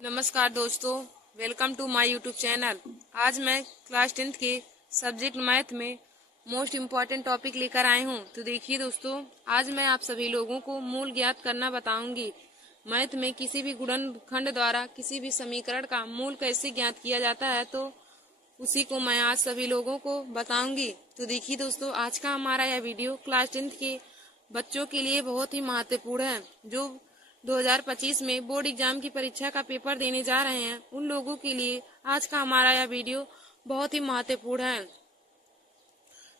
नमस्कार दोस्तों, welcome to my YouTube channel. आज मैं क्लास 10th के सब्जेक्ट मैथ में मोस्ट इम्पॉर्टेंट टॉपिक लेकर आए हूँ। तो देखिए दोस्तों, आज मैं आप सभी लोगों को मूल ज्ञात करना बताऊंगी। मैथ में किसी भी गुणनखंड द्वारा किसी भी समीकरण का मूल कैसे ज्ञात किया जाता है, तो उसी को मैं आज सभी लोगों को बताऊंगी। तो देखिए दोस्तों, आज का हमारा यह वीडियो क्लास 10th के बच्चों के लिए बहुत ही महत्वपूर्ण है। जो 2025 में बोर्ड एग्जाम की परीक्षा का पेपर देने जा रहे हैं, उन लोगों के लिए आज का हमारा यह वीडियो बहुत ही महत्वपूर्ण है।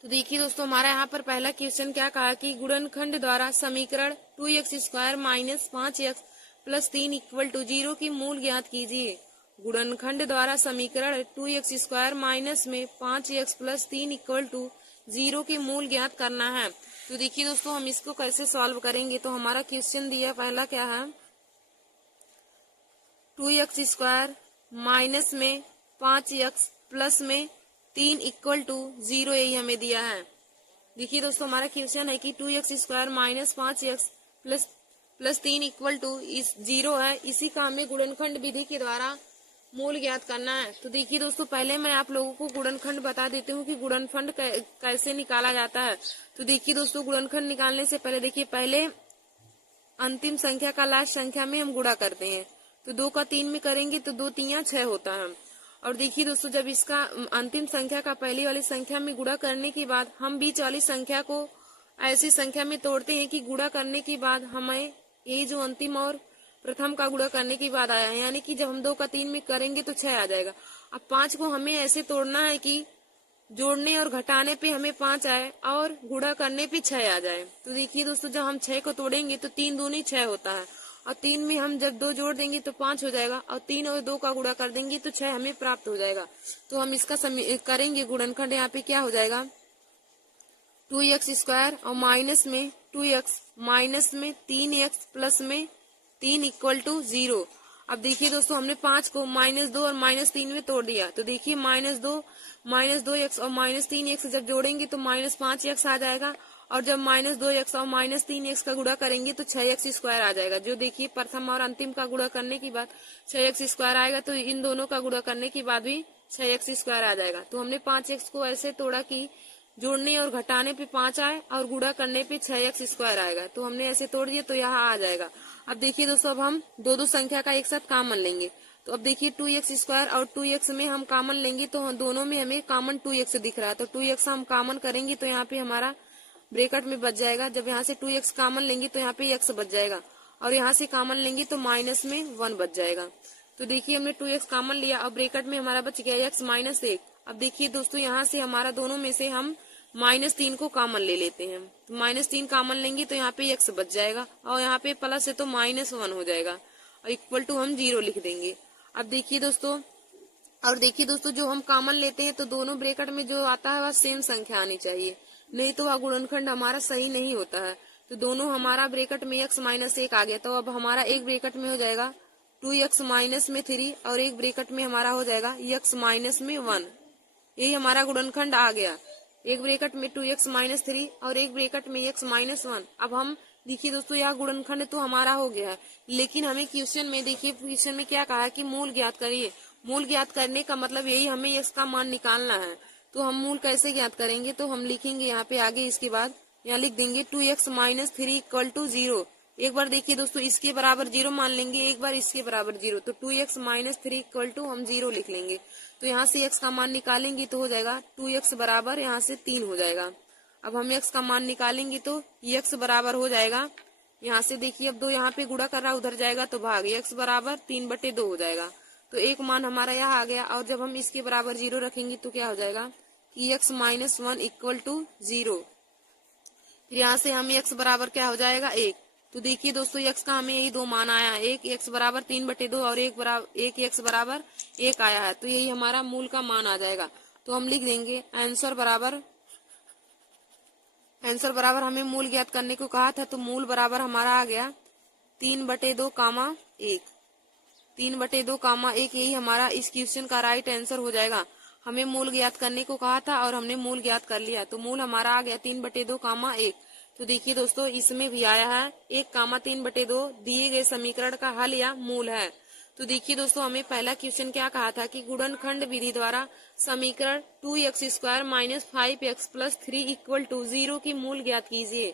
तो देखिए दोस्तों, हमारा यहाँ पर पहला क्वेश्चन क्या कहा कि गुणनखंड द्वारा समीकरण 2x² minus 5x plus 3 equal to 0 की मूल ज्ञात कीजिए। गुणनखंड द्वारा समीकरण 2x² माइनस में 5x प्लस 3 इक्वल टू 0 की मूल ज्ञात करना है। तो देखिए दोस्तों, हम इसको कैसे सॉल्व करेंगे। तो हमारा क्वेश्चन दिया पहला क्या है, 2x² माइनस में 5x प्लस में 3 इक्वल टू 0, यही हमें दिया है। देखिए दोस्तों, हमारा क्वेश्चन है कि 2x² minus 5x plus 3 equal to 0 है। इसी का हमें गुणनखंड विधि के द्वारा मूल ज्ञात करना है। तो देखिए दोस्तों, पहले मैं आप लोगों को गुणनखंड बता देती हूँ कि गुणनखंड कैसे निकाला जाता है। तो देखिए दोस्तों, गुणनखंड निकालने से पहले देखिए, पहले अंतिम संख्या का लास्ट संख्या में हम गुणा करते हैं। तो 2 का 3 में करेंगे तो 2 3 6 होता है। और देखिए दोस्तों, जब इसका अंतिम संख्या का पहली वाली संख्या में गुणा करने के बाद हम बीच वाली संख्या को ऐसी संख्या में तोड़ते हैं कि गुणा करने के बाद हमें ये जो अंतिम और प्रथम का गुणा करने के बाद आया है, यानी कि जब हम 2 का 3 में करेंगे तो 6 आ जाएगा। अब 5 को हमें ऐसे तोड़ना है कि जोड़ने और घटाने पे हमें 5 आए और गुणा करने पे 6 आ जाए। तो देखिए दोस्तों, जब हम 6 को तोड़ेंगे तो 3 दूनी 6 होता है, और 3 में हम जब 2 जोड़ देंगे तो 5 हो जाएगा, और 3 और 2 का गुणा कर देंगे तो 6 हमें प्राप्त हो जाएगा। तो हम इसका करेंगे गुणनखंड। यहाँ पे क्या हो जाएगा, 2x² और माइनस में 2x माइनस में 3x प्लस में 3 इक्वल टू 0। अब देखिए दोस्तों, हमने 5 को -2 और -3 में तोड़ दिया। तो देखिए -2x और -3x जब जोड़ेंगे तो -5x आ जाएगा, और जब -2x और -3x का गुणा करेंगे तो 6x² आ जाएगा। जो देखिए प्रथम और अंतिम का गुणा करने के बाद 6x² आएगा, तो इन दोनों का गुणा करने के बाद भी 6x² आ जाएगा। तो हमने 5x को ऐसे तोड़ा कि जोड़ने और घटाने पे 5 आए और गुणा करने पे 6x² आएगा। तो हमने ऐसे तोड़ दिया तो यहाँ आ जाएगा। अब देखिए दोस्तों, अब हम दो संख्या का एक साथ कॉमन लेंगे। तो अब देखिए 2x² और 2x में हम कॉमन लेंगे तो दोनों में हमें कॉमन 2x दिख रहा है। तो 2x हम कॉमन करेंगे तो यहाँ पे हमारा ब्रैकेट में बच जाएगा। जब यहाँ से 2x कॉमन लेंगे तो यहाँ पे x बच जाएगा, और यहाँ से कॉमन लेंगे तो माइनस में 1 बच जाएगा। तो देखिए, हमने 2x कॉमन लिया और ब्रैकेट में हमारा बच गया x माइनस 1। अब देखिए दोस्तों, यहाँ से हमारा दोनों में से हम -3 को कॉमन ले लेते हैं। तो -3 कॉमन लेंगे तो यहाँ पे x बच जाएगा, और यहाँ पे प्लस है तो -1 हो जाएगा, और इक्वल टू हम 0 लिख देंगे। अब देखिए दोस्तों, जो हम कॉमन लेते हैं तो दोनों ब्रैकेट में जो आता है वह सेम संख्या आनी चाहिए, नहीं तो वह गुणनखंड हमारा सही नहीं होता है। तो दोनों हमारा ब्रैकेट में x -1 आ गया। तो अब हमारा एक ब्रैकेट में हो जाएगा 2x माइनस में 3, और एक ब्रैकेट में हमारा हो जाएगा x माइनस में 1। यही हमारा गुणनखंड आ गया। एक ब्रैकेट में 2x माइनस 3 और एक ब्रैकेट में x माइनस 1। अब हम देखिए दोस्तों, यह गुणनखंड तो हमारा हो गया है, लेकिन हमें क्वेश्चन में देखिए, क्वेश्चन में क्या कहा है कि मूल ज्ञात करिए। मूल ज्ञात करने का मतलब यही, हमें x का मान निकालना है। तो हम मूल कैसे ज्ञात करेंगे, तो हम लिखेंगे यहाँ पे आगे, इसके बाद यहाँ लिख देंगे 2x माइनस 3 इक्वल टू 0। एक बार देखिए दोस्तों, इसके बराबर 0 मान लेंगे, एक बार इसके बराबर 0। तो 2x माइनस 3 इक्वल टू हम 0 लिख लेंगे। तो यहाँ से x का मान निकालेंगे तो हो जाएगा 2x बराबर यहाँ से 3 हो जाएगा। अब हम x का मान निकालेंगे तो x बराबर हो जाएगा, यहाँ से देखिए, अब 2 यहाँ पे गुणा कर रहा उधर जाएगा तो भाग x बराबर 3/2 हो जाएगा। तो एक मान हमारा यहाँ आ गया। और जब हम इसके बराबर 0 रखेंगे तो क्या हो जाएगा कि x माइनस 1 इक्वल टू 0। फिर यहाँ से हम x बराबर क्या हो जाएगा 1। तो देखिए दोस्तों, x का हमें यही 2 मान आया है, एक x बराबर 3/2 और एक x बराबर 1 आया है। तो यही हमारा मूल का मान आ जाएगा। तो हम लिख देंगे आंसर बराबर हमें मूल ज्ञात करने को कहा था, तो मूल बराबर हमारा आ गया 3/2 कामा 1। 3/2 कामा 1, यही हमारा इस क्वेश्चन का राइट आंसर हो जाएगा। हमें मूल ज्ञात करने को कहा था और हमने मूल ज्ञात कर लिया। तो मूल हमारा आ गया 3/2 कामा 1। तो देखिए दोस्तों, इसमें भी आया है 1 कामा 3/2 दिए गए समीकरण का हल या मूल है। तो देखिए दोस्तों, हमें पहला क्वेश्चन क्या कहा था कि गुणनखंड विधि द्वारा समीकरण 2x² minus 5x plus 3 equal to 0 की मूल ज्ञात कीजिए।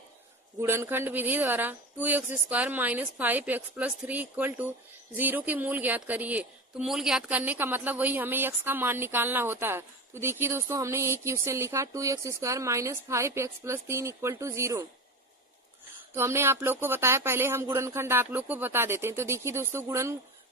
गुणनखंड विधि द्वारा 2x² minus 5x plus 3 equal to 0 की मूल ज्ञात करिए। तो मूल ज्ञात करने का मतलब वही हमें x का मान निकालना होता है। तो देखिए दोस्तों, हमने यही क्वेश्चन लिखा 2x² minus 5x plus 3 equal to 0। तो हमने आप लोग को बताया, पहले हम गुणनखंड आप लोग को बता देते हैं। तो देखिए दोस्तों,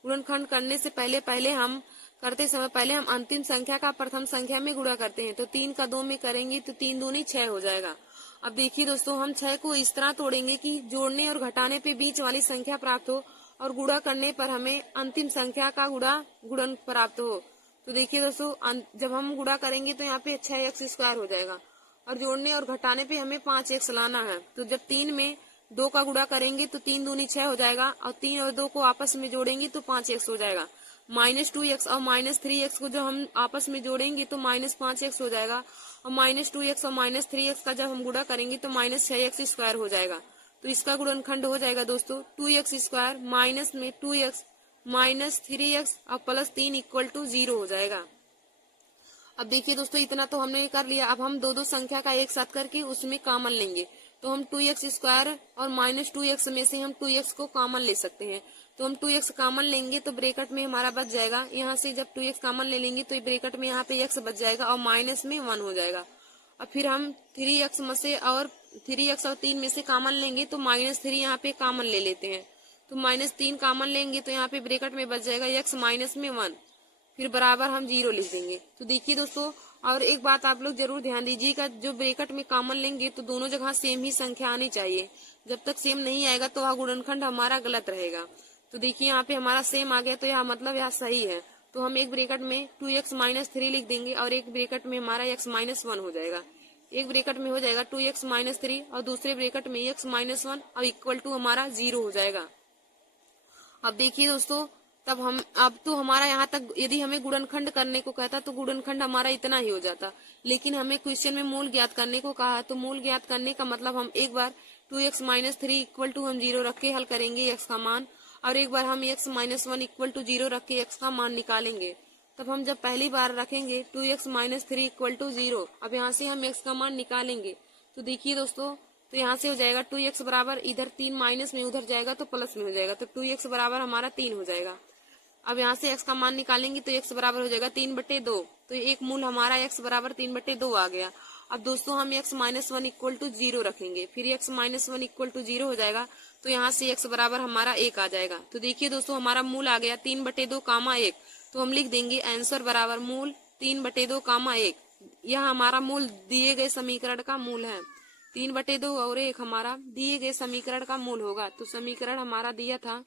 गुणनखंड करने से पहले हम करते समय पहले हम अंतिम संख्या का प्रथम संख्या में गुणा करते हैं। तो 3 का 2 में करेंगे तो 3 दूनी 6 हो जाएगा। अब देखिए दोस्तों, हम 6 को इस तरह तोड़ेंगे कि जोड़ने और घटाने पे बीच वाली संख्या प्राप्त हो और गुणा करने पर हमें अंतिम संख्या का गुणन प्राप्त हो। तो देखिए दोस्तों, जब हम गुणा करेंगे तो यहाँ पे 6x² हो जाएगा और जोड़ने और घटाने पे हमें 5x लाना है। तो जब 3 में 2 का गुणा करेंगे तो 3 दूनी 6 हो जाएगा और 3 और 2 को आपस में जोड़ेंगे तो 5x हो जाएगा। -2x और -3x को जब हम आपस में जोड़ेंगे तो -5x हो जाएगा और -2x और -3x का जब हम गुणा करेंगे तो -6x² हो जाएगा। तो इसका गुणनखंड हो जाएगा दोस्तों 2x² माइनस में 2x माइनस 3x और प्लस 3 इक्वल टू 0 हो जाएगा। अब देखिए दोस्तों, इतना तो हमने कर लिया। अब हम दो संख्या का एक साथ करके उसमें कॉमन लेंगे। तो हम 2x² और -2x में से हम 2x को कॉमन ले सकते हैं। तो हम 2x कॉमन लेंगे तो ब्रैकेट में हमारा बच जाएगा। यहाँ से जब 2x कॉमन ले लेंगे तो ब्रैकेट में यहाँ पे x बच जाएगा और माइनस में 1 हो जाएगा। और फिर हम 3x में से और 3x और 3 में से कॉमन लेंगे तो -3 यहाँ पे कॉमन ले लेते हैं। तो -3 कॉमन लेंगे तो यहाँ पे ब्रैकेट में बच जाएगा x माइनस में 1, फिर बराबर हम 0 लिख देंगे। तो देखिए दोस्तों, और एक बात आप लोग जरूर ध्यान दीजिएगा, जो ब्रैकेट में कॉमन लेंगे तो दोनों जगह सेम ही संख्या आनी चाहिए। जब तक सेम नहीं आएगा तो वह गुणनखंड हमारा गलत रहेगा। तो देखिए यहाँ पे हमारा सेम आ गया तो यह मतलब यह सही है। तो हम एक ब्रैकेट में 2x माइनस 3 लिख देंगे और एक ब्रैकेट में हमारा x माइनस 1 हो जाएगा। एक ब्रैकेट में हो जाएगा 2x माइनस 3 और दूसरे ब्रैकेट में x माइनस 1 और इक्वल टू हमारा 0 हो जाएगा। अब देखिए दोस्तों, अब तो हमारा यहाँ तक यदि हमें गुणनखंड करने को कहता तो गुणनखंड हमारा इतना ही हो जाता। लेकिन हमें क्वेश्चन में मूल ज्ञात करने को कहा, तो मूल ज्ञात करने का मतलब हम एक बार 2x माइनस 3 इक्वल टू हम 0 रख के हल करेंगे x का मान, और एक बार हम x माइनस 1 इक्वल टू 0 रख के x का मान निकालेंगे। तब हम जब पहली बार रखेंगे 2x माइनस 3 इक्वल टू 0, अब यहाँ से हम x का मान निकालेंगे। तो देखिए दोस्तों, तो यहाँ से हो जाएगा 2x बराबर, इधर 3 माइनस में उधर जाएगा तो प्लस में हो जाएगा। तो 2x बराबर हमारा 3 हो जाएगा। अब यहाँ से x का मान निकालेंगे तो x बराबर हो जाएगा 3/2। तो एक मूल हमारा x बराबर 3/2 आ गया। अब दोस्तों, हम x माइनस 1 इक्वल टू 0 रखेंगे, फिर x माइनस 1 इक्वल टू 0 हो जाएगा। तो यहाँ से x बराबर हमारा 1 आ जाएगा। तो देखिए दोस्तों, हमारा मूल आ गया 3/2 कामा 1। तो हम लिख देंगे आंसर बराबर मूल 3/2 कामा 1। यह हमारा मूल दिए गए समीकरण का मूल है। 3/2 और 1 हमारा दिए गए समीकरण का मूल होगा। तो समीकरण हमारा दिया था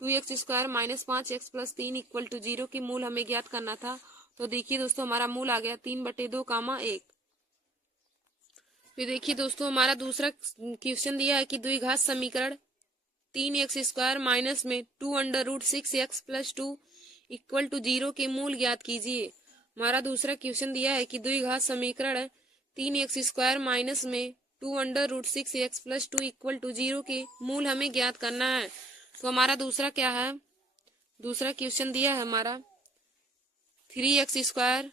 2x² minus 5x plus 3 equal to 0 की मूल हमें ज्ञात करना था। तो देखिए दोस्तों, हमारा मूल आ गया 3/2 कामा 1। फिर देखिए दोस्तों, हमारा दूसरा क्वेश्चन दिया है कि द्विघात समीकरण 3x² माइनस में 2√6x प्लस 2 इक्वल टू 0 के मूल ज्ञात कीजिए। हमारा दूसरा क्वेश्चन दिया है कि द्विघात समीकरण 3x² माइनस में 2√6x प्लस 2 इक्वल टू 0 के मूल हमें ज्ञात करना है। तो हमारा दूसरा क्या है, दूसरा क्वेश्चन दिया है हमारा 3x²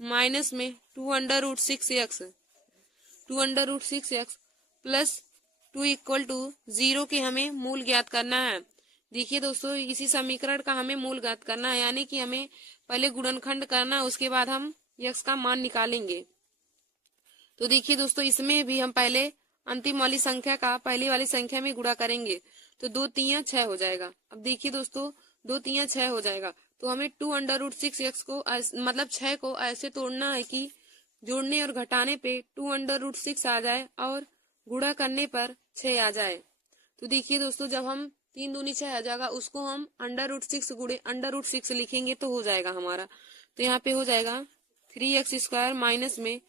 माइनस में 2√6x प्लस 2 इक्वल टू 0 के हमें मूल ज्ञात करना है। देखिए दोस्तों, इसी समीकरण का हमें मूल ज्ञात करना है, यानी कि हमें पहले गुणनखंड करना है, उसके बाद हम x का मान निकालेंगे। तो देखिए दोस्तों, इसमें भी हम पहले अंतिम वाली संख्या का पहली वाली संख्या में गुणा करेंगे। तो 2 3 6 हो जाएगा। अब देखिए दोस्तों, 2 3 6 हो जाएगा। तो हमें 2√6x को मतलब 6 को ऐसे तोड़ना है कि जोड़ने और घटाने पे 2√6 आ जाए और गुणा करने पर 6 आ जाए। तो देखिए दोस्तों, जब हम 3 दूनी 6 आ जाएगा, उसको हम √6 गुणे √6 लिखेंगे तो हो जाएगा हमारा। तो यहाँ पे हो जाएगा 3x² माइनस में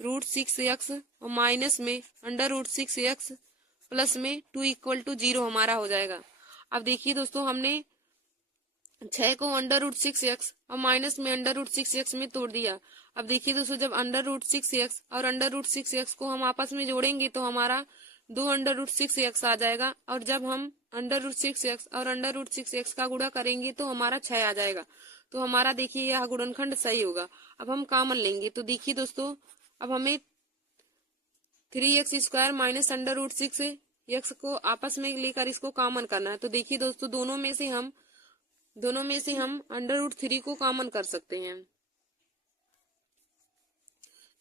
√6x और माइनस में √6x प्लस में 2 इक्वल टू 0 हमारा हो जाएगा। अब देखिए दोस्तों, हमने 6 को √6x और माइनस में √6x में तोड़ दिया। अब देखिए दोस्तों, जब √6x और √6x को हम आपस में जोड़ेंगे तो हमारा 2 √6x आ जाएगा। और जब हम √6x और √6x का गुणा करेंगे तो हमारा 6 आ जाएगा। तो हमारा देखिए यह गुणनखंड सही होगा। अब हम कॉमन लेंगे तो देखिए दोस्तों, अब हमें 3x² माइनस √6x को आपस में लेकर इसको कॉमन करना है। तो देखिए दोस्तों, दोनों में से हम √3 को कॉमन कर सकते हैं।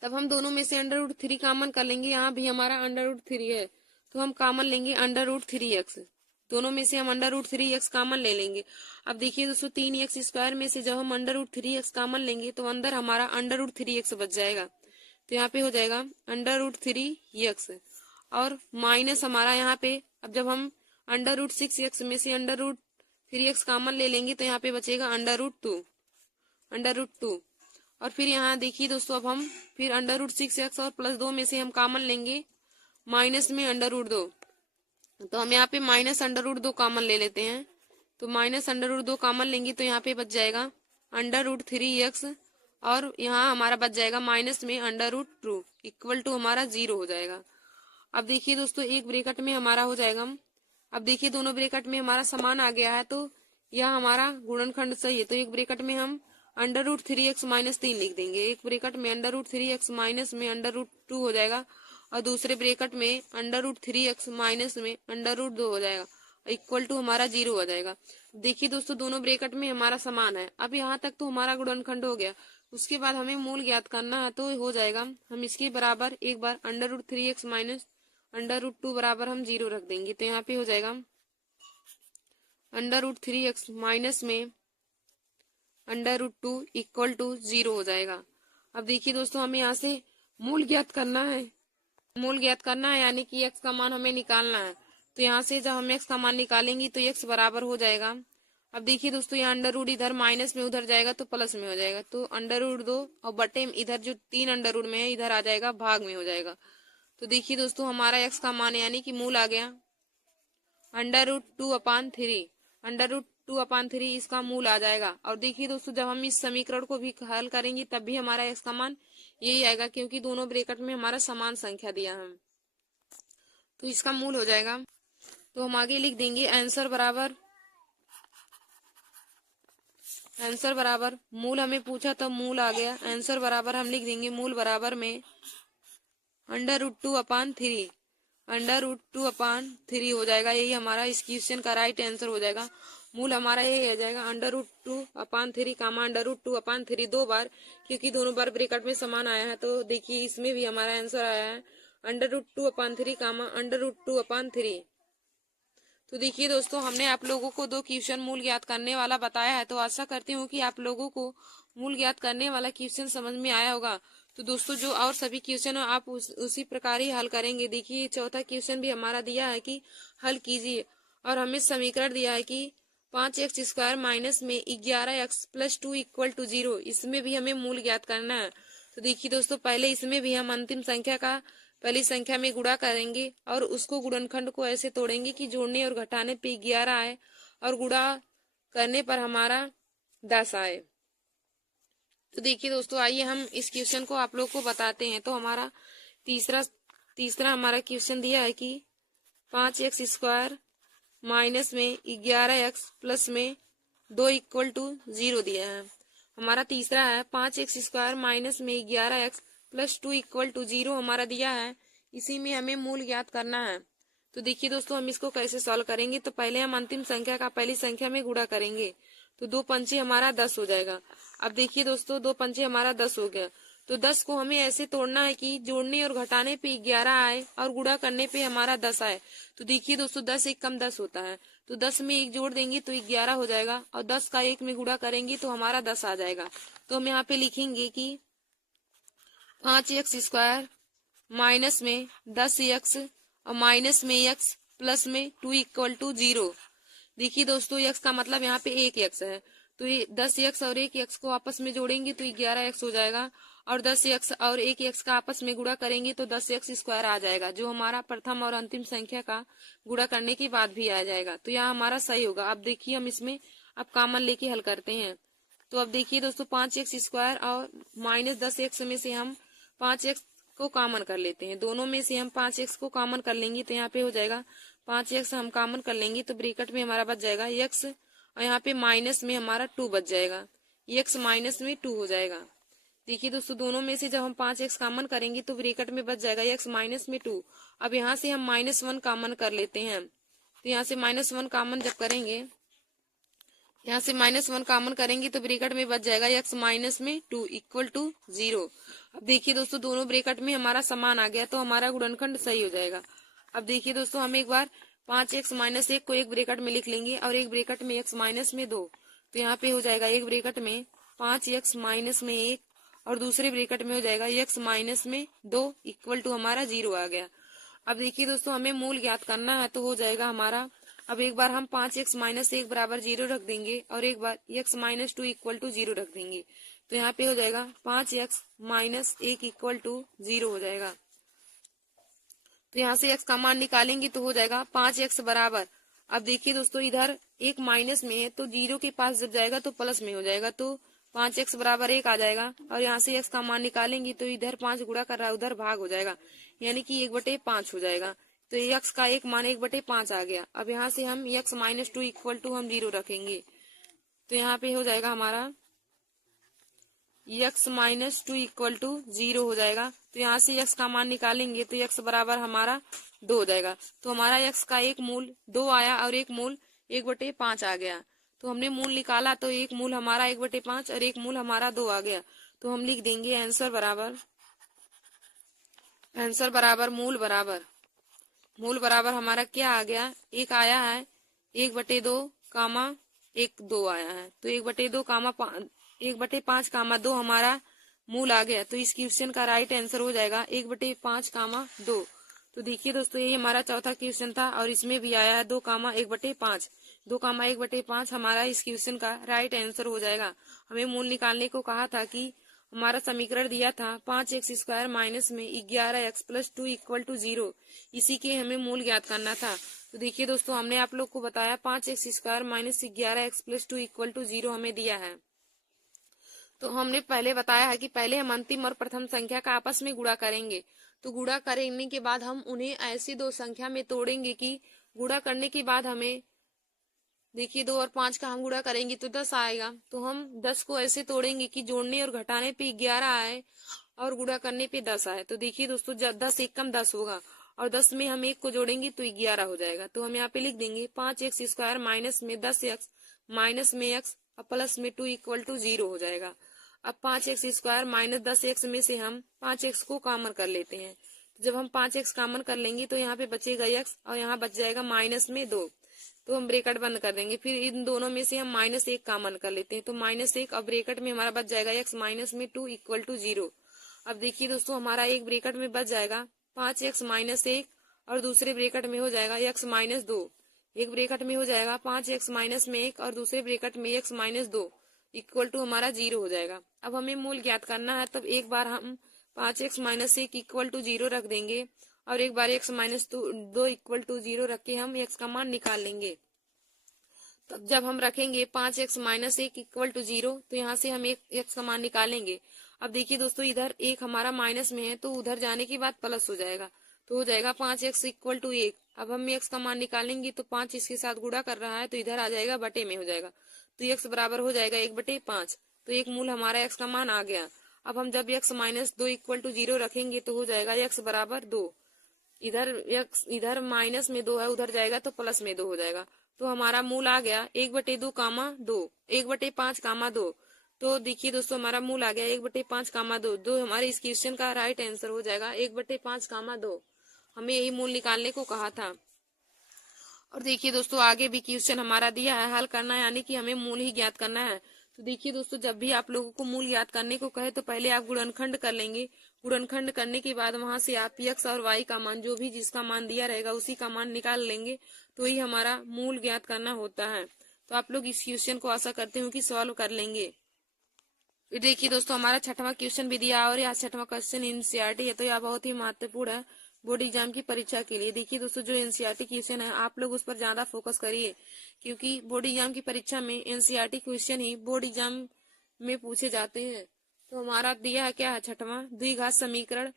तब हम दोनों में से √3 कॉमन कर लेंगे। यहाँ भी हमारा √3 है तो हम कॉमन लेंगे √3x। दोनों में से हम √3x कॉमन ले लेंगे। अब देखिए दोस्तों, 3x² में से जब हम √3x कॉमन लेंगे तो अंदर हमारा √3x बच जाएगा। तो यहाँ पे हो जाएगा √3x और माइनस हमारा यहाँ पे, अब जब हम √6x में से √3x कॉमन ले लेंगे तो यहाँ पे बचेगा √2 और फिर यहाँ देखिए दोस्तों, अब हम फिर √6x और +2 में से हम कॉमन लेंगे माइनस में √2। तो हम यहाँ पे माइनस √2 कॉमन ले लेते हैं। तो माइनस √2 कॉमन लेंगे तो यहाँ पे बच जाएगा √3x और यहाँ हमारा बच जाएगा माइनस में √2 इक्वल टू हमारा 0 हो जाएगा। अब देखिए दोस्तों, एक ब्रैकेट में हमारा हो जाएगा। अब देखिए दोनों ब्रैकेट में हमारा समान आ गया है तो यह हमारा गुणनखंड सही है। तो एक ब्रैकेट में हम √3x माइनस 3 लिख देंगे। एक ब्रैकेट में √3x माइनस में √2 हो जाएगा और दूसरे ब्रैकेट में √3x माइनस में √2 हो जाएगा इक्वल टू हमारा 0 हो जाएगा। देखिए दोस्तों, दोनों ब्रैकेट में हमारा समान है। अब यहाँ तक तो हमारा गुणनखंड हो गया। उसके बाद हमें मूल ज्ञात करना है तो हो जाएगा, हम इसके बराबर एक बार √3x माइनस √2 बराबर हम 0 रख देंगे। तो यहाँ पे हो जाएगा √3x माइनस में √2 इक्वल टू 0 हो जाएगा। अब देखिए दोस्तों, हमें यहाँ से मूल ज्ञात करना है। यानी कि x का मान हमें निकालना है। तो यहाँ से जब हम x का मान निकालेंगे तो x बराबर हो जाएगा। अब देखिए दोस्तों, यहाँ √ इधर माइनस में उधर जाएगा तो प्लस में हो जाएगा। तो √2 और बटे इधर जो 3 अंडर में है इधर आ जाएगा, भाग में हो जाएगा। तो देखिए दोस्तों, हमारा x का मान यानी कि मूल आ गया √2/3। √2/3 इसका मूल आ जाएगा। और देखिए दोस्तों, जब हम इस समीकरण को भी हल करेंगे तब भी हमारा x का मान यही आएगा, क्योंकि दोनों ब्रैकेट में हमारा समान संख्या दिया है। तो इसका मूल हो जाएगा। तो हम आगे लिख देंगे आंसर बराबर मूल हमें पूछा तब मूल आ गया। आंसर बराबर हम लिख देंगे मूल बराबर में √2/3। √2/3 हो जाएगा। यही हमारा इस क्वेश्चन का राइट आंसर हो जाएगा। मूल हमारा यही हो जाएगा √2/3 कामा √2/3 दो बार, क्योंकि दोनों बार ब्रैकेट में समान आया है। तो देखिए इसमें भी हमारा आंसर आया है √2/3 कामा √2/3। तो देखिए दोस्तों, हमने आप लोगों को 2 क्वेश्चन मूल ज्ञात करने वाला बताया है। तो आशा करती हूँ कि आप लोगों को मूल ज्ञात करने वाला क्वेश्चन समझ में आया होगा। तो दोस्तों, जो और सभी क्वेश्चन आप उसी प्रकार ही हल करेंगे। देखिए चौथा क्वेश्चन भी हमारा दिया है कि हल कीजिए और हमें समीकरण दिया है कि 5x² माइनस में 11x + 2 इक्वल टू 0। इसमें भी हमें मूल ज्ञात करना है। तो देखिए दोस्तों, पहले इसमें भी हम अंतिम संख्या का पहली संख्या में गुणा करेंगे और उसको गुणनखंड को ऐसे तोड़ेंगे कि जोड़ने और घटाने पे 11 आए और गुणा करने पर हमारा 10 आए। तो देखिए दोस्तों, आइए हम इस क्वेश्चन को आप लोग को बताते हैं। तो हमारा तीसरा हमारा क्वेश्चन दिया है कि 5x² माइनस में 11x प्लस में 2 इक्वल टू 0 दिया है। हमारा तीसरा है 5x² माइनस में 11x + 2 इक्वल टू 0 हमारा दिया है। इसी में हमें मूल ज्ञात करना है। तो देखिए दोस्तों, हम इसको कैसे सॉल्व करेंगे। तो पहले हम अंतिम संख्या का पहली संख्या में गुणा करेंगे। तो 2 पंचे हमारा 10 हो जाएगा। अब देखिए दोस्तों, 2 पंचे हमारा 10 हो गया। तो 10 को हमें ऐसे तोड़ना है कि जोड़ने और घटाने पे 11 आए और गुणा करने पे हमारा 10 आए। तो देखिए दोस्तों, 10 एक कम 10 होता है। तो 10 में 1 जोड़ देंगे तो 11 हो जाएगा और 10 का 1 में गुणा करेंगे तो हमारा 10 आ जाएगा। तो हम यहाँ पे लिखेंगे कि 5x² माइनस में 10x और माइनस में x प्लस में 2 इक्वल टू 0। देखिए दोस्तों, x का मतलब यहाँ पे 1x है। तो ये 10x और 1x को आपस में जोड़ेंगे तो 11x हो जाएगा और 10x और 1x का आपस में गुणा करेंगे तो 10x² आ जाएगा, जो हमारा प्रथम और अंतिम संख्या का गुणा करने के बाद भी आ जाएगा। तो यहाँ हमारा सही होगा। अब देखिए हम इसमें अब कॉमन लेके हल करते हैं। तो अब देखिए दोस्तों, 5x² और माइनस 10x में से हम 5x को कॉमन कर लेते हैं। दोनों में से हम 5x को कॉमन कर लेंगे तो यहाँ पे हो जाएगा 5x हम कॉमन कर लेंगे तो ब्रैकेट में हमारा बच जाएगा x और यहाँ पे माइनस में हमारा 2 बच जाएगा, x माइनस में 2 हो जाएगा। देखिए दोस्तों दोनों में से जब हम 5x कॉमन करेंगे तो ब्रैकेट में बच जाएगा x माइनस में 2। अब यहाँ से हम -1 कॉमन कर लेते हैं तो यहाँ से -1 कॉमन जब करेंगे, यहाँ से -1 कॉमन करेंगे तो ब्रैकेट में बच जाएगा x माइनस में 2 इक्वल टू 0। अब देखिए दोस्तों दोनों ब्रैकेट में हमारा समान आ गया तो हमारा गुणनखंड सही हो जाएगा। अब देखिए दोस्तों हम एक बार 5x माइनस 1 को एक ब्रैकेट में लिख लेंगे और एक ब्रैकेट में x माइनस में 2, तो यहाँ पे हो जाएगा एक ब्रैकेट में 5x माइनस में 1 और दूसरे ब्रैकेट में हो जाएगा x माइनस में 2 इक्वल टू हमारा 0 आ गया। अब देखिए दोस्तों हमें मूल ज्ञात करना है तो हो जाएगा हमारा, अब एक बार हम 5x माइनस 1 बराबर 0 रख देंगे और एक बार x माइनस 2 इक्वल टू 0 रख देंगे तो यहाँ पे हो जाएगा 5x माइनस 1 इक्वल टू 0 हो जाएगा। तो यहाँ से x का मान निकालेंगे तो हो जाएगा 5x बराबर, अब देखिए दोस्तों इधर एक माइनस में है तो 0 के पास जब जाएगा तो प्लस में हो जाएगा तो 5x बराबर 1 आ जाएगा और यहाँ से x का मान निकालेंगे तो इधर 5 गुणा कर रहा है उधर भाग हो जाएगा यानी कि 1/5 हो जाएगा। तो x का एक मान 1/5 आ गया। अब यहाँ से हम x माइनस 2 इक्वल टू हम 0 रखेंगे तो यहाँ पे हो जाएगा हमारा x माइनस 2 इक्वल टू 0 हो जाएगा। तो यहाँ से x का मान निकालेंगे तो x बराबर हमारा 2 हो जाएगा। तो हमारा x का एक मूल 2 आया और एक मूल 1/5 आ गया। तो हमने मूल निकाला तो एक मूल हमारा 1/5 और एक मूल हमारा 2 आ गया। तो हम लिख देंगे आंसर बराबर मूल बराबर हमारा क्या आ गया, एक आया है 1/2 कामा 1 2 आया है तो 1/5 कामा 2 हमारा मूल आ गया। तो इस क्वेश्चन का राइट आंसर हो जाएगा 1/5 कामा 2। तो देखिए दोस्तों ये हमारा चौथा क्वेश्चन था और इसमें भी आया है 2 कामा 1/5। 2 कामा 1/5 हमारा इस क्वेश्चन का राइट आंसर हो जाएगा। हमें मूल निकालने को कहा था कि हमारा समीकरण दिया था 5x स्क्वायर माइनस में 11x प्लस 2 इक्वल टू 0, इसी के हमें मूल ज्ञात करना था। तो देखिए दोस्तों हमने आप लोग को बताया 5x square minus 11x plus 2 equal to 0 हमें दिया है। तो हमने पहले बताया है कि पहले हम अंतिम और प्रथम संख्या का आपस में गुणा करेंगे। तो गुणा करने के बाद हम उन्हें ऐसी दो संख्या में तोड़ेंगे कि गुणा करने के बाद हमें देखिए 2 और 5 का हम गुणा करेंगे तो 10 आएगा। तो हम 10 को ऐसे तोड़ेंगे कि जोड़ने और घटाने पे 11 आए और गुणा करने पे 10 आए। तो देखिए दोस्तों जब 10 एक कम 10 होगा और 10 में हम 1 को जोड़ेंगे तो 11 हो जाएगा। तो हम यहाँ पे लिख देंगे 5x स्क्वायर माइनस में 10x माइनस में x और प्लस में 2 इक्वल टू 0 हो जाएगा। अब 5x स्क्वायर माइनस 10x में से हम 5x को कॉमन कर लेते हैं। तो जब हम 5x कॉमन कर लेंगे तो यहाँ पे बचेगा x और यहाँ बच जाएगा माइनस में 2, तो हम ब्रैकेट बंद कर देंगे। फिर इन दोनों में से हम -1 कॉमन कर लेते हैं तो -1 और ब्रैकेट में हमारा बच जाएगा x माइनस में 2 इक्वल टू 0। अब देखिए दोस्तों हमारा एक ब्रैकेट में बच जाएगा 5x माइनस 1 और दूसरे ब्रैकेट में हो जाएगा x माइनस 2। एक ब्रैकेट में हो जाएगा 5x माइनस में 1 और दूसरे ब्रैकेट में x माइनस 2 इक्वल टू हमारा 0 हो जाएगा। अब हमें मूल ज्ञात करना है तब एक बार हम 5x माइनस 1 इक्वल टू 0 रख देंगे और एक बार x माइनस 2 इक्वल टू 0 रख के हम x का मान निकाल लेंगे। तब जब हम रखेंगे 5x माइनस 1 इक्वल टू 0 तो यहाँ से हम एक x का मान निकालेंगे। अब देखिए दोस्तों इधर एक हमारा माइनस में है तो उधर जाने के बाद प्लस हो जाएगा तो हो जाएगा 5x इक्वल टू 1। अब हम x का मान निकालेंगे तो 5 इसके साथ गुणा कर रहा है तो इधर आ जाएगा बटे में हो जाएगा तो x बराबर हो जाएगा 1/5। तो एक मूल हमारा x का मान आ गया। अब हम जब x माइनस 2 इक्वल टू 0 रखेंगे तो हो जाएगा x बराबर 2। इधर माइनस में 2 है उधर जाएगा तो प्लस में 2 हो जाएगा। तो हमारा मूल आ गया 1/2 कामा 2 1/5 कामा 2। तो देखिए दोस्तों हमारा मूल आ गया 1/5 कामा 2। दो हमारे इस क्वेश्चन का राइट आंसर हो जाएगा 1/5 कामा 2। हमें यही मूल निकालने को कहा था। और देखिए दोस्तों आगे भी क्वेश्चन हमारा दिया है हल करना है यानी कि हमें मूल ही ज्ञात करना है। तो देखिए दोस्तों जब भी आप लोगों को मूल ज्ञात करने को कहे तो पहले आप गुणनखंड कर लेंगे। गुणनखंड करने के बाद वहां से आप x और y का मान जो भी जिसका मान दिया रहेगा उसी का मान निकाल लेंगे तो ही हमारा मूल ज्ञात करना होता है। तो आप लोग इस क्वेश्चन को आशा करते हूँ कि सॉल्व कर लेंगे। देखिए दोस्तों हमारा छठवां क्वेश्चन भी दिया और यह छठवां क्वेश्चन एनसीईआरटी है तो यह बहुत ही महत्वपूर्ण है बोर्ड एग्जाम की परीक्षा के लिए। देखिए दोस्तों जो एनसीईआरटी क्वेश्चन है आप लोग उस पर ज्यादा फोकस करिए क्योंकि बोर्ड एग्जाम की परीक्षा में एनसीईआरटी क्वेश्चन ही बोर्ड एग्जाम में पूछे जाते हैं। तो हमारा दिया है क्या है छठवां द्विघात समीकरण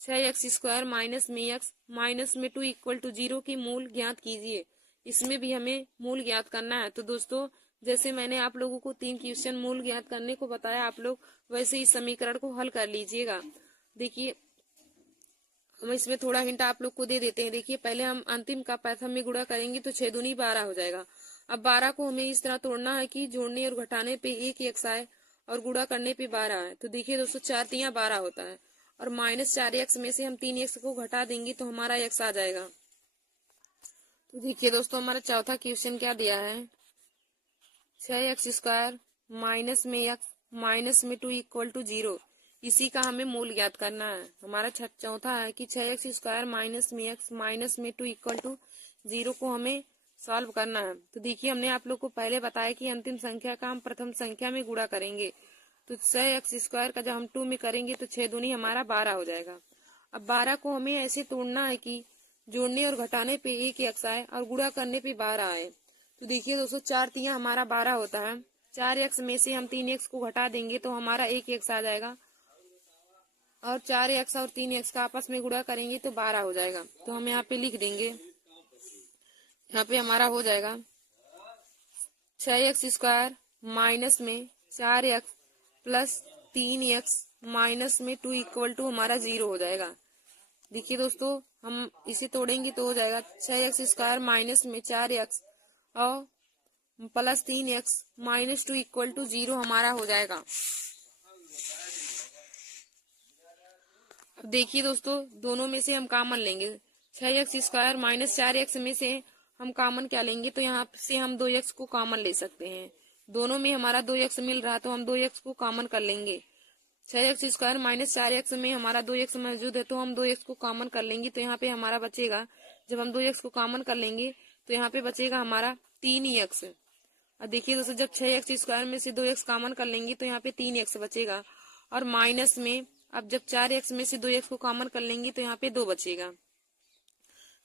6x² माइनस में x माइनस में 2 इक्वल टू 0 की मूल ज्ञात कीजिए। इसमें भी हमें मूल ज्ञात करना है। तो दोस्तों जैसे मैंने आप लोगों को 3 क्वेश्चन मूल ज्ञात करने को बताया, आप लोग वैसे इस समीकरण को हल कर लीजिएगा। देखिए हम इसमें थोड़ा हिंट आप लोग को दे देते हैं। देखिए पहले हम अंतिम का प्रथम में गुणा करेंगे तो 6 दूनी 12 हो जाएगा। अब 12 को हमें इस तरह तोड़ना है कि जोड़ने और घटाने पे एक x आए और गुणा करने पे 12 आए। तो देखिए दोस्तों 4 तियां 12 होता है और -4x में से हम 3x को घटा देंगे तो हमारा x आ जाएगा। तो देखिए दोस्तों हमारा चौथा क्वेश्चन क्या दिया है, 6x² माइनस में x माइनस में 2 इक्वल टू 0। इसी का हमें मूल ज्ञात करना है। हमारा चौथा है कि 6x² माइनस में x माइनस में 2 इक्वल टू 0 को हमें सॉल्व करना है। तो देखिए हमने आप लोग को पहले बताया कि अंतिम संख्या का हम प्रथम संख्या में गुणा करेंगे। तो 6x² का जब हम 2 में करेंगे तो 6 दूनी हमारा 12 हो जाएगा। अब 12 को हमें ऐसे तोड़ना है कि जोड़ने और घटाने पे एक x आए और गुणा करने पे 12 आए। तो देखिए दोस्तों 4 तियां हमारा 12 होता है। 4x में से हम 3x को घटा देंगे तो हमारा 1x आ जाएगा और 4x और 3x का आपस में गुणा करेंगे तो 12 हो जाएगा। तो हम यहाँ पे लिख देंगे, यहाँ पे हमारा हो जाएगा 6x² माइनस में 4x प्लस 3x माइनस में 2 इक्वल टू हमारा 0 हो जाएगा। देखिए दोस्तों हम इसे तोड़ेंगे तो हो जाएगा 6x² माइनस में 4x और plus 3x minus 2 equal to 0 हमारा हो जाएगा। अब देखिए दोस्तों दोनों में से हम कॉमन लेंगे। 6x² माइनस 4x में से हम कॉमन क्या लेंगे, तो यहाँ से हम 2x को कॉमन ले सकते हैं। दोनों में हमारा 2x मिल रहा तो हम 2x को कॉमन कर लेंगे। 6x² माइनस 4x में हमारा 2x मौजूद है तो हम 2x को कॉमन कर लेंगे। तो यहाँ पे हमारा बचेगा, जब हम 2x को कॉमन कर लेंगे तो यहाँ पे बचेगा हमारा 3x। और देखिए दोस्तों जब 6x² में से 2x कॉमन कर लेंगे तो यहाँ पे 3x बचेगा और माइनस में अब जब 4x में से 2x को कॉमन कर लेंगे तो यहाँ पे 2 बचेगा।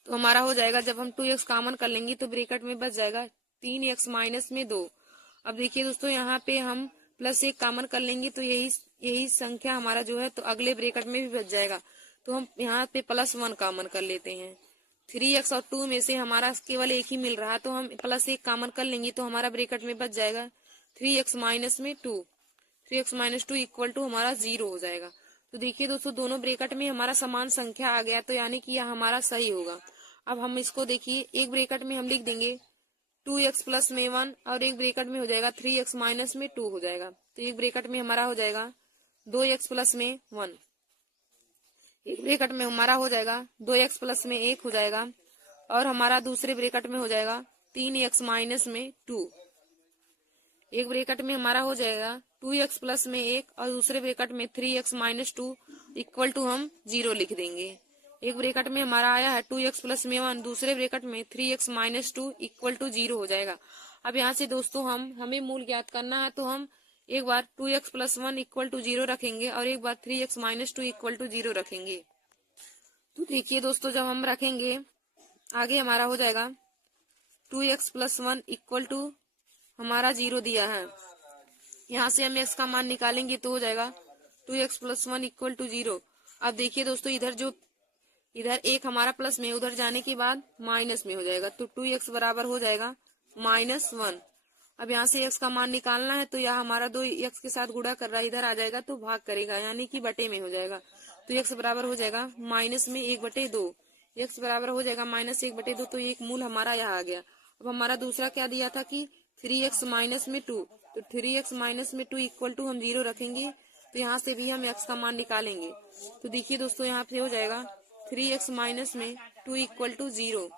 तो हमारा हो जाएगा, जब हम 2x कॉमन कर लेंगे तो ब्रैकेट में बच जाएगा 3x माइनस में 2। अब देखिए दोस्तों यहाँ पे हम +1 कॉमन कर लेंगे तो यही संख्या हमारा जो है तो अगले ब्रैकेट में भी बच जाएगा। तो हम यहाँ पे +1 कॉमन कर लेते हैं। 3x और 2 में से हमारा केवल एक ही मिल रहा तो हम +1 कॉमन कर लेंगे तो हमारा ब्रैकेट में बच जाएगा 3x माइनस में 2। 3x माइनस 2 इक्वल टू हमारा 0 हो जाएगा। तो देखिए दोस्तों दोनों ब्रैकेट में हमारा समान संख्या आ गया, तो यानी कि यह हमारा सही होगा। अब हम इसको देखिए एक ब्रैकेट में हम लिख देंगे 2x प्लस में 1 और एक ब्रैकेट में हो जाएगा 3x माइनस में 2 हो जाएगा। तो एक ब्रैकेट में हमारा हो जाएगा 2x प्लस में 1, एक ब्रैकेट में हमारा हो जाएगा 2x प्लस में 1 हो जाएगा और हमारा दूसरे ब्रैकेट में हो जाएगा 3x माइनस में 2। एक ब्रैकेट में हमारा हो जाएगा 2x प्लस में 1 और दूसरे ब्रैकेट में 3x माइनस 2 इक्वल टू हम 0 लिख देंगे। एक ब्रैकेट में हमारा आया है 2x प्लस में 1, दूसरे ब्रैकेट में 3x माइनस 2 इक्वल टू 0 हो जाएगा। अब यहाँ से दोस्तों हमें मूल ज्ञात करना है, तो हम एक बार 2x प्लस 1 इक्वल टू 0 रखेंगे और एक बार 3x माइनस 2 इक्वल टू 0 रखेंगे। तो देखिए दोस्तों जब हम रखेंगे आगे हमारा हो जाएगा 2x प्लस 1 इक्वल टू हमारा 0 दिया है। यहाँ से हम x का मान निकालेंगे तो हो जाएगा 2x प्लस 1 इक्वल टू 0। अब देखिए दोस्तों इधर एक हमारा प्लस में, उधर जाने के बाद माइनस में हो जाएगा, तो 2x बराबर हो जाएगा -1। अब यहाँ से x का मान निकालना है तो यह हमारा 2x के साथ गुणा कर रहा है, इधर आ जाएगा तो भाग करेगा यानी कि बटे में हो जाएगा। तो x बराबर हो जाएगा माइनस में 1/2। x बराबर हो जाएगा -1/2, तो एक मूल हमारा यहाँ आ गया। अब हमारा दूसरा क्या दिया था कि 3x माइनस में 2, तो 3x माइनस में 2 इक्वल टू हम 0 रखेंगे। तो यहाँ से भी हम x का मान निकालेंगे। तो देखिए दोस्तों यहाँ पे हो जाएगा 3x माइनस में 2 इक्वल टू 0।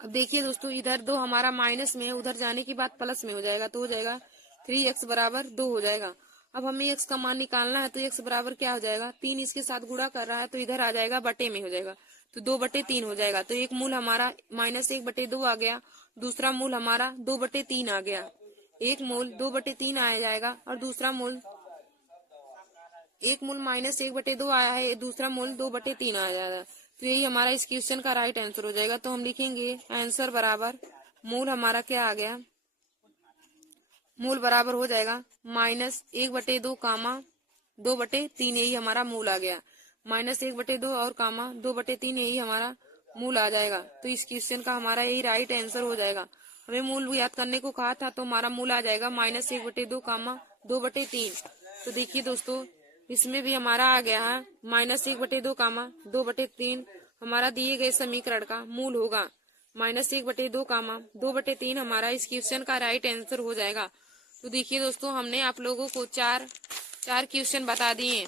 अब देखिए दोस्तों इधर 2 हमारा माइनस में है, उधर जाने के बाद प्लस में हो जाएगा, तो हो जाएगा 3x बराबर 2 हो जाएगा। अब हमें x का मान निकालना है तो x बराबर क्या हो जाएगा, 3 इसके साथ गुणा कर रहा है तो इधर आ जाएगा बटे में हो जाएगा, तो 2/3 हो जाएगा। तो एक मूल हमारा -1/2 आ गया, दूसरा मूल हमारा 2/3 आ गया। एक मूल 2/3 आ जाएगा और दूसरा मूल एक मूल -1/2 आया है, दूसरा मूल 2/3 आ जाएगा। तो यही हमारा इस क्वेश्चन का राइट आंसर हो जाएगा। तो हम लिखेंगे आंसर बराबर मूल हमारा क्या आ गया, मूल बराबर हो जाएगा -1/2 2/3, यही हमारा मूल आ गया। -1/2 और कामा 2/3 यही हमारा मूल आ जाएगा। तो इस क्वेश्चन का हमारा यही राइट आंसर हो जाएगा। हमें मूल याद करने को कहा था तो हमारा मूल आ जाएगा -1/2 कामा 2/3। तो देखिए दोस्तों इसमें भी हमारा आ गया है -1/2 कामा 2/3 हमारा दिए गए समीकरण का मूल होगा। -1/2 कामा 2/3 हमारा इस क्वेश्चन का राइट आंसर हो जाएगा। तो देखिए दोस्तों हमने आप लोगों को चार क्वेश्चन बता दिए,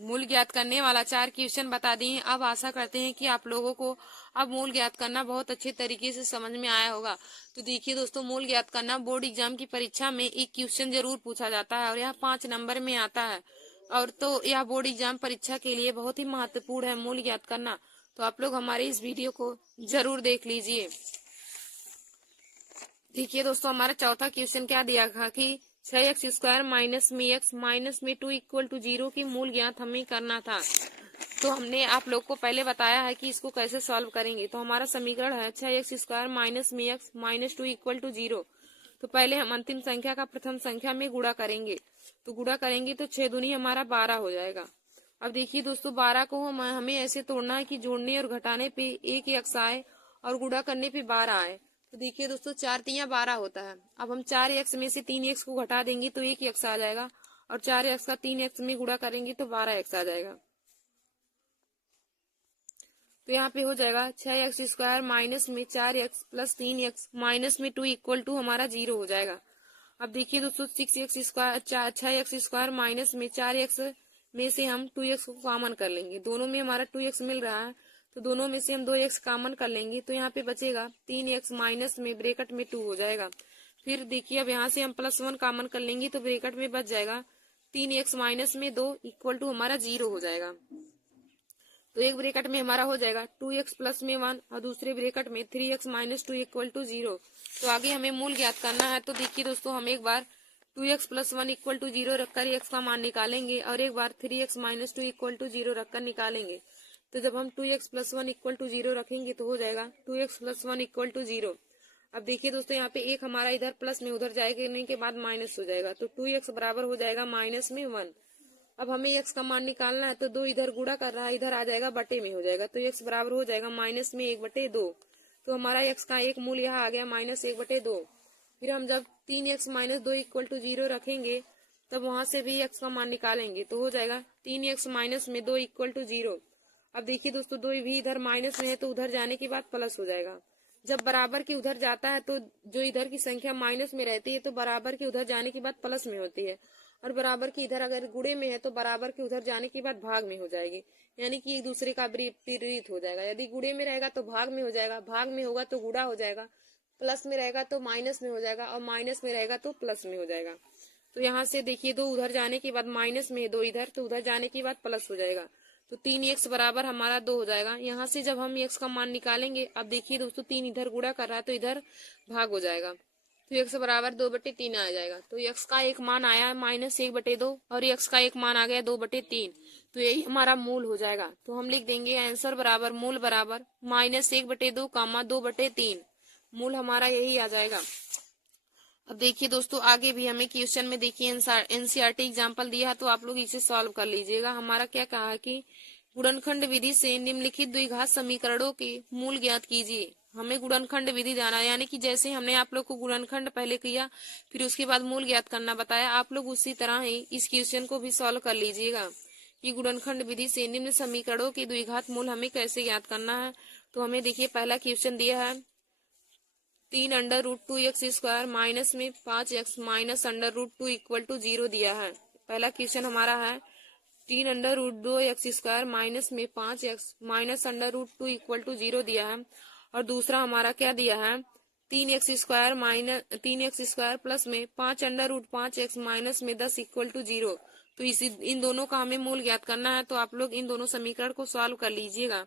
मूल ज्ञात करने वाला 4 क्वेश्चन बता दिए। अब आशा करते हैं कि आप लोगों को अब मूल ज्ञात करना बहुत अच्छे तरीके से समझ में आया होगा। तो देखिए दोस्तों मूल ज्ञात करना बोर्ड एग्जाम की परीक्षा में एक क्वेश्चन जरूर पूछा जाता है और यह 5 नंबर में आता है। और तो यह बोर्ड एग्जाम परीक्षा के लिए बहुत ही महत्वपूर्ण है मूल ज्ञात करना। तो आप लोग हमारे इस वीडियो को जरूर देख लीजिए। देखिए दोस्तों हमारा चौथा क्वेश्चन क्या दिया था कि 6x² माइनस में x माइनस में 2 इक्वल टू 0 की मूल ज्ञात हमें करना था। तो हमने आप लोग को पहले बताया है कि इसको कैसे सॉल्व करेंगे। तो हमारा समीकरण है 6x² माइनस में x माइनस 2 इक्वल टू 0। तो पहले हम अंतिम संख्या का प्रथम संख्या में गुणा करेंगे। तो गुणा करेंगे तो 6 दूनी हमारा 12 हो जाएगा। अब देखिए दोस्तों 12 को हमें ऐसे तोड़ना है कि जोड़ने और घटाने पे एक x आए और गुणा करने पे 12 आए। तो देखिए दोस्तों 4 तिया 12 होता है। अब हम 4x में से 3x को घटा देंगे तो 1x आ जाएगा और 4x का 3x में गुणा करेंगे तो 12x आ जाएगा। तो यहाँ पे हो जाएगा 6x² माइनस में 4x प्लस 3x माइनस में 2 इक्वल टू हमारा 0 हो जाएगा। अब देखिए दोस्तों 6x² माइनस में 4x में से हम 2x को कॉमन कर लेंगे। दोनों में हमारा 2x मिल रहा है तो दोनों में से हम 2x कॉमन कर लेंगे। तो यहाँ पे बचेगा 3x माइनस में ब्रैकेट में 2 हो जाएगा। फिर देखिए अब यहाँ से हम +1 कॉमन कर लेंगे तो ब्रैकेट में बच जाएगा 3x माइनस में 2 इक्वल टू हमारा 0 हो जाएगा। तो एक ब्रैकेट में हमारा हो जाएगा 2x प्लस में 1 और दूसरे ब्रैकेट में 3x माइनस 2 इक्वल टू 0। तो आगे हमें मूल ज्ञात करना है। तो देखिए दोस्तों हम एक बार 2x प्लस 1 इक्वल टू 0 रखकर x का मान निकालेंगे और एक बार 3x माइनस 2 इक्वल टू 0 रखकर निकालेंगे। तो जब हम 2x प्लस 1 इक्वल टू 0 रखेंगे तो हो जाएगा 2x प्लस 1 इक्वल टू 0। अब देखिए दोस्तों यहाँ पे एक हमारा इधर प्लस में उधर जाएगा के बाद माइनस हो जाएगा। तो 2x बराबर हो जाएगा माइनस में 1। अब हमें x का मान निकालना है तो 2 इधर गुणा कर रहा है, इधर आ जाएगा बटे में हो जाएगा। तो x बराबर हो जाएगा माइनस में 1/2। तो हमारा x का एक मूल यहाँ आ गया -1/2। फिर हम जब 3x माइनस 2 इक्वल टू 0 रखेंगे तब वहां से भी x का मान निकालेंगे तो हो जाएगा 3x माइनस में 2 इक्वल टू 0। अब देखिए दोस्तों 2 भी इधर माइनस में है तो उधर जाने के बाद प्लस हो जाएगा। जब बराबर के उधर जाता है तो जो इधर की संख्या माइनस में रहती है तो बराबर के उधर जाने के बाद प्लस में होती है और बराबर की इधर अगर गुणे में है तो बराबर के उधर जाने के बाद भाग में हो जाएगी। यानी कि एक दूसरे का विपरीत हो जाएगा। यदि गुणे में रहेगा तो भाग में हो जाएगा, भाग में होगा तो गुणा हो जाएगा, प्लस में रहेगा तो माइनस में हो जाएगा और माइनस में रहेगा तो प्लस में हो जाएगा। तो यहाँ से देखिए 2 उधर जाने के बाद माइनस में 2 इधर तो उधर जाने के बाद प्लस हो जाएगा। तो 3x बराबर हमारा 2 हो जाएगा। यहाँ से जब हम x का मान निकालेंगे, अब देखिए दोस्तों 3 इधर गुणा कर रहा है तो इधर भाग हो जाएगा। तो x बराबर 2/3 आ जाएगा। तो x का एक मान आया है -1/2 और x का एक मान आ गया 2/3। तो यही हमारा मूल हो जाएगा। तो हम लिख देंगे आंसर बराबर मूल बराबर -1/2 कामा 2/3। मूल हमारा यही आ जाएगा। अब देखिए दोस्तों आगे भी हमें क्वेश्चन में देखिए एनसीईआरटी एग्जाम्पल दिया है तो आप लोग इसे सॉल्व कर लीजिएगा। हमारा क्या कहा कि गुणनखंड विधि से निम्नलिखित द्विघात समीकरणों के मूल ज्ञात कीजिए। हमें गुणनखंड विधि जाना है, यानी कि जैसे हमने आप लोग को गुणनखंड पहले किया फिर उसके बाद मूल ज्ञात करना बताया, आप लोग उसी तरह ही इस क्वेश्चन को भी सॉल्व कर लीजिएगा कि गुणनखंड विधि से निम्न समीकरणों के द्विघात मूल हमें कैसे ज्ञात करना है। तो हमें देखिए पहला क्वेश्चन दिया है 3√2x² माइनस में 5x माइनस √2 इक्वल टू 0 दिया है। पहला क्वेश्चन हमारा है 3√2x² माइनस में 5x माइनस √2 इक्वल टू 0 दिया है। और दूसरा हमारा क्या दिया है 3x² प्लस में 5√5x माइनस में 10 इक्वल टू 0। तो इन दोनों का हमें मूल ज्ञात करना है। तो आप लोग इन दोनों समीकरण को सॉल्व कर लीजिएगा।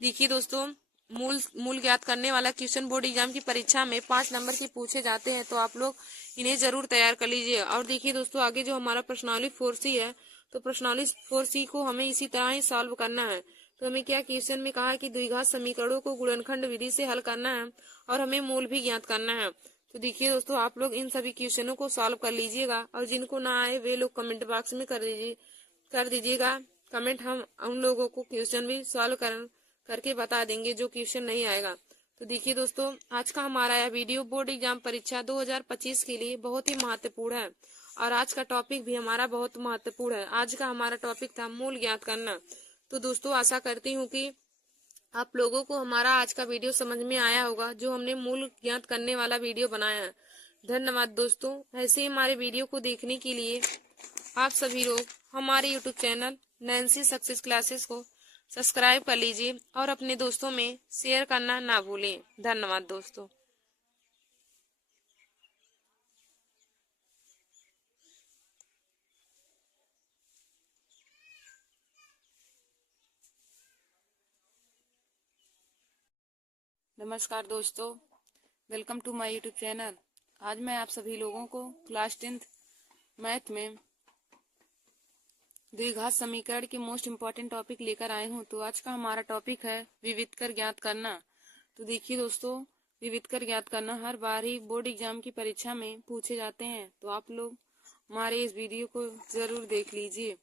देखिए दोस्तों मूल ज्ञात करने वाला क्वेश्चन बोर्ड एग्जाम की परीक्षा में 5 नंबर के पूछे जाते हैं तो आप लोग इन्हें जरूर तैयार कर लीजिए। और देखिए दोस्तों आगे जो हमारा प्रश्नावली 4C है तो प्रश्नावली 4C को हमें इसी तरह ही सॉल्व करना है। तो हमें क्या क्वेश्चन में कहा है कि द्विघात समीकरणों को गुणनखंड विधि से हल करना है और हमें मूल भी ज्ञात करना है। तो देखिए दोस्तों आप लोग इन सभी क्वेश्चनों को सॉल्व कर लीजिएगा और जिनको ना आए वे लोग कमेंट बॉक्स में कर दीजिएगा। कमेंट हम उन लोगों को क्वेश्चन भी सॉल्व करके बता देंगे जो क्वेश्चन नहीं आएगा। तो देखिए दोस्तों, आज का हमारा यह वीडियो बोर्ड एग्जाम परीक्षा 2025 के लिए बहुत ही महत्वपूर्ण है और आज का टॉपिक भी हमारा बहुत महत्वपूर्ण है। आज का हमारा टॉपिक था मूल ज्ञात करना। तो दोस्तों, आशा करती हूँ कि आप लोगों को हमारा आज का वीडियो समझ में आया होगा, जो हमने मूल ज्ञात करने वाला वीडियो बनाया है। धन्यवाद दोस्तों। ऐसे ही हमारे वीडियो को देखने के लिए आप सभी लोग हमारे YouTube channel Nancy success classes को सब्सक्राइब कर लीजिए और अपने दोस्तों में शेयर करना ना भूलें। धन्यवाद दोस्तों। नमस्कार दोस्तों, welcome to my YouTube channel. आज मैं आप सभी लोगों को क्लास 10th मैथ में द्विघात समीकरण के मोस्ट इम्पॉर्टेंट टॉपिक लेकर आए हूँ। तो आज का हमारा टॉपिक है विविधकर ज्ञात करना। तो देखिए दोस्तों, विविधकर ज्ञात करना हर बार ही बोर्ड एग्जाम की परीक्षा में पूछे जाते हैं, तो आप लोग हमारे इस वीडियो को जरूर देख लीजिए।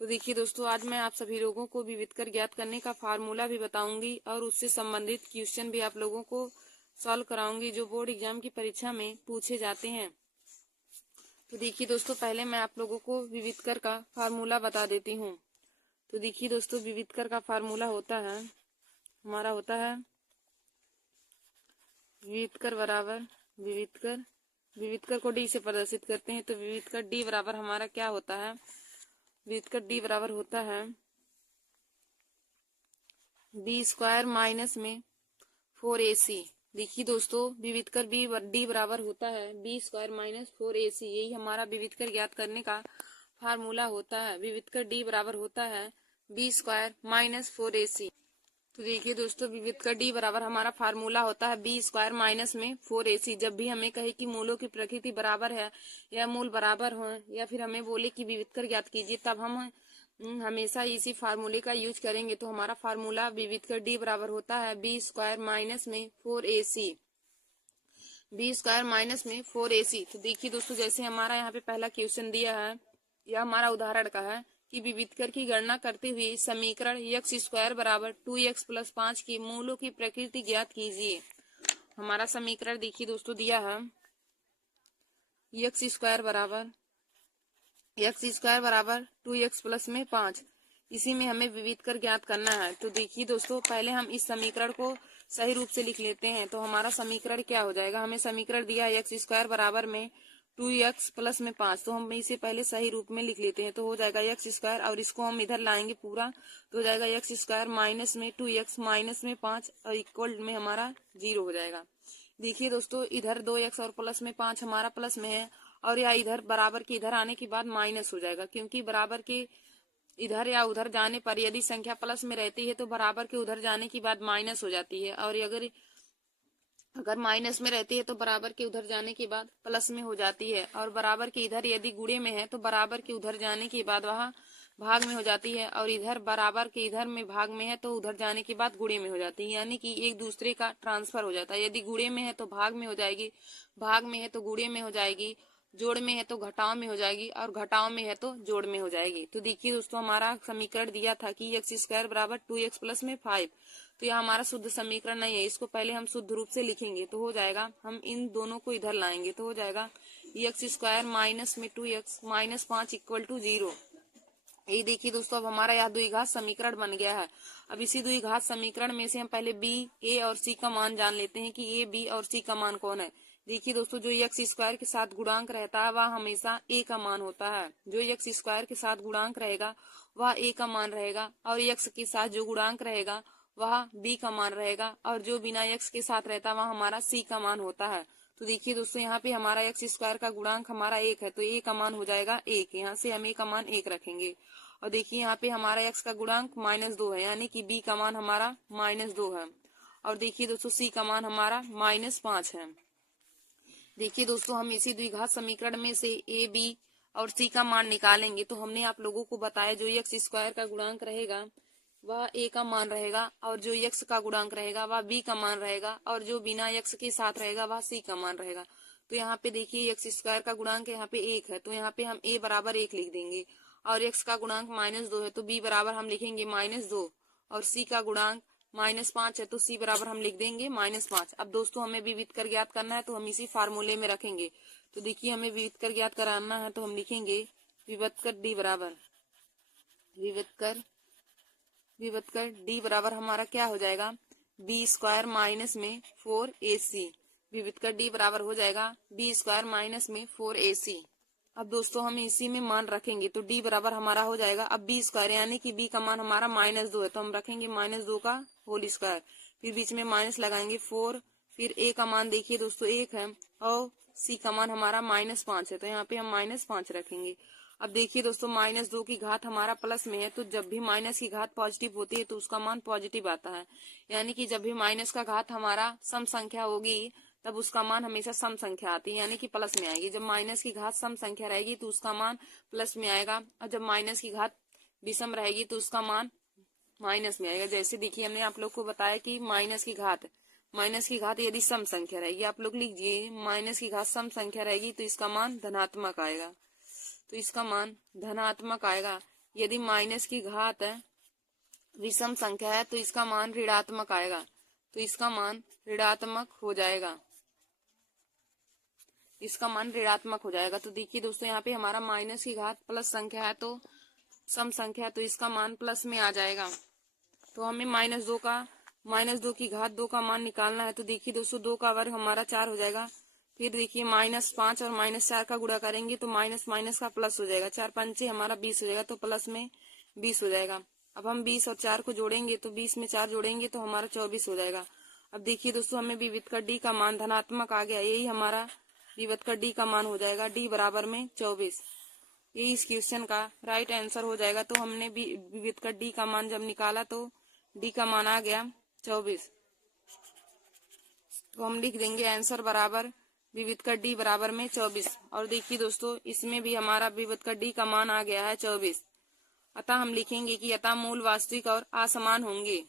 तो देखिए दोस्तों, आज मैं आप सभी लोगों को विविधकर ज्ञात करने का फार्मूला भी बताऊंगी और उससे संबंधित क्वेश्चन भी आप लोगों को सॉल्व कराऊंगी जो बोर्ड एग्जाम की परीक्षा में पूछे जाते हैं। तो देखिए दोस्तों, पहले मैं आप लोगों को विविधकर का फार्मूला बता देती हूँ। तो देखिए दोस्तों, विविधकर का फार्मूला होता है हमारा होता है विविधकर बराबर विविधकर को डी से प्रदर्शित करते हैं। तो विविधकर डी बराबर हमारा क्या होता है? विविधकर डी बराबर होता है बी स्क्वायर माइनस में 4ac। देखिए दोस्तों, विविधकर डी बराबर होता है बी स्क्वायर माइनस 4ac। यही हमारा विविधकर ज्ञात करने का फार्मूला होता है। विविधकर डी बराबर होता है बी स्क्वायर माइनस 4ac। तो देखिए दोस्तों, विविधकर डी बराबर हमारा फार्मूला होता है बी स्क्वायर माइनस में 4ac। जब भी हमें कहे कि मूलों की प्रकृति बराबर है या मूल बराबर हो या फिर हमें बोले कि विविधकर ज्ञात कीजिए, तब हम हमेशा इसी फार्मूले का यूज करेंगे। तो हमारा फार्मूला विविधकर डी बराबर होता है बी स्क्वायर माइनस में 4ac। बी स्क्वायर माइनस में 4ac। तो देखिए दोस्तों, जैसे हमारा यहाँ पे पहला क्वेश्चन दिया है, यह हमारा उदाहरण का है कि विविधकर की गणना करते हुए समीकरण x स्क्वायर बराबर 2x प्लस 5 के मूलों की प्रकृति ज्ञात कीजिए। हमारा समीकरण देखिए दोस्तों दिया है x स्क्वायर बराबर 2x प्लस में 5। इसी में हमें विविधकर ज्ञात करना है। तो देखिए दोस्तों, पहले हम इस समीकरण को सही रूप से लिख लेते हैं। तो हमारा समीकरण क्या हो जाएगा? हमें समीकरण दिया है x स्क्वायर बराबर में 2x प्लस में 5। तो हम इसे पहले सही रूप में लिख लेते हैं। तो हो जाएगा x स्क्वायर और इसको हम इधर लाएंगे पूरा, तो हो जाएगा x स्क्वायर माइनस में 2x माइनस में 5 और इक्वल में हमारा 0 हो जाएगा। देखिए दोस्तों, इधर 2x और प्लस में 5 हमारा प्लस में है और या इधर बराबर के इधर आने के बाद माइनस हो जाएगा, क्योंकि बराबर के इधर या उधर जाने पर यदि संख्या प्लस में रहती है तो बराबर के उधर जाने के बाद माइनस हो जाती है, और अगर माइनस में रहती है तो बराबर के उधर जाने के बाद प्लस में हो जाती है, और बराबर के इधर यदि गुणे में है तो बराबर के उधर जाने के बाद वह भाग में हो जाती है, और इधर बराबर के इधर में भाग में है तो उधर जाने के बाद गुणे में हो जाती है। यानी कि एक दूसरे का ट्रांसफर हो जाता है। यदि गुणे में है तो भाग में हो जाएगी, भाग में है तो गुणे में हो जाएगी, जोड़ में है तो घटाव में हो जाएगी, और घटाव में है तो जोड़ में हो जाएगी। तो देखिए दोस्तों, हमारा समीकरण दिया था कि x स्क्वायर बराबर 2x प्लस में 5। तो यह हमारा शुद्ध समीकरण नहीं है, इसको पहले हम शुद्ध रूप से लिखेंगे। तो हो जाएगा, हम इन दोनों को इधर लाएंगे तो हो जाएगा x स्क्वायर माइनस में 2x माइनस 5 इक्वल टू 0। यही देखिए दोस्तों, अब हमारा यह द्विघात समीकरण बन गया है। अब इसी द्विघात समीकरण में से हम पहले b, a और c का मान जान लेते हैं कि a, b और c का मान कौन है। देखिए दोस्तों, जो x स्क्वायर के साथ गुणांक रहता है वह हमेशा a का मान होता है। जो x स्क्वायर के साथ गुणांक रहेगा वह a का मान रहेगा, और x के साथ जो गुणांक रहेगा वह b का मान रहेगा, और जो बिना x के साथ रहता वह हमारा c का मान होता है। तो देखिए दोस्तों, यहाँ पे हमारा x स्क्वायर का गुणांक हमारा 1 है, तो a का मान हो जाएगा 1। यहाँ से हम a का मान 1 रखेंगे। और देखिए यहाँ पे हमारा x का गुणांक -2 है, यानी कि b का मान हमारा -2 है। और देखिए दोस्तों, c का मान हमारा -5 है। देखिए दोस्तों, हम इसी द्विघात समीकरण में से a, b और c का मान निकालेंगे। तो हमने आप लोगों को बताया जो x स्क्वायर का गुणांक रहेगा वह a का मान रहेगा, और जो x का गुणांक रहेगा वह b का मान रहेगा, और जो बिना x के साथ रहेगा वह c का मान रहेगा। तो यहाँ पे देखिए x स्क्वायर का गुणांक यहाँ पे 1 है, तो यहाँ पे हम a बराबर 1 लिख देंगे। और x का गुणांक -2 है तो b बराबर हम लिखेंगे -2, और c का गुणांक -5 है तो c बराबर हम लिख देंगे -5। अब दोस्तों हमें विविध कर ज्ञात करना है तो हम इसी फार्मूले में रखेंगे। तो देखिए हमें विविध कर ज्ञात कराना है तो हम लिखेंगे विविध कर d बराबर विविध कर d बराबर हमारा क्या हो जाएगा, b² माइनस में 4ac। विविध कर d बराबर हो जाएगा b² माइनस में 4ac। अब दोस्तों हम इसी में मान रखेंगे तो d बराबर हमारा हो जाएगा, अब b² यानी कि b का मान हमारा -2 है तो हम रखेंगे -2 का होल स्क्वायर, फिर बीच में माइनस लगाएंगे 4, फिर a का मान देखिए दोस्तों 1 है और c का मान हमारा -5 है तो यहाँ पे हम -5 रखेंगे। अब देखिए दोस्तों -2 की घात हमारा प्लस में है तो जब भी माइनस की घात पॉजिटिव होती है तो उसका मान पॉजिटिव आता है, यानी कि जब भी माइनस का घात हमारा सम संख्या होगी तब उसका मान हमेशा सम संख्या आती है, यानी कि प्लस में आएगी। जब माइनस की घात सम संख्या रहेगी तो उसका मान प्लस में आएगा, और जब माइनस की घात विषम रहेगी तो उसका मान माइनस में आएगा। जैसे देखिए हमने आप लोग को बताया कि माइनस की घात यदि सम संख्या रहेगी, आप लोग लीजिए माइनस की घात सम संख्या रहेगी तो इसका मान धनात्मक आएगा, तो इसका मान धनात्मक आएगा। यदि माइनस की घात विषम संख्या है तो इसका मान ऋणात्मक आएगा, तो इसका मान ऋणात्मक हो जाएगा, इसका मान ऋणात्मक हो जाएगा। तो देखिए दोस्तों यहाँ पे हमारा माइनस की घात प्लस संख्या है तो सम संख्या है तो इसका मान प्लस में आ जाएगा। तो हमें -2 की घात 2 का मान निकालना है। तो देखिए दोस्तों 2 का वर्ग हमारा 4 हो जाएगा, फिर देखिए -5 और -4 का गुणा करेंगे तो माइनस माइनस का प्लस हो जाएगा, 4 पंचे हमारा 20 हो जाएगा तो प्लस में 20 हो जाएगा। अब हम 20 और 4 को जोड़ेंगे तो 20 में 4 जोड़ेंगे तो हमारा 24 हो जाएगा। अब देखिए दोस्तों हमें विविध का डी का मान धनात्मक आ गया, यही हमारा विविध का डी का मान हो जाएगा, डी बराबर में 24। यही इस क्वेश्चन का राइट आंसर हो जाएगा। तो हमने विविध का डी का मान जब निकाला तो डी का मान आ गया 24, तो हम लिख देंगे आंसर बराबर विविध का डी बराबर में 24। और देखिए दोस्तों इसमें भी हमारा विविध का डी का मान आ गया है 24। अतः हम लिखेंगे कि अतः मूल वास्तविक और असमान होंगे।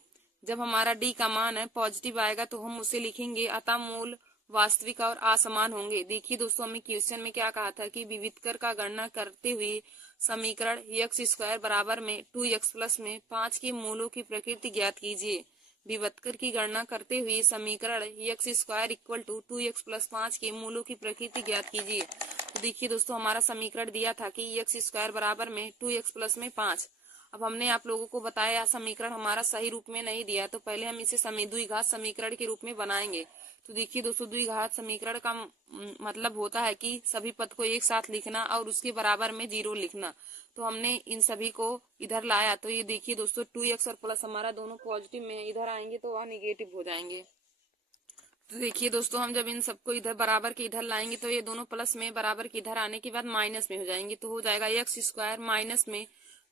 जब हमारा डी का मान है पॉजिटिव आएगा तो हम उसे लिखेंगे अतः मूल वास्तविक और असमान होंगे। देखिए दोस्तों हमें क्वेश्चन में क्या कहा था कि विविधकर का गणना करते हुए समीकरण x² बराबर में 2x प्लस में 5 के मूलों की प्रकृति ज्ञात कीजिए। विविधकर की गणना करते हुए समीकरण x² equal to 2x plus 5 के मूलों की प्रकृति ज्ञात कीजिए। तो देखिए दोस्तों हमारा समीकरण दिया था कि x² बराबर में 2x प्लस में 5। अब हमने आप लोगों को बताया समीकरण हमारा सही रूप में नहीं दिया, तो पहले हम इसे द्विघात समीकरण के रूप में बनाएंगे। तो देखिए दोस्तों द्विघात समीकरण का मतलब होता है कि सभी पद को एक साथ लिखना और उसके बराबर में 0 लिखना। तो हमने इन सभी को इधर लाया, तो ये देखिए दोस्तों 2x और प्लस हमारा दोनों पॉजिटिव में इधर आएंगे तो वह निगेटिव हो जाएंगे। तो देखिए दोस्तों हम जब इन सबको इधर बराबर के इधर लाएंगे तो ये दोनों प्लस में बराबर के इधर आने के बाद माइनस में हो जाएंगे, तो हो जाएगा x² माइनस में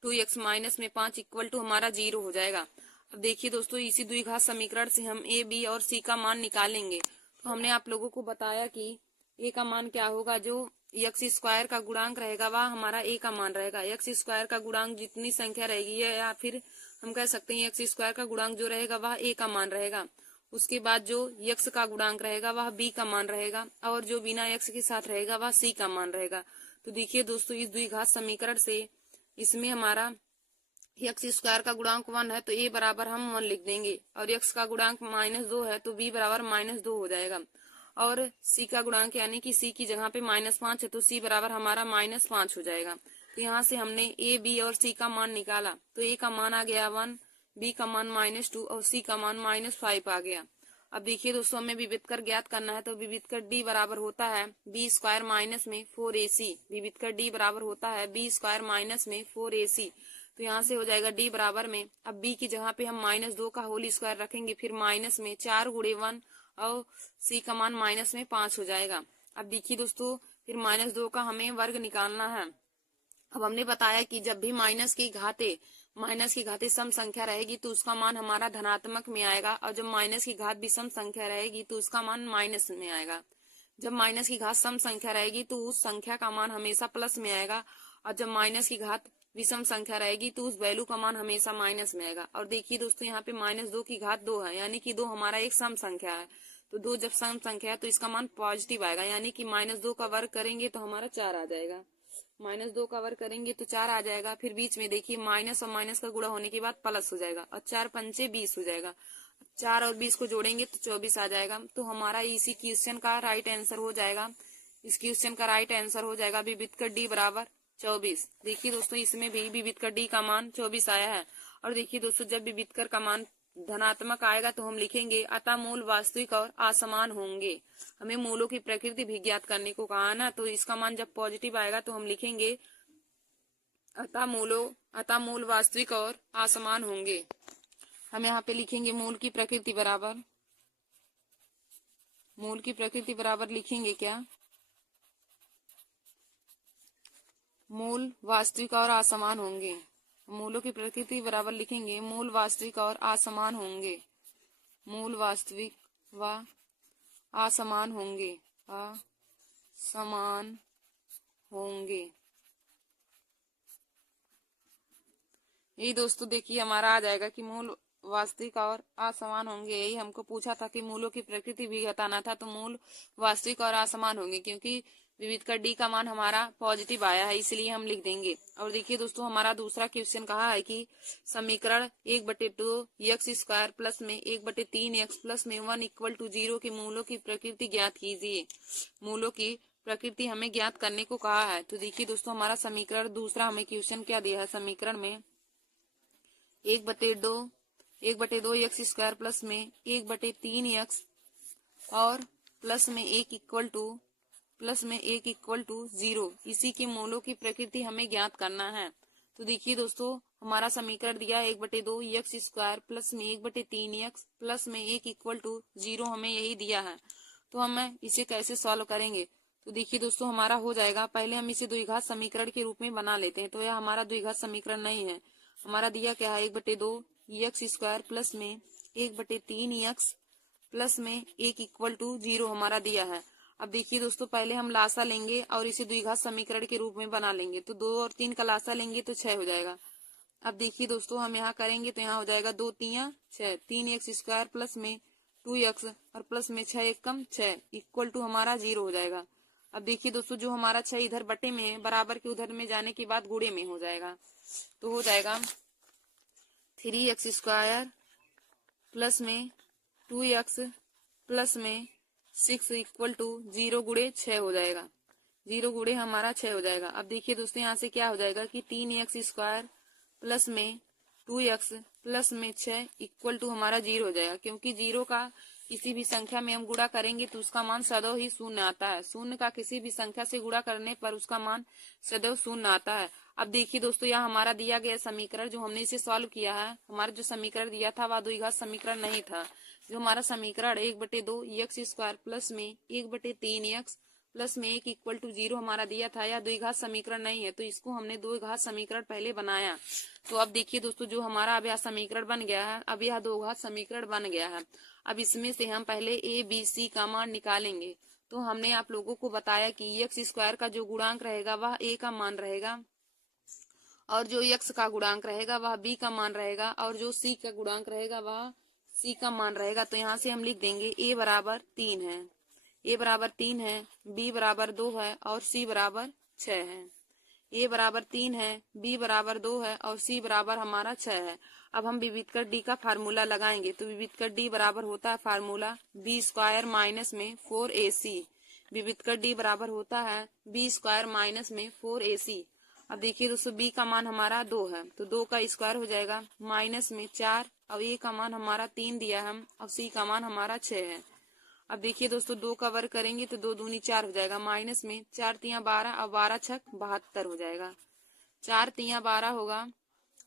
2x माइनस में 5 इक्वल टू हमारा 0 हो जाएगा। अब देखिए दोस्तों इसी द्विघात समीकरण से हम a, b और c का मान निकालेंगे। तो हमने आप लोगों को बताया कि a का मान क्या होगा, जो x² का गुणांक रहेगा वह हमारा a का मान रहेगा। x² का गुणांक जितनी संख्या रहेगी या फिर हम कह सकते हैं x² का गुणांक जो रहेगा वह a का मान रहेगा। उसके बाद जो x का गुणांक रहेगा वह b का मान रहेगा, और जो बिना x के साथ रहेगा वह c का मान रहेगा। तो देखिए दोस्तों इस द्विघात समीकरण से इसमें हमारा x² का गुणांक 1 है तो a बराबर हम 1 लिख देंगे, और x का गुणांक -2 है तो b बराबर -2 हो जाएगा, और c का गुणांक यानी कि c की जगह पे -5 है तो c बराबर हमारा -5 हो जाएगा। तो यहाँ से हमने a, b और c का मान निकाला, तो a का मान आ गया 1, b का मान -2 और c का मान -5 आ गया। अब देखिए दोस्तों हमें विविधकर ज्ञात करना है, तो विविधकर d बराबर होता है b² माइनस में 4ac। विविधकर d बराबर होता है b² माइनस में 4ac। तो यहाँ से हो जाएगा d बराबर में, अब b की जगह पे हम -2 का होल स्क्वायर रखेंगे, फिर माइनस में 4 गुणे 1 और c का मान -5 हो जाएगा। अब देखिए दोस्तों फिर -2 का हमें वर्ग निकालना है। अब हमने बताया कि जब भी माइनस की घाते सम संख्या रहेगी तो उसका मान हमारा धनात्मक में आएगा, और जब माइनस की घात विषम संख्या रहेगी तो उसका मान माइनस में आएगा। जब माइनस की घात सम संख्या रहेगी तो उस संख्या का मान हमेशा प्लस में आएगा, और जब माइनस की घात विषम संख्या रहेगी तो उस वैल्यू का मान हमेशा माइनस में आएगा। और देखिए दोस्तों यहाँ पे -2 की घात 2 है, यानी कि 2 हमारा एक सम संख्या है, तो 2 जब सम संख्या है तो इसका मान पॉजिटिव आएगा, यानी कि -2 का वर्ग करेंगे तो हमारा 4 आ जाएगा। -2 कवर करेंगे तो 4 आ जाएगा। फिर बीच में देखिए माइनस और माइनस का गुणा होने के बाद प्लस हो जाएगा और 4 पंचे 20 हो जाएगा। 4 और 20 को जोड़ेंगे तो 24 आ जाएगा। तो हमारा इसी क्वेश्चन का राइट आंसर हो जाएगा। इस क्वेश्चन का राइट आंसर हो जाएगा विविध का डी बराबर 24। देखिए दोस्तों इसमें भी विविध का डी का मान 24 आया है। और देखिए दोस्तों जब विविध कर का मान धनात्मक आएगा तो हम लिखेंगे अतः मूल वास्तविक और असमान होंगे। हमें मूलों की प्रकृति भी ज्ञात करने को कहा ना, तो इसका मान जब पॉजिटिव आएगा तो हम लिखेंगे अतः मूल वास्तविक और असमान होंगे। हम यहाँ पे लिखेंगे मूल की प्रकृति बराबर लिखेंगे क्या, मूल वास्तविक और असमान होंगे। मूलों की प्रकृति बराबर लिखेंगे मूल वास्तविक और असमान होंगे। मूल वास्तविक व असमान होंगे, असमान होंगे। यही दोस्तों देखिए हमारा आ जाएगा कि मूल वास्तविक और असमान होंगे। यही हमको पूछा था कि मूलों की प्रकृति भी बताना था, तो मूल वास्तविक और असमान होंगे क्योंकि विविध का डी का मान हमारा पॉजिटिव आया है, इसलिए हम लिख देंगे। और देखिए दोस्तों हमारा दूसरा क्वेश्चन कहा है कि समीकरण 1/2 एक्स स्क्वायर प्लस में 1/3 एक्स प्लस में 1 = 0 के मूलों की प्रकृति ज्ञात कीजिए। मूलों की प्रकृति हमें ज्ञात करने को कहा है। तो देखिए दोस्तों हमारा समीकरण दूसरा हमें क्वेश्चन क्या दिया है, समीकरण में 1/2 एक्स स्क्वायर प्लस में 1/3 एक्स और प्लस में 1 = 0 इसी के मूलों की प्रकृति हमें ज्ञात करना है। तो देखिए दोस्तों हमारा समीकरण दिया 1/2 एक्स स्क्वायर प्लस में 1/3 एक्स प्लस में 1 = 0 हमें यही दिया है। तो हम इसे कैसे सॉल्व करेंगे, तो देखिए दोस्तों हमारा हो जाएगा, पहले हम इसे द्विघात समीकरण के रूप में बना लेते हैं। तो यह हमारा द्विघात समीकरण नहीं है, हमारा दिया क्या है 1/2 एक्स स्क्वायर प्लस में 1/3 एक्स प्लस में 1 = 0 हमारा दिया है। अब देखिए दोस्तों पहले हम लासा लेंगे और इसे द्विघात समीकरण के रूप में बना लेंगे। तो 2 और 3 का लासा लेंगे तो 6 हो जाएगा। अब देखिए दोस्तों हम यहाँ करेंगे तो यहाँ हो जाएगा 2 3 6, 3 एक्स स्क्वायर प्लस में 2 एक्स और प्लस में 6 1 6 = हमारा 0 हो जाएगा। अब देखिए दोस्तों जो हमारा 6 इधर बटे में है, बराबर के उधर में जाने के बाद गुणे में हो जाएगा। तो हो जाएगा 3 एक्स स्क्वायर प्लस में 2 एक्स प्लस में 6 = 0 गुणे 6 हो जाएगा। 0 गुणे हमारा 6 हो जाएगा। अब देखिए दोस्तों यहाँ से क्या हो जाएगा कि 3 एक्स स्क्वायर प्लस में 2 एक्स प्लस में 6 = हमारा 0 हो जाएगा, क्योंकि 0 का किसी भी संख्या में हम गुणा करेंगे तो उसका मान सदैव ही शून्य आता है। शून्य का किसी भी संख्या से गुणा करने पर उसका मान सदैव शून्य आता है। अब देखिए दोस्तों यहाँ हमारा दिया गया समीकरण जो हमने इसे सॉल्व किया है, हमारा जो समीकरण दिया था वह द्विघात समीकरण नहीं था। जो हमारा समीकरण 1/2 एक्स स्क्वायर प्लस में 1/3 एक्स प्लस में 1 = 0 हमारा दिया था, यह द्विघात समीकरण नहीं है, तो इसको हमने द्विघात समीकरण पहले बनाया। तो अब देखिए दोस्तों जो हमारा अब यह समीकरण बन गया है, अब यह द्विघात समीकरण बन गया है। अब इसमें से हम पहले ए बी सी का मान निकालेंगे। तो हमने आप लोगों को बताया कि एक्स स्क्वायर का जो गुणांक रहेगा वह ए का मान रहेगा, और जो एक्स का गुणांक रहेगा वह बी का मान रहेगा, और जो सी का गुणांक रहेगा वह सी का मान रहेगा। तो यहाँ से हम लिख देंगे ए बराबर 3 है, ए बराबर 3 है, बी बराबर 2 है और सी बराबर 6 है। ए बराबर 3 है, बी बराबर 2 है और सी बराबर हमारा 6 है। अब हम विविध कर डी का फार्मूला लगाएंगे। तो विविध कर डी बराबर होता है फार्मूला बी स्क्वायर माइनस में 4ac। विविध कर डी बराबर होता है बी स्क्वायर माइनस में 4ac। अब देखिए दोस्तों बी का मान हमारा 2 है, तो 2 का स्क्वायर हो जाएगा माइनस में 4, और ए का मान हमारा 3 दिया हम, और सी का मान हमारा 6 है। अब देखिए दोस्तों 2 का वर्ग करेंगे तो 2 दूनी 4 हो जाएगा, माइनस में 4 3 12 और 12 6 72 हो जाएगा। 4 3 12 होगा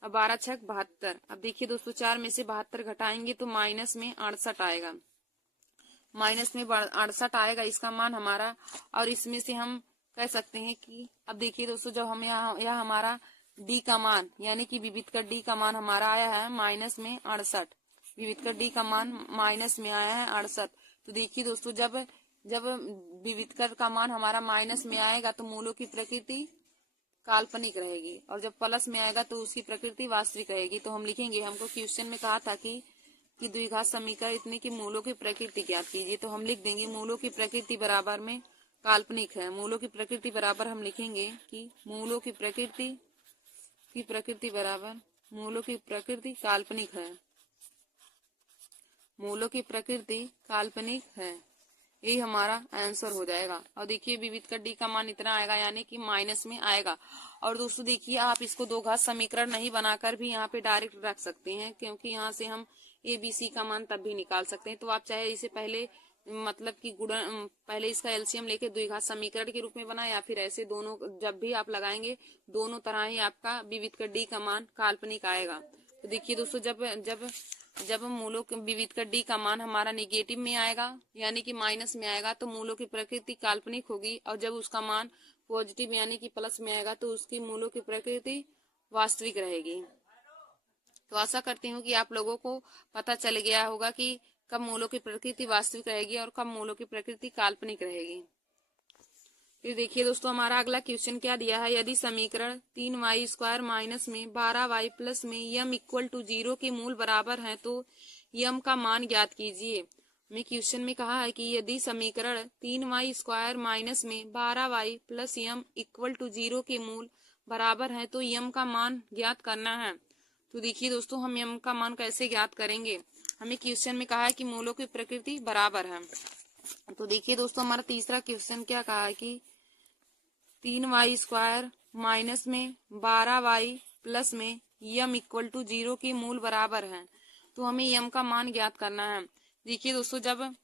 और 12 6 72। अब देखिए दोस्तों 4 में से 72 घटाएंगे तो माइनस में 68 आएगा, माइनस में 68 आएगा इसका मान हमारा। और इसमें से हम कह सकते हैं कि अब देखिए दोस्तों जब हम यह हमारा डी का मान यानी कि विविध कर डी का मान हमारा आया है माइनस में 68, विविध कर डी का मान माइनस में आया है 68। तो देखिए दोस्तों जब विविध कर का मान हमारा माइनस में आएगा तो मूलों की प्रकृति काल्पनिक रहेगी, और जब प्लस में आएगा तो उसकी प्रकृति वास्तविक रहेगी। तो हम लिखेंगे, हमको क्वेश्चन में कहा था कि द्विघात समीकरण इतने की मूलों की प्रकृति ज्ञात कीजिए। तो हम लिख देंगे मूलों की प्रकृति बराबर में काल्पनिक है। मूलों की प्रकृति बराबर हम लिखेंगे कि मूलों की प्रकृति बराबर मूलों की प्रकृति काल्पनिक है। मूलों की प्रकृति काल्पनिक है, यही हमारा आंसर हो जाएगा। और देखिए विविध का डी का मान इतना आएगा, यानी कि माइनस में आएगा। और दोस्तों देखिए आप इसको दो घात समीकरण नहीं बनाकर भी यहाँ पे डायरेक्ट रख सकते हैं, क्योंकि यहाँ से हम ए बी सी का मान तब भी निकाल सकते हैं। तो आप चाहे इसे पहले मतलब कि गुणन पहले इसका एलसीएम लेके द्विघात समीकरण के रूप में बनाए, या फिर ऐसे दोनों जब भी आप लगाएंगे दोनों तरह ही आपका विविध का डी का मान काल्पनिक आएगा। तो देखिए दोस्तों जब जब जब मूलों के विविध का डी का मान हमारा नेगेटिव में आएगा, यानी कि माइनस में आएगा, तो मूलों की प्रकृति काल्पनिक होगी। और जब उसका मान पॉजिटिव यानी कि प्लस में आएगा तो उसकी मूलों की प्रकृति वास्तविक रहेगी। तो आशा करती हूँ कि आप लोगों को पता चल गया होगा कि कब मूलों की प्रकृति वास्तविक रहेगी और कब मूलों की प्रकृति काल्पनिक रहेगी। फिर देखिए दोस्तों हमारा अगला क्वेश्चन क्या दिया है। यदि समीकरण 3y² माइनस में 12y प्लस में यम इक्वल टू 0 के मूल बराबर है तो यम का मान ज्ञात कीजिए। हमें क्वेश्चन में कहा है कि यदि समीकरण 3y² माइनस में 12y plus Yama equal to 0 के मूल बराबर है तो यम का मान ज्ञात करना है। तो देखिए दोस्तों हम यम का मान कैसे ज्ञात करेंगे। हमें क्वेश्चन में कहा है कि मूलों की प्रकृति बराबर है। तो देखिए दोस्तों हमारा तीसरा क्वेश्चन क्या कहा है कि 3y² माइनस में 12y प्लस में यम इक्वल टू 0 के मूल बराबर है, तो हमें यम का मान ज्ञात करना है। देखिए दोस्तों जब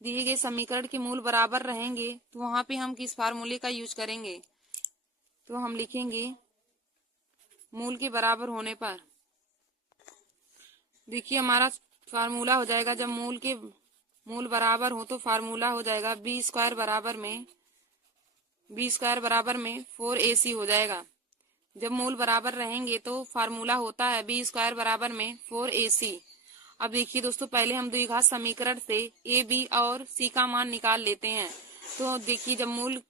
दिए गए समीकरण के मूल बराबर रहेंगे तो वहां पे हम किस फार्मूले का यूज करेंगे। तो हम लिखेंगे मूल के बराबर होने पर, देखिए हमारा फार्मूला हो जाएगा, जब मूल बराबर हो तो फार्मूला हो जाएगा b² बराबर में 4ac हो जाएगा। जब मूल बराबर रहेंगे तो फार्मूला होता है b² बराबर में 4ac। अब देखिए दोस्तों पहले हम द्विघात समीकरण से a b और c का मान निकाल लेते हैं। तो देखिए जब मूल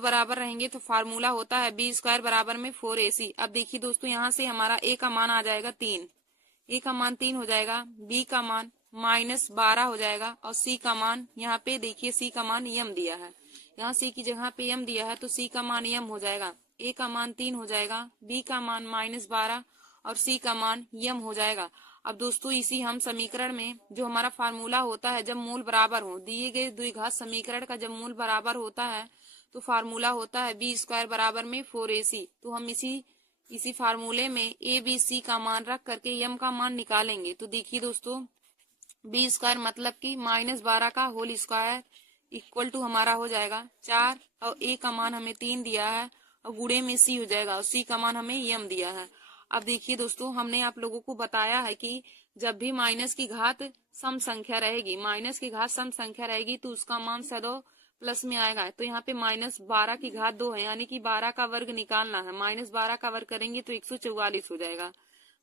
बराबर रहेंगे तो फार्मूला होता है b² बराबर में 4ac। अब देखिए दोस्तों यहाँ से हमारा a का मान आ जाएगा 3, a का मान 3 हो जाएगा, b का मान -12 हो जाएगा और c का मान यहाँ पे देखिए c का मान यम दिया है, यहाँ c की जगह पे यम दिया है तो c का मान यम हो जाएगा। a का मान 3 हो जाएगा, b का मान -12 और c का मान यम हो जाएगा। अब दोस्तों इसी हम समीकरण में जो हमारा फार्मूला होता है जब मूल बराबर हो, दिए गए द्विघात समीकरण का जब मूल बराबर होता है तो फार्मूला होता है b² बराबर में 4ac। तो हम इसी फार्मूले में a b c का मान रख करके यम का मान निकालेंगे। तो देखिए दोस्तों b² मतलब कि -12 का होल स्क्वायर इक्वल टू हमारा हो जाएगा 4 और a का मान हमें 3 दिया है और गुणे में c हो जाएगा और c का मान हमें यम दिया है। अब देखिए दोस्तों हमने आप लोगों को बताया है कि जब भी माइनस की घात सम संख्या रहेगी तो उसका मान सदैव प्लस में आएगा। तो यहाँ पे -12 की घात 2 है, यानी कि 12 का वर्ग निकालना है। -12 का वर्ग करेंगे तो 144 हो जाएगा,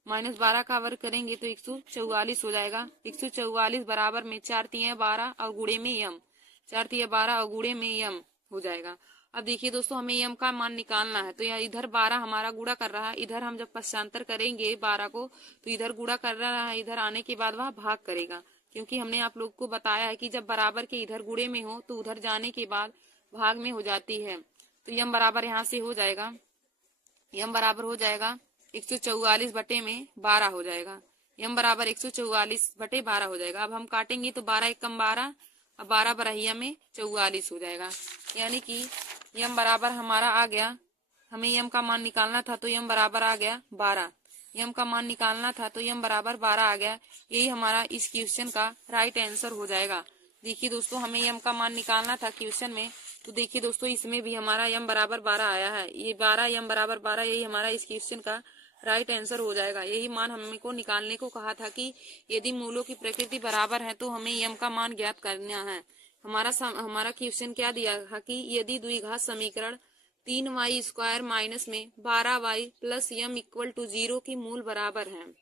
-12 का वर्ग करेंगे तो 144 हो जाएगा। 144 बराबर में 4 तिया 12 और गुणे में यम, 4 तिया 12 और गुणे में यम हो जाएगा। अब देखिए दोस्तों हमें यम का मान निकालना है। तो यहाँ इधर 12 हमारा गुणा कर रहा है, इधर हम जब पश्चांतर करेंगे 12 को तो इधर गुणा कर रहा है, इधर आने के बाद वह भाग करेगा, क्योंकि हमने आप लोग को बताया है कि जब बराबर के इधर गुणे में हो तो उधर जाने के बाद भाग में हो जाती है। तो यम बराबर यहाँ से हो जाएगा, यम बराबर हो जाएगा 144 बटे में 12 हो जाएगा, यम बराबर 144 बटे 12 हो जाएगा। अब हम काटेंगे तो 12 एकम 12, अब 12 बरहिया में 44 हो जाएगा, यानी कि यम बराबर हमारा आ गया, हमें यम का मान निकालना था तो यम बराबर आ गया 12, यम का मान निकालना था तो यम बराबर 12 आ गया। यही हमारा इस क्वेश्चन का राइट आंसर हो जाएगा। देखिए दोस्तों हमें यम का मान निकालना था क्वेश्चन में, तो देखिए दोस्तों इसमें भी हमारा यम बराबर 12 आया है, ये 12 यम बराबर 12, यही हमारा इस क्वेश्चन का राइट आंसर हो जाएगा। यही मान हमें को निकालने को कहा था कि यदि मूलों की प्रकृति बराबर है तो हमें यम का मान ज्ञात करना है। हमारा क्वेश्चन क्या दिया था कि यदि द्विघात समीकरण 3y² माइनस में 12y plus Yama equal to 0 के मूल बराबर है।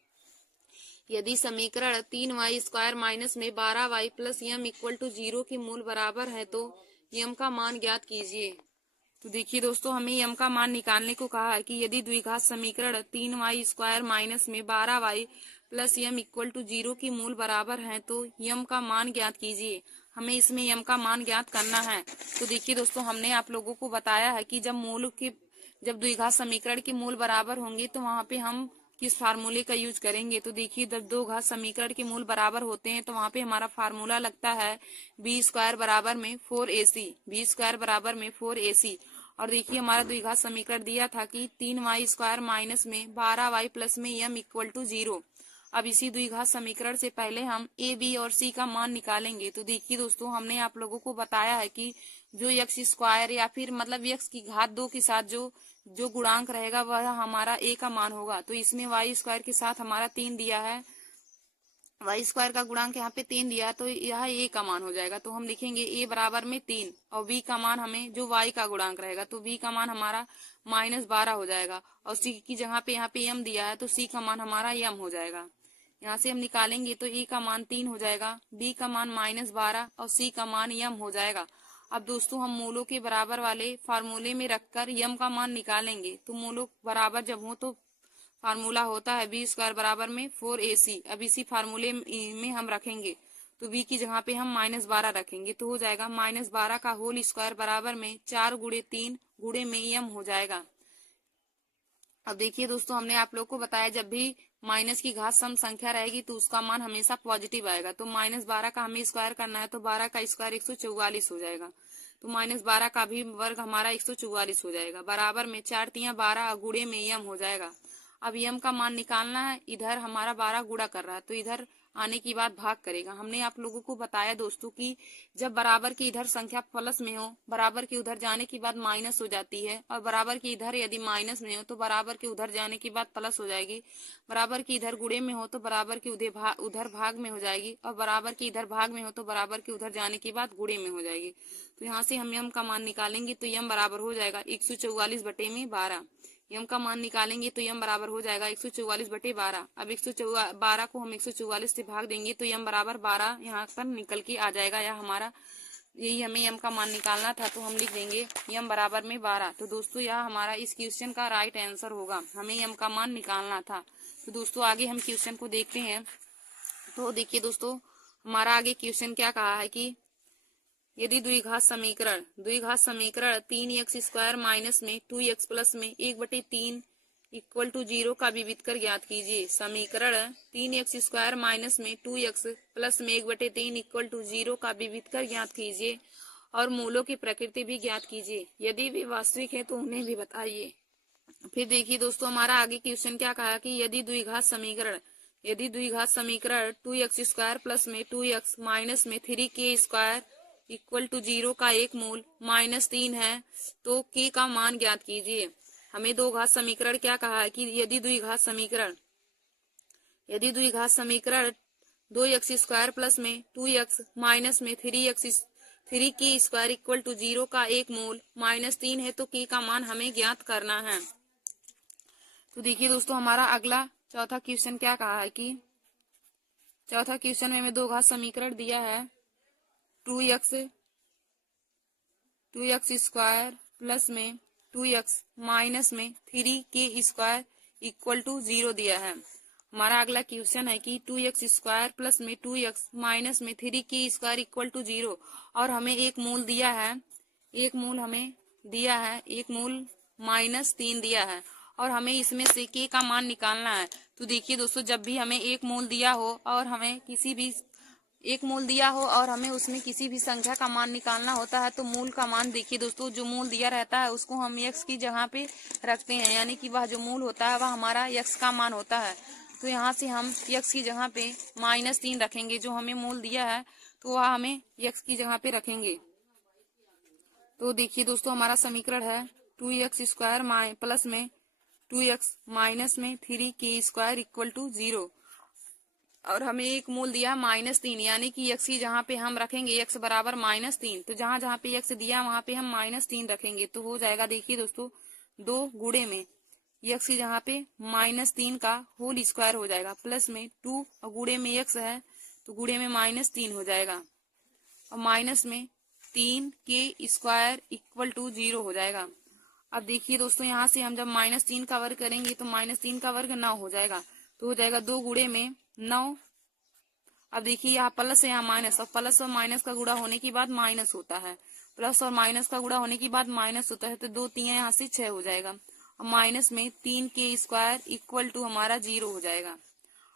यदि समीकरण 3y² माइनस में 12y plus Yama equal to 0 के मूल बराबर है तो यम का मान ज्ञात कीजिए। तो देखिए दोस्तों हमें यम का मान निकालने को कहा है कि यदि द्विघात समीकरण 3y² माइनस में 12y plus Yama equal to 0 की मूल बराबर है तो यम का मान ज्ञात कीजिए। हमें इसमें यम का मान ज्ञात करना है। तो देखिए दोस्तों, हमने आप लोगों को बताया है कि जब द्विघात समीकरण के मूल बराबर होंगे तो वहां पे हम किस फार्मूले का यूज करेंगे। तो देखिए, जब दो घात समीकरण के मूल बराबर होते हैं तो वहां पे हमारा फार्मूला लगता है बी स्क्वायर बराबर में 4ac, बी स्क्वायर बराबर में 4ac। और देखिए, हमारा द्विघात समीकरण दिया था कि 3y स्क्वायर माइनस में 12y प्लस में m इक्वल टू 0। अब इसी द्विघात समीकरण से पहले हम a, b और c का मान निकालेंगे। तो देखिए दोस्तों, हमने आप लोगों को बताया है कि जो x स्क्वायर या फिर मतलब x की घात 2 के साथ जो गुणांक रहेगा वह हमारा a का मान होगा। तो इसमें y स्क्वायर के साथ हमारा 3 दिया है, y स्क्वायर का गुणांक यहाँ पे 3 दिया, तो यह a का मान हो जाएगा। तो हम लिखेंगे a बराबर में 3 और b का मान हमें जो y का गुणांक रहेगा तो b का मान हमारा -12 हो जाएगा। और c की जगह पे यहाँ पे m दिया है तो c का मान हमारा m हो जाएगा। यहाँ से हम निकालेंगे तो a का मान 3 हो जाएगा, b का मान -12 और c का मान m हो जाएगा। अब दोस्तों, हम मूलों के बराबर वाले फार्मूले में रखकर m का मान निकालेंगे। तो मूलों बराबर जब हो तो फार्मूला होता है बी स्क्वायर बराबर में 4ac। अब इसी फार्मूले में हम रखेंगे तो b की जगह पे हम -12 रखेंगे तो हो जाएगा -12 का होल स्क्वायर बराबर में 4 गुणे 3 गुणे में m हो जाएगा। अब देखिए दोस्तों, हमने आप लोग को बताया जब भी माइनस की घात सम संख्या रहेगी तो उसका मान हमेशा पॉजिटिव आएगा। तो -12 का हमें स्क्वायर करना है तो 12 का स्क्वायर 144 हो जाएगा। तो -12 का भी वर्ग हमारा 144 हो जाएगा, बराबर में 4 तिया 12 गुणे में यम हो जाएगा। अब यम का मान निकालना है, इधर हमारा 12 गुणा कर रहा है तो इधर आने की बात भाग करेगा। हमने आप लोगों को बताया दोस्तों कि जब बराबर की इधर संख्या प्लस में हो, बराबर के उधर जाने की बात माइनस हो जाती है, और बराबर की इधर यदि माइनस में हो तो बराबर के उधर जाने की बात प्लस हो जाएगी। बराबर की इधर गुणे में हो तो बराबर की उधर भाग में हो जाएगी, और बराबर की इधर भाग में हो तो बराबर के उधर जाने की बात गुणे में हो जाएगी। तो यहाँ से हम यम का मान निकालेंगे तो यम बराबर हो जाएगा 144/12। यम का मान निकालेंगे तो यम बराबर हो जाएगा 144/12। अब 112 को हम 144 से भाग देंगे तो यम बराबर 12 यहाँ पर निकल के आ जाएगा। या हमारा यही हमें यम का मान निकालना था तो हम लिख देंगे यम बराबर में 12। तो दोस्तों, यह हमारा इस क्वेश्चन का राइट आंसर होगा, हमें यम का मान निकालना था। तो दोस्तों, आगे हम क्वेश्चन को देखते हैं। तो देखिए दोस्तों, हमारा आगे क्वेश्चन क्या कहा है कि यदि द्विघात समीकरण 3x स्क्वायर माइनस में 2x प्लस में 1/3 इक्वल टू 0 का विविध कर ज्ञात कीजिए। समीकरण 3x स्क्वायर माइनस में 2x प्लस में 1/3 इक्वल टू 0 का विविध कर ज्ञात कीजिए और मूलों की प्रकृति भी ज्ञात कीजिए। यदि वे वास्तविक है तो उन्हें भी बताइए। फिर देखिए दोस्तों, हमारा आगे क्वेश्चन क्या कहा कि यदि द्विघात समीकरण 2x स्क्वायर प्लस में 2x माइनस में 3k स्क्वायर इक्वल टू 0 का एक मूल -3 है तो k का मान ज्ञात कीजिए। हमें दो घात समीकरण क्या कहा है कि यदि द्विघात समीकरण 2x स्क्वायर प्लस में 2x माइनस में 3k स्क्वायर इक्वल टू 0 का एक मूल -3 है तो k का मान हमें ज्ञात करना है। तो देखिए दोस्तों, हमारा अगला चौथा क्वेश्चन क्या कहा है कि चौथा क्वेश्चन में हमें दो घात समीकरण दिया है 2x स्क्वायर प्लस में 2x माइनस में 3k स्क्वायर इक्वल टू 0 दिया है। हमारा अगला क्वेश्चन है कि 2x स्क्वायर प्लस में 2x माइनस में 3k स्क्वायर इक्वल टू 0 और हमें एक मूल दिया है, एक मूल -3 दिया है और हमें इसमें से k का मान निकालना है। तो देखिए दोस्तों, जब भी हमें एक मूल दिया हो और हमें उसमें किसी भी संख्या का मान निकालना होता है तो मूल का मान देखिए दोस्तों, जो मूल दिया रहता है उसको हम x की जगह पे रखते हैं, यानी कि वह जो मूल होता है वह हमारा x का मान होता है। तो यहाँ से हम x की जगह पे -3 रखेंगे, जो हमें मूल दिया है तो वह हमें x की जगह पे रखेंगे। तो देखिए दोस्तों, हमारा समीकरण है 2x स्क्वायर प्लस में 2x माइनस में 3k स्क्वायर इक्वल टू 0 और हमें एक मूल दिया -3, यानी कि x की जहाँ पे हम रखेंगे x बराबर -3, तो जहाँ जहाँ पे x दिया वहाँ पे हम -3 रखेंगे तो हो जाएगा। देखिए दोस्तों, 2 गुणे में x की जहाँ पे -3 का होल स्क्वायर हो जाएगा प्लस में 2 और गुणे में x है तो गुणे में -3 हो जाएगा और माइनस में 3k स्क्वायर इक्वल टू 0 हो जाएगा। अब देखिए दोस्तों, यहाँ से हम जब -3 का वर्ग करेंगे तो -3 का वर्ग 9 हो जाएगा, तो हो जाएगा 2 गुणे में 9 अब देखिए यहाँ प्लस है यहाँ माइनस, और प्लस और माइनस का गुणा होने के बाद माइनस होता है, प्लस और माइनस का गुणा होने के बाद माइनस होता है, तो 2 3 यहाँ से 6 हो जाएगा। अब माइनस में 3k² इक्वल टू हमारा 0 हो जाएगा।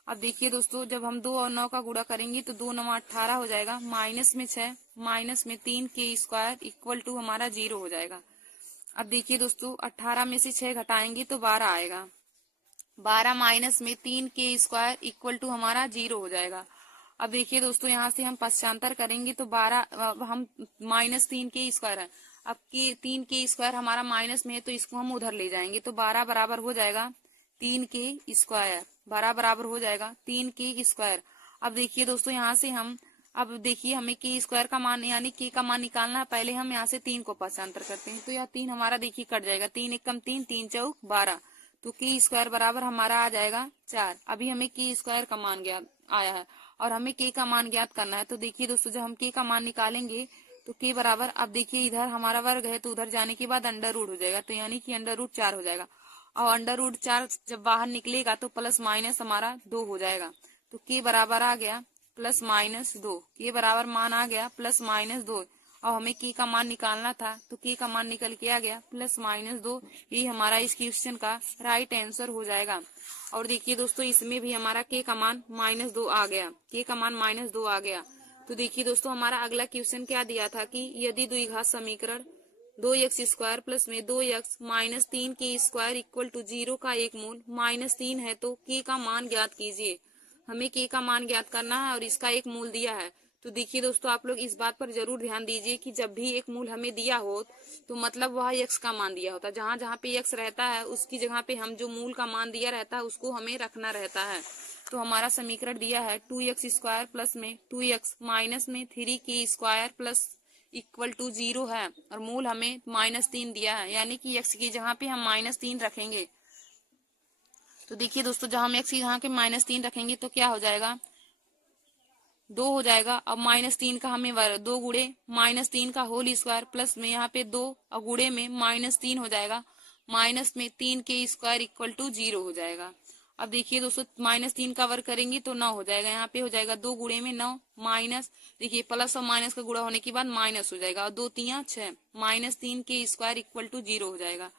अब देखिए दोस्तों जब हम 2 और 9 का गुणा करेंगे तो 2 9 18 हो जाएगा, माइनस में 6, माइनस में 3k² इक्वल टू हमारा 0 हो जाएगा। अब देखिए दोस्तों 18 में से 6 घटाएंगे तो 12 आएगा, 12 माइनस में 3k² इक्वल टू हमारा 0 हो जाएगा। अब देखिए दोस्तों यहाँ से हम पश्चांतर करेंगे तो 12 हम माइनस 3k² है, अब के 3k² हमारा माइनस में है तो इसको हम उधर ले जाएंगे तो 12 बराबर हो जाएगा 3k², 12 बराबर हो जाएगा 3k²। अब देखिए दोस्तों यहाँ से हम अब देखिए हमें k² का मान यानी k का मान निकालना है, पहले हम यहाँ से 3 को पश्चांतर करते हैं तो यह 3 हमारा देखिए कट जाएगा, 3 एकम 3, 3 चौक 12, तो k² बराबर हमारा आ जाएगा 4। अभी हमें k² का मान ज्ञात आया है और हमें k का मान ज्ञात करना है, तो देखिए दोस्तों जब हम k का मान निकालेंगे तो k बराबर, अब देखिए इधर हमारा वर्ग है तो उधर जाने के बाद अंडर रूट हो जाएगा, तो यानी कि अंडर रूट 4 हो जाएगा, और अंडर रूट 4 जब बाहर निकलेगा तो प्लस माइनस हमारा 2 हो जाएगा, तो k बराबर आ गया प्लस माइनस 2, के बराबर मान आ गया प्लस माइनस 2, और हमें के का मान निकालना था तो के का मान निकल के आ गया प्लस माइनस 2। ये हमारा इस क्वेश्चन का राइट आंसर हो जाएगा। और देखिए दोस्तों इसमें भी हमारा के का मान -2 आ गया, के का मान -2 आ गया। तो देखिए दोस्तों हमारा अगला क्वेश्चन क्या दिया था कि यदि द्विघात समीकरण 2x² प्लस में 2x minus 3k² equal to 0 का एक मूल -3 है तो के का मान ज्ञात कीजिए। हमें के का मान ज्ञात करना है और इसका एक मूल दिया है। तो देखिए दोस्तों आप लोग इस बात पर जरूर ध्यान दीजिए कि जब भी एक मूल हमें दिया हो तो मतलब वह x का मान दिया होता है, जहाँ जहाँ पे x रहता है उसकी जगह पे हम जो मूल का मान दिया रहता है उसको हमें रखना रहता है। तो हमारा समीकरण दिया है 2x² प्लस में 2x माइनस में 3k² प्लस इक्वल टू 0 है, और मूल हमें -3 दिया है, यानी कि x की जगह पे हम -3 रखेंगे। तो देखिए दोस्तों जब हम x की जगह के -3 रखेंगे तो क्या हो जाएगा, 2 हो जाएगा। अब -3 का हमें 2 गुणे -3 का होल स्क्वायर प्लस में यहाँ पे 2 और गुणे में -3 हो जाएगा, माइनस में 3k² इक्वल टू 0 हो जाएगा। अब देखिए दोस्तों -3 का वर्ग करेंगे तो 9 हो जाएगा, यहाँ पे हो जाएगा 2 गुणे में 9 माइनस, देखिए प्लस और माइनस का गुणा होने के बाद माइनस हो जाएगा, और 2 3 6 -3k² इक्वल टू 0 हो जाएगा।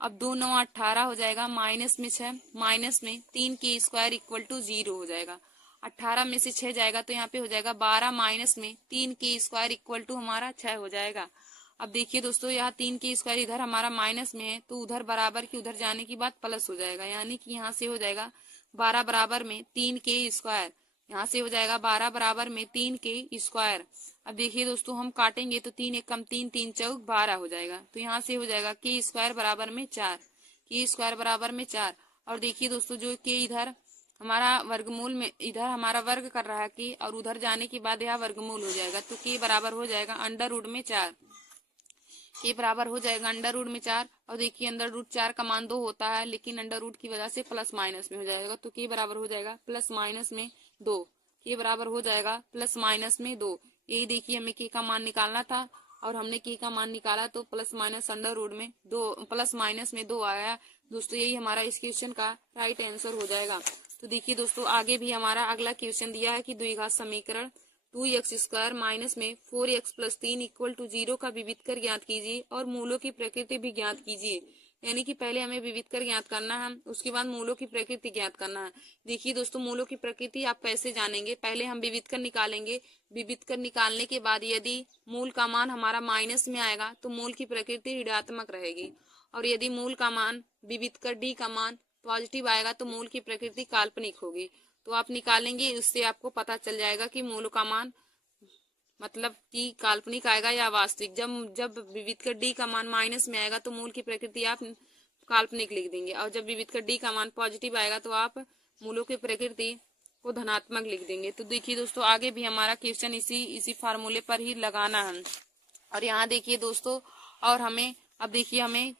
अब 2 9 18 हो जाएगा, माइनस में 6 माइनस में 3k² इक्वल टू 0 हो जाएगा। 18 में से 6 जाएगा तो यहाँ पे हो जाएगा 12 माइनस में 3k² इक्वल टू हमारा 6 हो जाएगा। अब देखिए दोस्तों यहाँ 3k² इधर हमारा माइनस में है तो उधर बराबर की उधर जाने के बाद प्लस हो जाएगा, यानी कि यहाँ से हो जाएगा 12 बराबर में 3k², यहाँ से हो जाएगा 12 बराबर में 3k²। अब देखिए दोस्तों हम काटेंगे तो 3 एकम 3, 3 चौक 12 हो जाएगा, तो यहाँ से हो जाएगा k² बराबर में 4, k² बराबर में 4। और देखिए दोस्तों जो k इधर हमारा वर्गमूल में, इधर हमारा वर्ग कर रहा है कि, और उधर जाने के बाद यह वर्गमूल हो जाएगा, तो के बराबर हो जाएगा अंडर रूट में 4, के बराबर हो जाएगा अंडर रूट में 4। और देखिए अंडर रूट 4 का मान 2 होता है, लेकिन अंडर रूट की वजह से प्लस माइनस में हो जाएगा, तो के बराबर हो जाएगा प्लस माइनस में 2, के बराबर हो जाएगा प्लस माइनस में 2। यही देखिए हमें के का मान निकालना था और हमने के का मान निकाला तो प्लस माइनस अंडर रूट में 2 प्लस माइनस में 2 आया दोस्तों, यही हमारा इस क्वेश्चन का राइट आंसर हो जाएगा। तो देखिए दोस्तों आगे भी हमारा अगला क्वेश्चन दिया है कि द्विघात समीकरण 2x² माइनस में 4x प्लस 3 इक्वल टू 0 का विविध कर ज्ञात कीजिए और मूलों की प्रकृति भी ज्ञात कीजिए। यानी कि पहले हमें विविध कर ज्ञात करना है, उसके बाद मूलों की प्रकृति ज्ञात करना है। देखिए दोस्तों मूलों की प्रकृति आप कैसे जानेंगे, पहले हम विविध कर निकालेंगे, विविध कर निकालने के बाद यदि मूल का मान हमारा माइनस में आएगा तो मूल की प्रकृति ऋणात्मक रहेगी, और यदि मूल का मान विविध कर डी का मान पॉजिटिव आएगा तो मूल की प्रकृति काल्पनिक होगी। तो आप निकालेंगे, उससे आपको पता चल जाएगा कि मूल का मान मतलब कि काल्पनिक आएगा या वास्तविक। जब विविध कर डी का मान माइनस में आएगा तो मूल की प्रकृति आप काल्पनिक लिख देंगे, और जब विविध कर डी का मान पॉजिटिव आएगा तो आप मूलों की प्रकृति को धनात्मक लिख देंगे। तो देखिए दोस्तों आगे भी हमारा क्वेश्चन इसी फार्मूले पर ही लगाना है। और यहाँ देखिए दोस्तों, और हमें अब देखिए हमें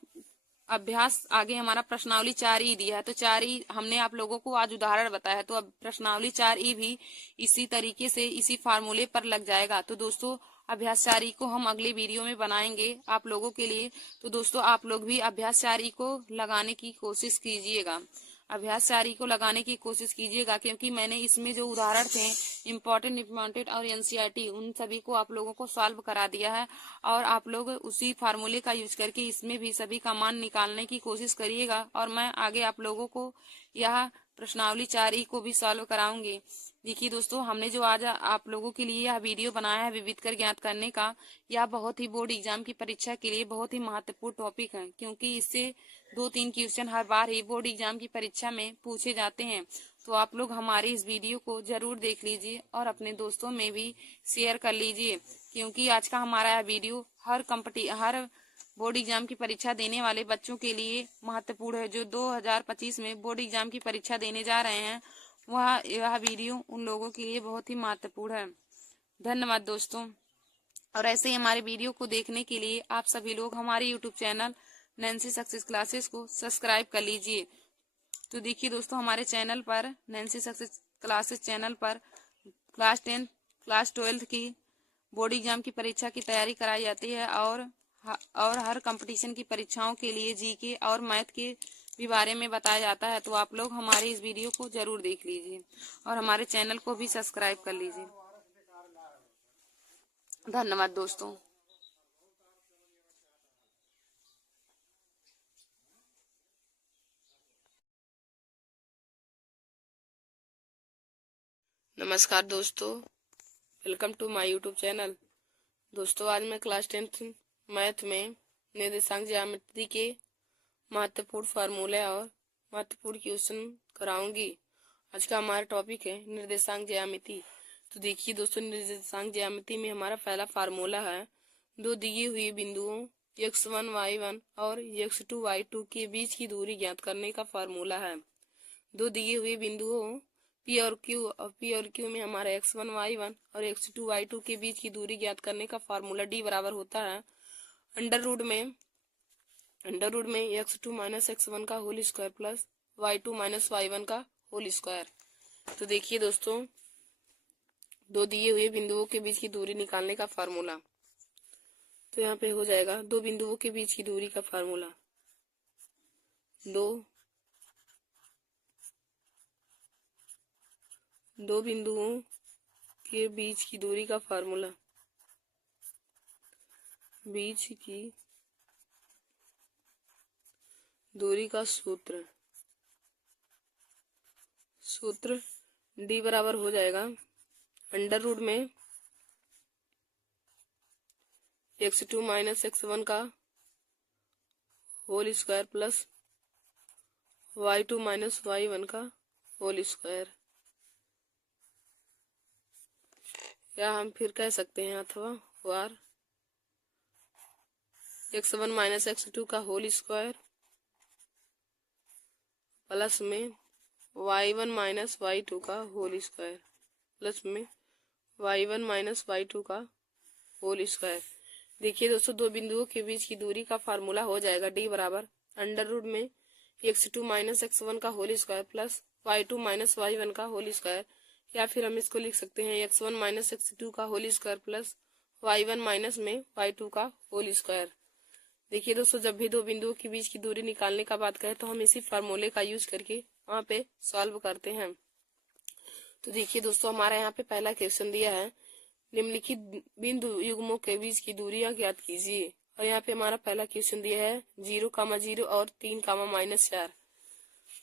अभ्यास आगे हमारा प्रश्नावली 4E दिया है, तो 4E हमने आप लोगों को आज उदाहरण बताया, तो अब प्रश्नावली 4E भी इसी तरीके से इसी फार्मूले पर लग जाएगा। तो दोस्तों अभ्यास 4E को हम अगले वीडियो में बनाएंगे आप लोगों के लिए। तो दोस्तों आप लोग भी अभ्यास 4E को लगाने की कोशिश कीजिएगा। अभ्यास 4 को लगाने की कोशिश कीजिएगा, क्योंकि मैंने इसमें जो उदाहरण थे इम्पोर्टेंट और एनसीईआरटी उन सभी को आप लोगों को सॉल्व करा दिया है, और आप लोग उसी फार्मूले का यूज करके इसमें भी सभी का मान निकालने की कोशिश करिएगा। और मैं आगे आप लोगों को यह प्रश्नावली 4 को भी सॉल्व कराऊंगी। देखिए दोस्तों, हमने जो आज आप लोगों के लिए यह वीडियो बनाया है विविध कर ज्ञात करने का, यह बहुत ही बोर्ड एग्जाम की परीक्षा के लिए बहुत ही महत्वपूर्ण टॉपिक है, क्योंकि इससे 2-3 क्वेश्चन हर बार ही बोर्ड एग्जाम की परीक्षा में पूछे जाते हैं। तो आप लोग हमारे इस वीडियो को जरूर देख लीजिए और अपने दोस्तों में भी शेयर कर लीजिए, क्योंकि आज का हमारा यह वीडियो हर बोर्ड एग्जाम की परीक्षा देने वाले बच्चों के लिए महत्वपूर्ण है। जो 2025 में बोर्ड एग्जाम की परीक्षा देने जा रहे हैं, यह वीडियो उन लोगों के लिए बहुत ही महत्वपूर्ण है। धन्यवाद दोस्तों। और ऐसे ही हमारे वीडियो को देखने के लिए आप सभी लोग हमारे YouTube channel Nancy success classes को सब्सक्राइब कर लीजिए। तो देखिए दोस्तों, हमारे चैनल पर नैन्सी सक्सेस क्लासेस चैनल पर क्लास 10 क्लास 12 की बोर्ड एग्जाम की परीक्षा की तैयारी कराई जाती है, और हर कंपटीशन की परीक्षाओं के लिए जीके और मैथ के भी बारे में बताया जाता है। तो आप लोग हमारे इस वीडियो को जरूर देख लीजिए और हमारे चैनल को भी सब्सक्राइब कर लीजिए। धन्यवाद दोस्तों। नमस्कार दोस्तों, welcome to my YouTube channel. दोस्तों, आज मैं क्लास 10th मैथ में निर्देशांक ज्यामिति के महत्वपूर्ण फार्मूले और महत्वपूर्ण क्वेश्चन कराऊंगी। आज का हमारा टॉपिक है निर्देशांक ज्यामिति। तो देखिए दोस्तों, निर्देशांक ज्यामिति में हमारा पहला फार्मूला है, दो दिए हुए बिंदुओं x1 y1 और x2 y2 के बीच की दूरी ज्ञात करने का फार्मूला है। दो दिए हुए बिंदुओं P और Q में हमारा x1 y1 और x2 y2 के बीच की दूरी ज्ञात करने का फार्मूला D बराबर होता है अंडर रूट में x2 माइनस x1 का whole square plus y2 minus y1 का होल स्क्वायर। तो देखिए दोस्तों, दो दिए हुए बिंदुओं के बीच की दूरी निकालने का फार्मूला, तो यहाँ पे हो जाएगा दो बिंदुओं के बीच की दूरी का फार्मूला, दो बिंदुओं के बीच की दूरी का फार्मूला, बीच की दूरी का सूत्र D बराबर हो जाएगा अंडर रूट में x2 माइनस x1 का whole square plus y2 minus y1 का होल स्क्वायर, या हम फिर कह सकते हैं अथवा वार x1 माइनस x2 का होल स्क्वायर प्लस में y1 माइनस y2 का होल स्क्वायर प्लस में y1 माइनस y2 का होल स्क्वायर। देखिए दोस्तों, दो बिंदुओं के बीच की दूरी का फार्मूला हो जाएगा D बराबर अंडर रूट में x2 माइनस x1 का whole square plus y2 minus y1 का होल स्क्वायर, या फिर हम इसको लिख सकते हैं x1 माइनस x2 का whole square plus y1 minus में y2 का होल स्क्वायर। देखिए दोस्तों, जब भी दो बिंदुओं के बीच की दूरी निकालने का बात करें तो हम इसी फार्मूले का यूज करके वहाँ पे सॉल्व करते हैं। तो देखिए दोस्तों, हमारा यहाँ पे पहला क्वेश्चन दिया है, निम्नलिखित बिंदु युग्मों के बीच की दूरियां ज्ञात कीजिए। और यहाँ पे हमारा पहला क्वेश्चन दिया है 0,0 और 3,-4।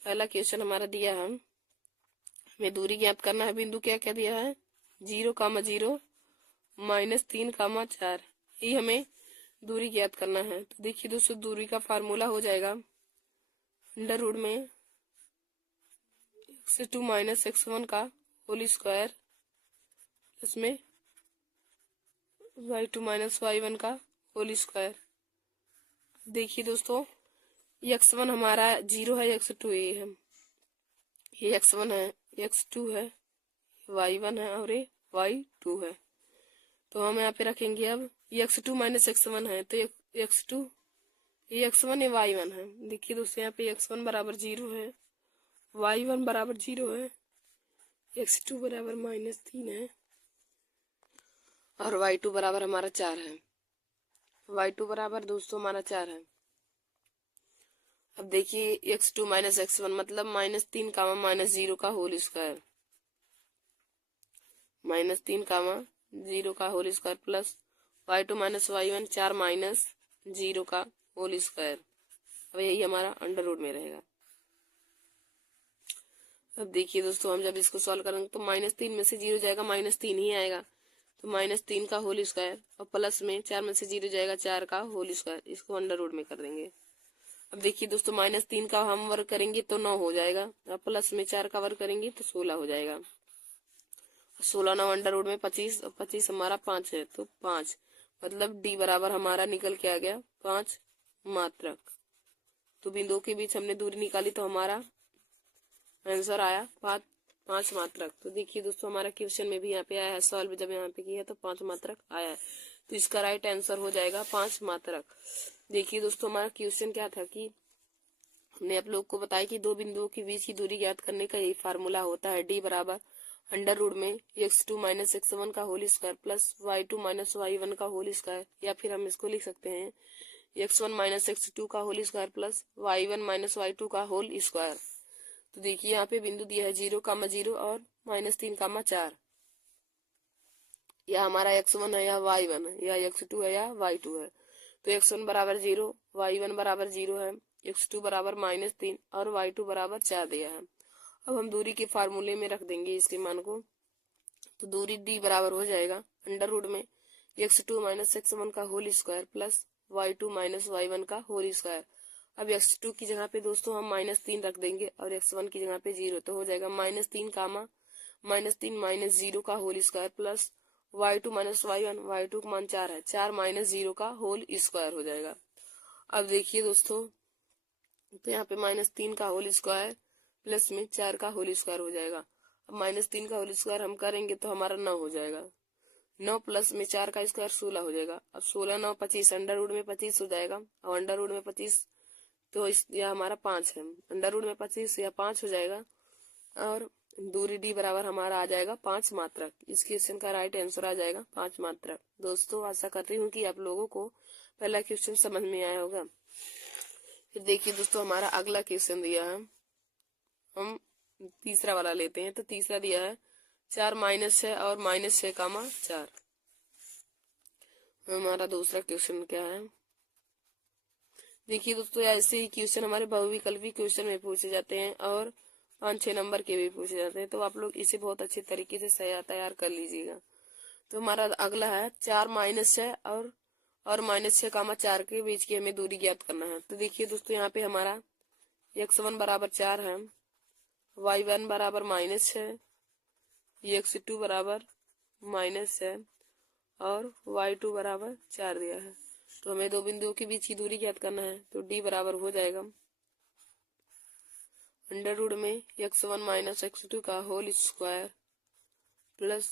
पहला क्वेश्चन हमारा दिया है, हमें दूरी ज्ञात करना है। बिंदु क्या क्या दिया है, 0,0 माइनस 3,4, ये हमें दूरी ज्ञात करना है। तो देखिए दोस्तों, दूरी का फार्मूला हो जाएगा अंडर रूट में x2 माइनस x1 का होल स्क्वायर प्लस में y2 माइनस y1 का होल स्क्वायर। देखिए दोस्तों, x1 हमारा 0 है, x2 ये है, ये x1 है, x2 है, y1 है और ये y2 है। तो हम यहाँ पे रखेंगे अब x2 माइनस x1 है, तो x2 ये x1 है, y1 है। देखिए दोस्तों, यहाँ पे x1 बराबर 0 है, y1 बराबर 0 है, x2 बराबर -3 है और y2 बराबर हमारा 4 है। y2 बराबर दोस्तों हमारा 4 है। अब अब देखिए x2 माइनस x1 मतलब -3 कामा -0 का होल स्क्वायर, -3 कामा 0 का whole square plus y2 minus y1 4 minus 0 का होल स्क्वायर। अब यही हमारा अंडर रूट में रहेगा। अब देखिए दोस्तों हम जब इसको सॉल्व करेंगे तो -3 में से 0 जाएगा -3 ही आएगा, तो -3 का होल स्क्वायर और प्लस में 4 में से 0 जाएगा 4 का होल स्क्वायर, इसको अंडर रूट में कर देंगे। अब देखिए दोस्तों -3 का हम वर्ग करेंगे तो 9 हो जाएगा, और प्लस में 4 का वर्ग करेंगे तो 16 हो जाएगा। 16 9 अंडर रूट में 25, और 25 हमारा 5 है तो 5, मतलब डी बराबर हमारा निकल के आ गया 5 मात्रक। तो बिंदुओं के बीच हमने दूरी निकाली तो हमारा आंसर आया 5 मात्रक। तो देखिए दोस्तों हमारा क्वेश्चन में भी यहाँ पे आया है, सॉल्व जब यहाँ पे किया तो 5 मात्रक आया है, तो इसका राइट आंसर हो जाएगा 5 मात्रक। देखिए दोस्तों हमारा क्वेश्चन क्या था कि हमने आप लोग को बताया कि दो बिंदुओं के बीच की दूरी ज्ञात करने का यही फार्मूला होता है, डी बराबर अंडर रूट में x2 माइनस x1 का whole square plus y2 minus y1 का होल स्क्वायर, या फिर हम इसको लिख सकते हैं x1 माइनस x2 का whole square plus y1 minus y2 का होल स्क्वायर। तो देखिए यहाँ पे बिंदु दिया है 0,0 और -3,4, या हमारा x1 है या y1 है या x2 है या y2 है। तो x1 बराबर 0, y1 बराबर 0 है, x2 बराबर -3 और y2 बराबर 4 दिया है। अब हम दूरी के फार्मूले में रख देंगे इसके मान को, तो दूरी d बराबर हो जाएगा अंडर रूट में x2 माइनस x1 का whole square plus y2 minus y1 का होल स्क्वायर। अब x2 की जगह पे दोस्तों हम -3 रख देंगे और x1 की जगह पे 0, तो हो जाएगा -3 कामा -3 माइनस 0 का whole square plus y2 minus y1, y2 का मान 4 है, 4 माइनस 0 का होल स्क्वायर हो जाएगा। अब देखिए दोस्तों तो यहाँ पे -3 का होल स्क्वायर प्लस में 4 का होल स्क्वायर हो जाएगा। अब -3 का होल स्क्वायर हम करेंगे तो हमारा 9 हो जाएगा, 9 प्लस में 4 का स्क्वायर 16 हो जाएगा। अब 16 9 25, अंडर रूट में 25 हो जाएगा, और अंडर रूट में 25 तो यह हमारा 5 है, अंडर रूट में 25 या 5 हो जाएगा, और दूरी डी बराबर हमारा आ जाएगा 5 मात्रक। इस क्वेश्चन का राइट आंसर आ जाएगा 5 मात्रक। दोस्तों आशा करती हूँ कि आप लोगों को पहला क्वेश्चन समझ में आया होगा। फिर देखिए दोस्तों हमारा अगला क्वेश्चन दिया है, हम तीसरा वाला लेते हैं। तो तीसरा दिया है 4 माइनस 6 और -6,4। हमारा दूसरा क्वेश्चन क्या है, देखिए दोस्तों ऐसे ही क्वेश्चन हमारे बहुविकल्पी क्वेश्चन में पूछे जाते हैं और 5-6 नंबर के भी पूछे जाते हैं, तो आप लोग इसे बहुत अच्छे तरीके से तैयार कर लीजिएगा। तो हमारा अगला है 4 माइनस 6 और -6,4 के बीच की हमें दूरी ज्ञात करना है। तो देखिए दोस्तों यहाँ पे हमारा x1 बराबर 4 है, y1 बराबर -6, x2 बराबर -6 और y2 बराबर 4 दिया है। तो हमें दो बिंदुओं के बीच की दूरी ज्ञात करना है, तो d बराबर हो जाएगा अंडर रूट में x1 माइनस x2 का whole square plus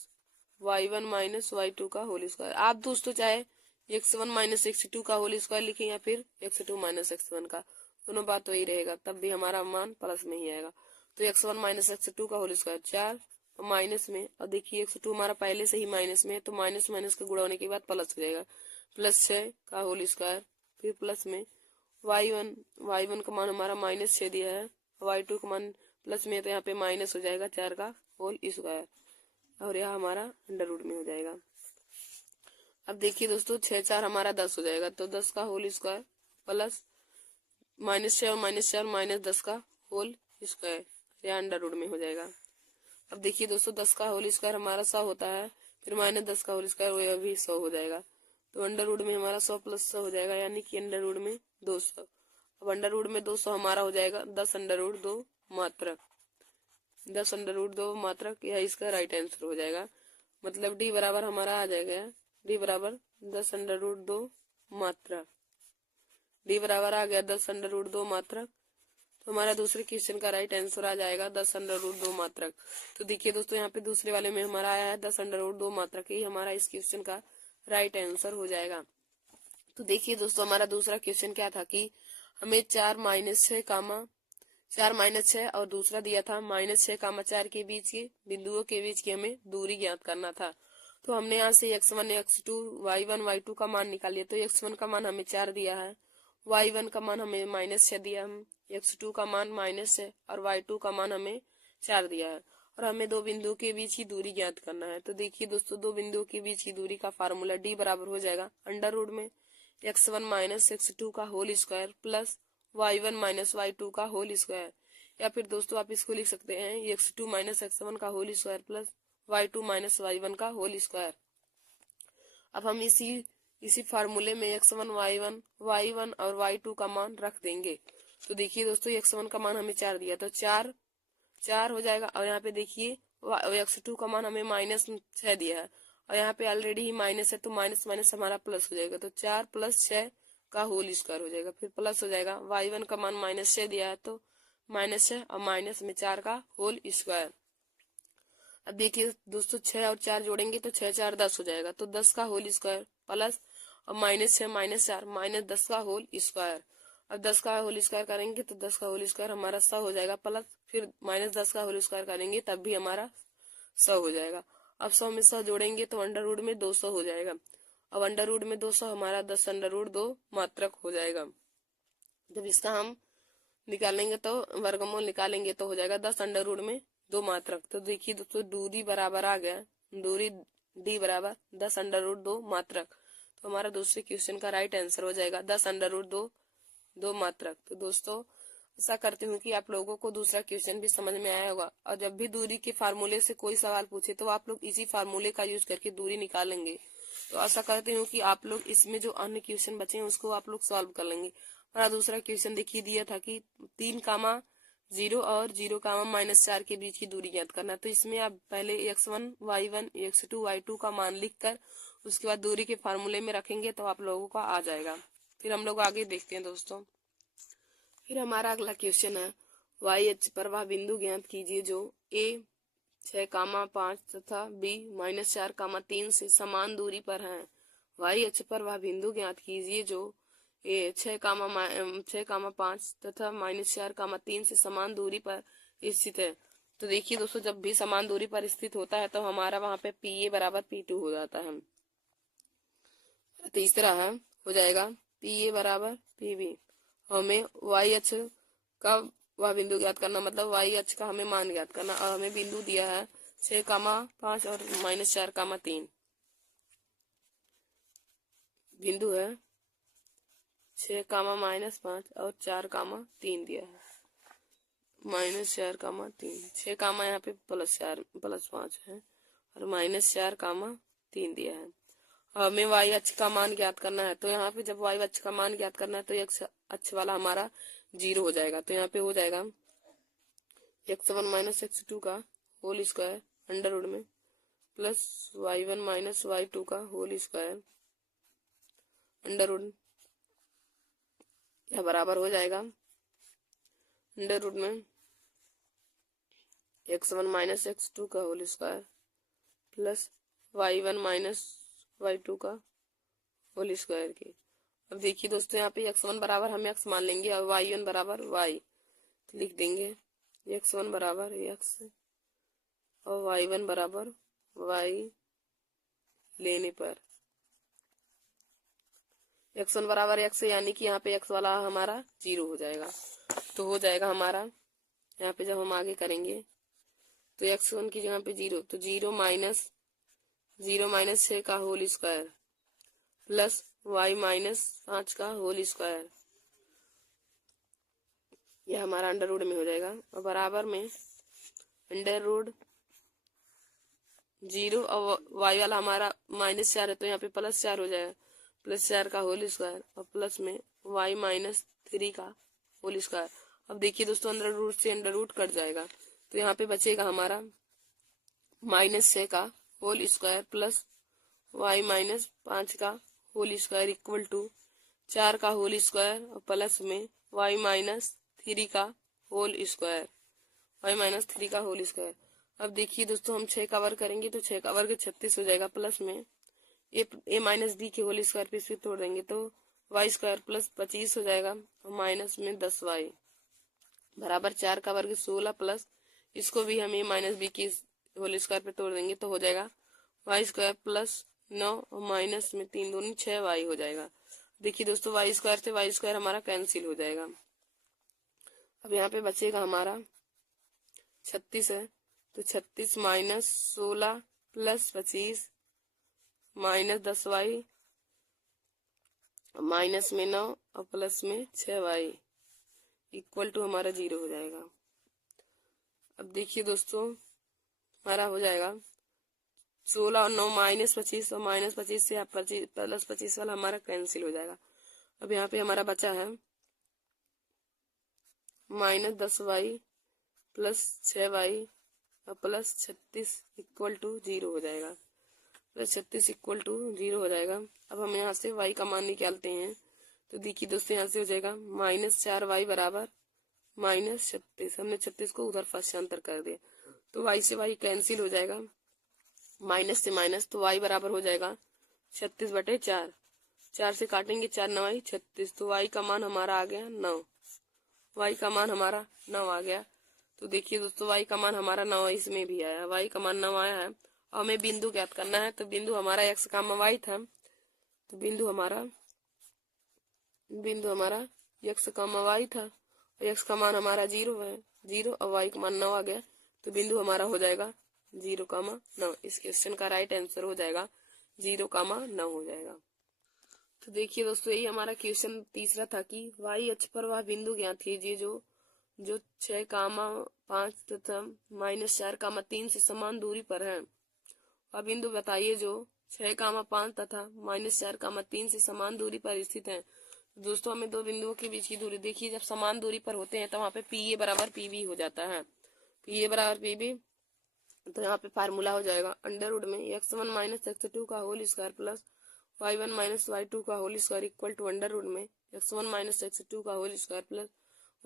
y1 minus y2 का होल स्क्वायर। आप दोस्तों चाहे x1 माइनस x2 का होल स्क्वायर लिखें या फिर x2 माइनस x1 का, दोनों बात वही रहेगा, तब भी हमारा मान प्लस में ही आएगा। तो x1 माइनस x2 का होल स्क्वायर 4 और माइनस में, और देखिए x2 हमारा पहले से ही माइनस में है, तो माइनस माइनस का गुणा होने के बाद प्लस हो जाएगा, प्लस 6 का होल स्क्वायर, फिर प्लस में y1 का मान हमारा -6 दिया है, y2 का मान प्लस में है, तो यहाँ पे माइनस हो जाएगा 4 का होल स्क्वायर, और यह हमारा अंडर रूट में हो जाएगा। अब देखिए दोस्तों 6 4 हमारा 10 हो जाएगा, तो 10 का होल स्क्वायर प्लस -6 और -4 -10 का होल स्क्वायर, यह अंडर रूट में हो जाएगा। अब देखिए दोस्तों 10 का होल स्क्वायर हमारा 100 होता है, फिर -10 का होल स्क्वायर वह भी 100 हो जाएगा, तो अंडर रूट में हमारा 100 प्लस 100 हो जाएगा, यानी कि अंडर रूट में 200। अब अंडर रूट में 200 हमारा हो जाएगा 10 अंडर रूट 2 मात्रक, 10 अंडर रूट 2 मात्रक, यह इसका राइट आंसर हो जाएगा। मतलब डी बराबर हमारा आ जाएगा, डी बराबर 10 अंडर रूट 2 मात्रक, डी बराबर आ गया 10 अंडर रूट 2 मात्रक। तो हमारा दूसरे क्वेश्चन का राइट आंसर आ जाएगा 10 अंडर रूट 2 मात्रक। तो देखिए दोस्तों यहाँ पे दूसरे वाले में हमारा आया है 10 अंडर रूट 2 मात्रक, ही हमारा इस क्वेश्चन का राइट आंसर हो जाएगा। तो देखिए दोस्तों हमारा दूसरा क्वेश्चन क्या था कि हमें 4 माइनस 6 और दूसरा दिया था -6,4 के बीच के बिंदुओं के बीच की हमें दूरी ज्ञात करना था। तो हमने यहाँ से x1 x2 y1 y2 का मान निकाल लिया। तो x1 का मान हमें 4 दिया है, y1 का मान हमें -6 दिया, x2 का मान -6 और y2 का मान हमें 4 दिया है और हमें दो बिंदुओं के बीच की दूरी ज्ञात करना है। तो देखिए दोस्तों, दो बिंदुओं के बीच की दूरी का फार्मूला d बराबर हो जाएगा अंडर रूट में x1 माइनस x2 का whole square plus y1 minus y2 का होल स्क्वायर, या फिर दोस्तों आप इसको लिख सकते हैं x2 माइनस x1 का whole square plus y2 minus y1 का होल स्क्वायर। अब हम इसी फार्मूले में x1 y1 और y2 का मान रख देंगे। तो देखिए दोस्तों, x1 का मान हमें 4 दिया तो 4 हो जाएगा और यहाँ पे देखिए x2 का मान हमें -6 दिया है और यहाँ पे ऑलरेडी ही माइनस है तो माइनस माइनस हमारा प्लस हो जाएगा, तो 4 + 6 का होल स्क्वायर हो जाएगा, फिर प्लस हो जाएगा। y1 का मान -6 दिया है तो -6 और माइनस में 4 का होल स्क्वायर। अब देखिए दोस्तों, 6 और 4 जोड़ेंगे तो 6 4 10 हो जाएगा, तो 10 का होल स्क्वायर प्लस और -6 -4 -10 का होल स्क्वायर। अब 10 का होल स्क्वायर करेंगे तो 10 का होल स्क्वायर हमारा 100 हो जाएगा, प्लस फिर -10 का होल स्क्वायर करेंगे तब भी हमारा 100 हो जाएगा। अब 100 में 100 जोड़ेंगे तो अंडर रूट में 200 हो जाएगा। अब अंडर रूट में 200 हमारा 10 अंडर रूट 2 मात्रक हो जाएगा। जब इसका हम निकालेंगे तो वर्गमूल निकालेंगे तो हो जाएगा 10 अंडर रूट में 2 मात्रक। तो देखिए दोस्तों, दूरी बराबर आ गया, दूरी d बराबर 10 अंडर रूट 2 मात्रक। तो हमारा दूसरे क्वेश्चन का राइट आंसर हो जाएगा 10 अंडर रूट 2 मात्रक। तो दोस्तों ऐसा करती हूँ कि आप लोगों को दूसरा क्वेश्चन भी समझ में आया होगा, और जब भी दूरी के फार्मूले से कोई सवाल पूछे तो आप लोग इसी फार्मूले का यूज करके दूरी निकालेंगे। तो ऐसा करती हूँ कि आप लोग इसमें जो अन्य क्वेश्चन बचे हैं उसको आप लोग सॉल्व कर लेंगे। हमारा दूसरा क्वेश्चन देखिए दिया था कि 3, 0 और 0, -4 के बीच की दूरी ज्ञात करना। तो इसमें आप पहले x1 y1 x2 y2 का मान लिखकर उसके बाद दूरी के फार्मूले में रखेंगे तो आप लोगों का आ जाएगा। फिर हम लोग आगे देखते हैं दोस्तों। फिर हमारा अगला क्वेश्चन है, y अक्ष पर वह बिंदु ज्ञात कीजिए जो a 6, 5 तथा b -4, 3 से समान दूरी पर है। y अक्ष पर वह बिंदु ज्ञात कीजिए जो a 6, 5 तथा -4, 3 से समान दूरी पर स्थित है। तो देखिए दोस्तों, जब भी समान दूरी पर स्थित होता है तो हमारा वहां पे PA बराबर P2 हो जाता है। तीसरा है हो जाएगा PA बराबर PB। हमें y अक्ष का वह बिंदु ज्ञात करना, मतलब y अक्ष का हमें मान ज्ञात करना, और हमें बिंदु दिया है 6, 5 और -4, 3 बिंदु है 6, -5 और 4, 3 दिया है। -4, 3 6, यहाँ पे +4 +5 है और -4, 3 दिया है। हमें y अक्ष का मान ज्ञात करना है, तो यहाँ पे जब y अक्ष का मान ज्ञात करना है तो x अक्ष वाला हमारा 0 हो जाएगा। तो यहाँ पे हो जाएगा x1 माइनस x2 का होल स्क्वायर अंडर रूट में प्लस y1 माइनस y2 का होल स्क्वायर अंडर रूट, यह बराबर हो जाएगा अंडर रूट में x1 माइनस x2 का whole square plus y1 minus y2 का होल स्क्वायर की। अब देखिए दोस्तों, यहाँ पे x1 बराबर हम x मान लेंगे और y1 बराबर y, तो लिख देंगे x1 बराबर x और y1 बराबर y लेने पर x1 बराबर x, यानी कि यहाँ पे x वाला हमारा 0 हो जाएगा। तो हो जाएगा हमारा, यहाँ पे जब हम आगे करेंगे तो x1 की जगह पे 0, तो 0 माइनस 6 का होल स्क्वायर प्लस y -5 का होल स्क्वायर, यह हमारा अंडर रूट में हो जाएगा और बराबर में अंडर रूट 0 और y वाला हमारा -4 है तो यहाँ पे +4 हो जाएगा, +4 का होल स्क्वायर और प्लस में y -3 का होल स्क्वायर। अब देखिए दोस्तों, अंडर रूट से अंडर रूट कट जाएगा तो यहाँ पे बचेगा हमारा -6 का होल स्क्वायर प्लस y -5 का होल स्क्वायर इक्वल टू 4 का होल स्क्वायर और प्लस में y -3 का होल स्क्वायर, y -3 का होल स्क्वायर। अब देखिए दोस्तों, हम 6 का वर्ग करेंगे तो 6 का वर्ग 36 हो जाएगा, प्लस में a माइनस b के होल स्क्वायर पे इसे तोड़ देंगे तो y स्क्वायर प्लस 25 हो जाएगा और माइनस में 10y बराबर 4 का वर्ग 16 प्लस इसको भी हम a माइनस b के होल स्क्वायर पे तोड़ देंगे तो हो जाएगा y स्क्वायर प्लस 9 और माइनस में 3 दूनी 6y हो जाएगा। देखिए दोस्तों, y स्क्वायर से y स्क्वायर हमारा कैंसिल हो जाएगा। अब यहाँ पे बचेगा हमारा 36 है, तो 36 minus 16 plus 25 minus 10y minus में 9 और प्लस में 6y इक्वल टू हमारा 0 हो जाएगा। अब देखिए दोस्तों, हमारा हो जाएगा 16 और 9 माइनस 25 और माइनस 25 से प्लस 25 वाला हमारा कैंसिल हो जाएगा। अब यहाँ पे हमारा बचा है माइनस 10y प्लस 6y और प्लस 36 इक्वल टू 0 हो जाएगा। प्लस 36 इक्वल टू 0 हो जाएगा। अब हम यहाँ से y का मान निकालते हैं, तो देखिए दोस्तों यहाँ से हो जाएगा माइनस 4y बराबर माइनस 36। हमने 36 को उधर पक्षांतर कर दिया, तो y से y कैंसिल हो जाएगा, माइनस से माइनस, तो y बराबर हो जाएगा 36/4। 4 से काटेंगे 4 9 36, तो y का मान हमारा आ गया 9। y का मान हमारा 9 आ गया। तो देखिए दोस्तों, y का मान हमारा 9 इसमें भी आया, y का मान 9 आया है। और हमें बिंदु ज्ञात करना है, तो बिंदु हमारा x, y था, तो बिंदु हमारा x, y था, और x का मान हमारा 0 है, 0 और y का मान 9 आ गया, तो बिंदु हमारा हो जाएगा 0,9। इस क्वेश्चन का राइट आंसर हो जाएगा 0,9 हो जाएगा। तो देखिए दोस्तों, यही हमारा क्वेश्चन तीसरा था कि y अक्ष पर वह बिंदु ज्ञात कीजिए जो 6,5 तथा -4,3 से समान दूरी पर है। वह बिंदु बताइए जो 6,5 तथा -4,3 से समान दूरी पर स्थित है। दोस्तों, हमें दो बिंदुओं के बीच की दूरी देखिए, जब समान दूरी पर होते हैं तो वहाँ पे PA बराबर PB हो जाता है। PA बराबर PB, तो यहाँ पे फार्मूला हो जाएगा अंडर रूट में x1 माइनस x2 का whole square plus y1 minus y2 का whole square equal to under root में x1 माइनस x2 का whole square plus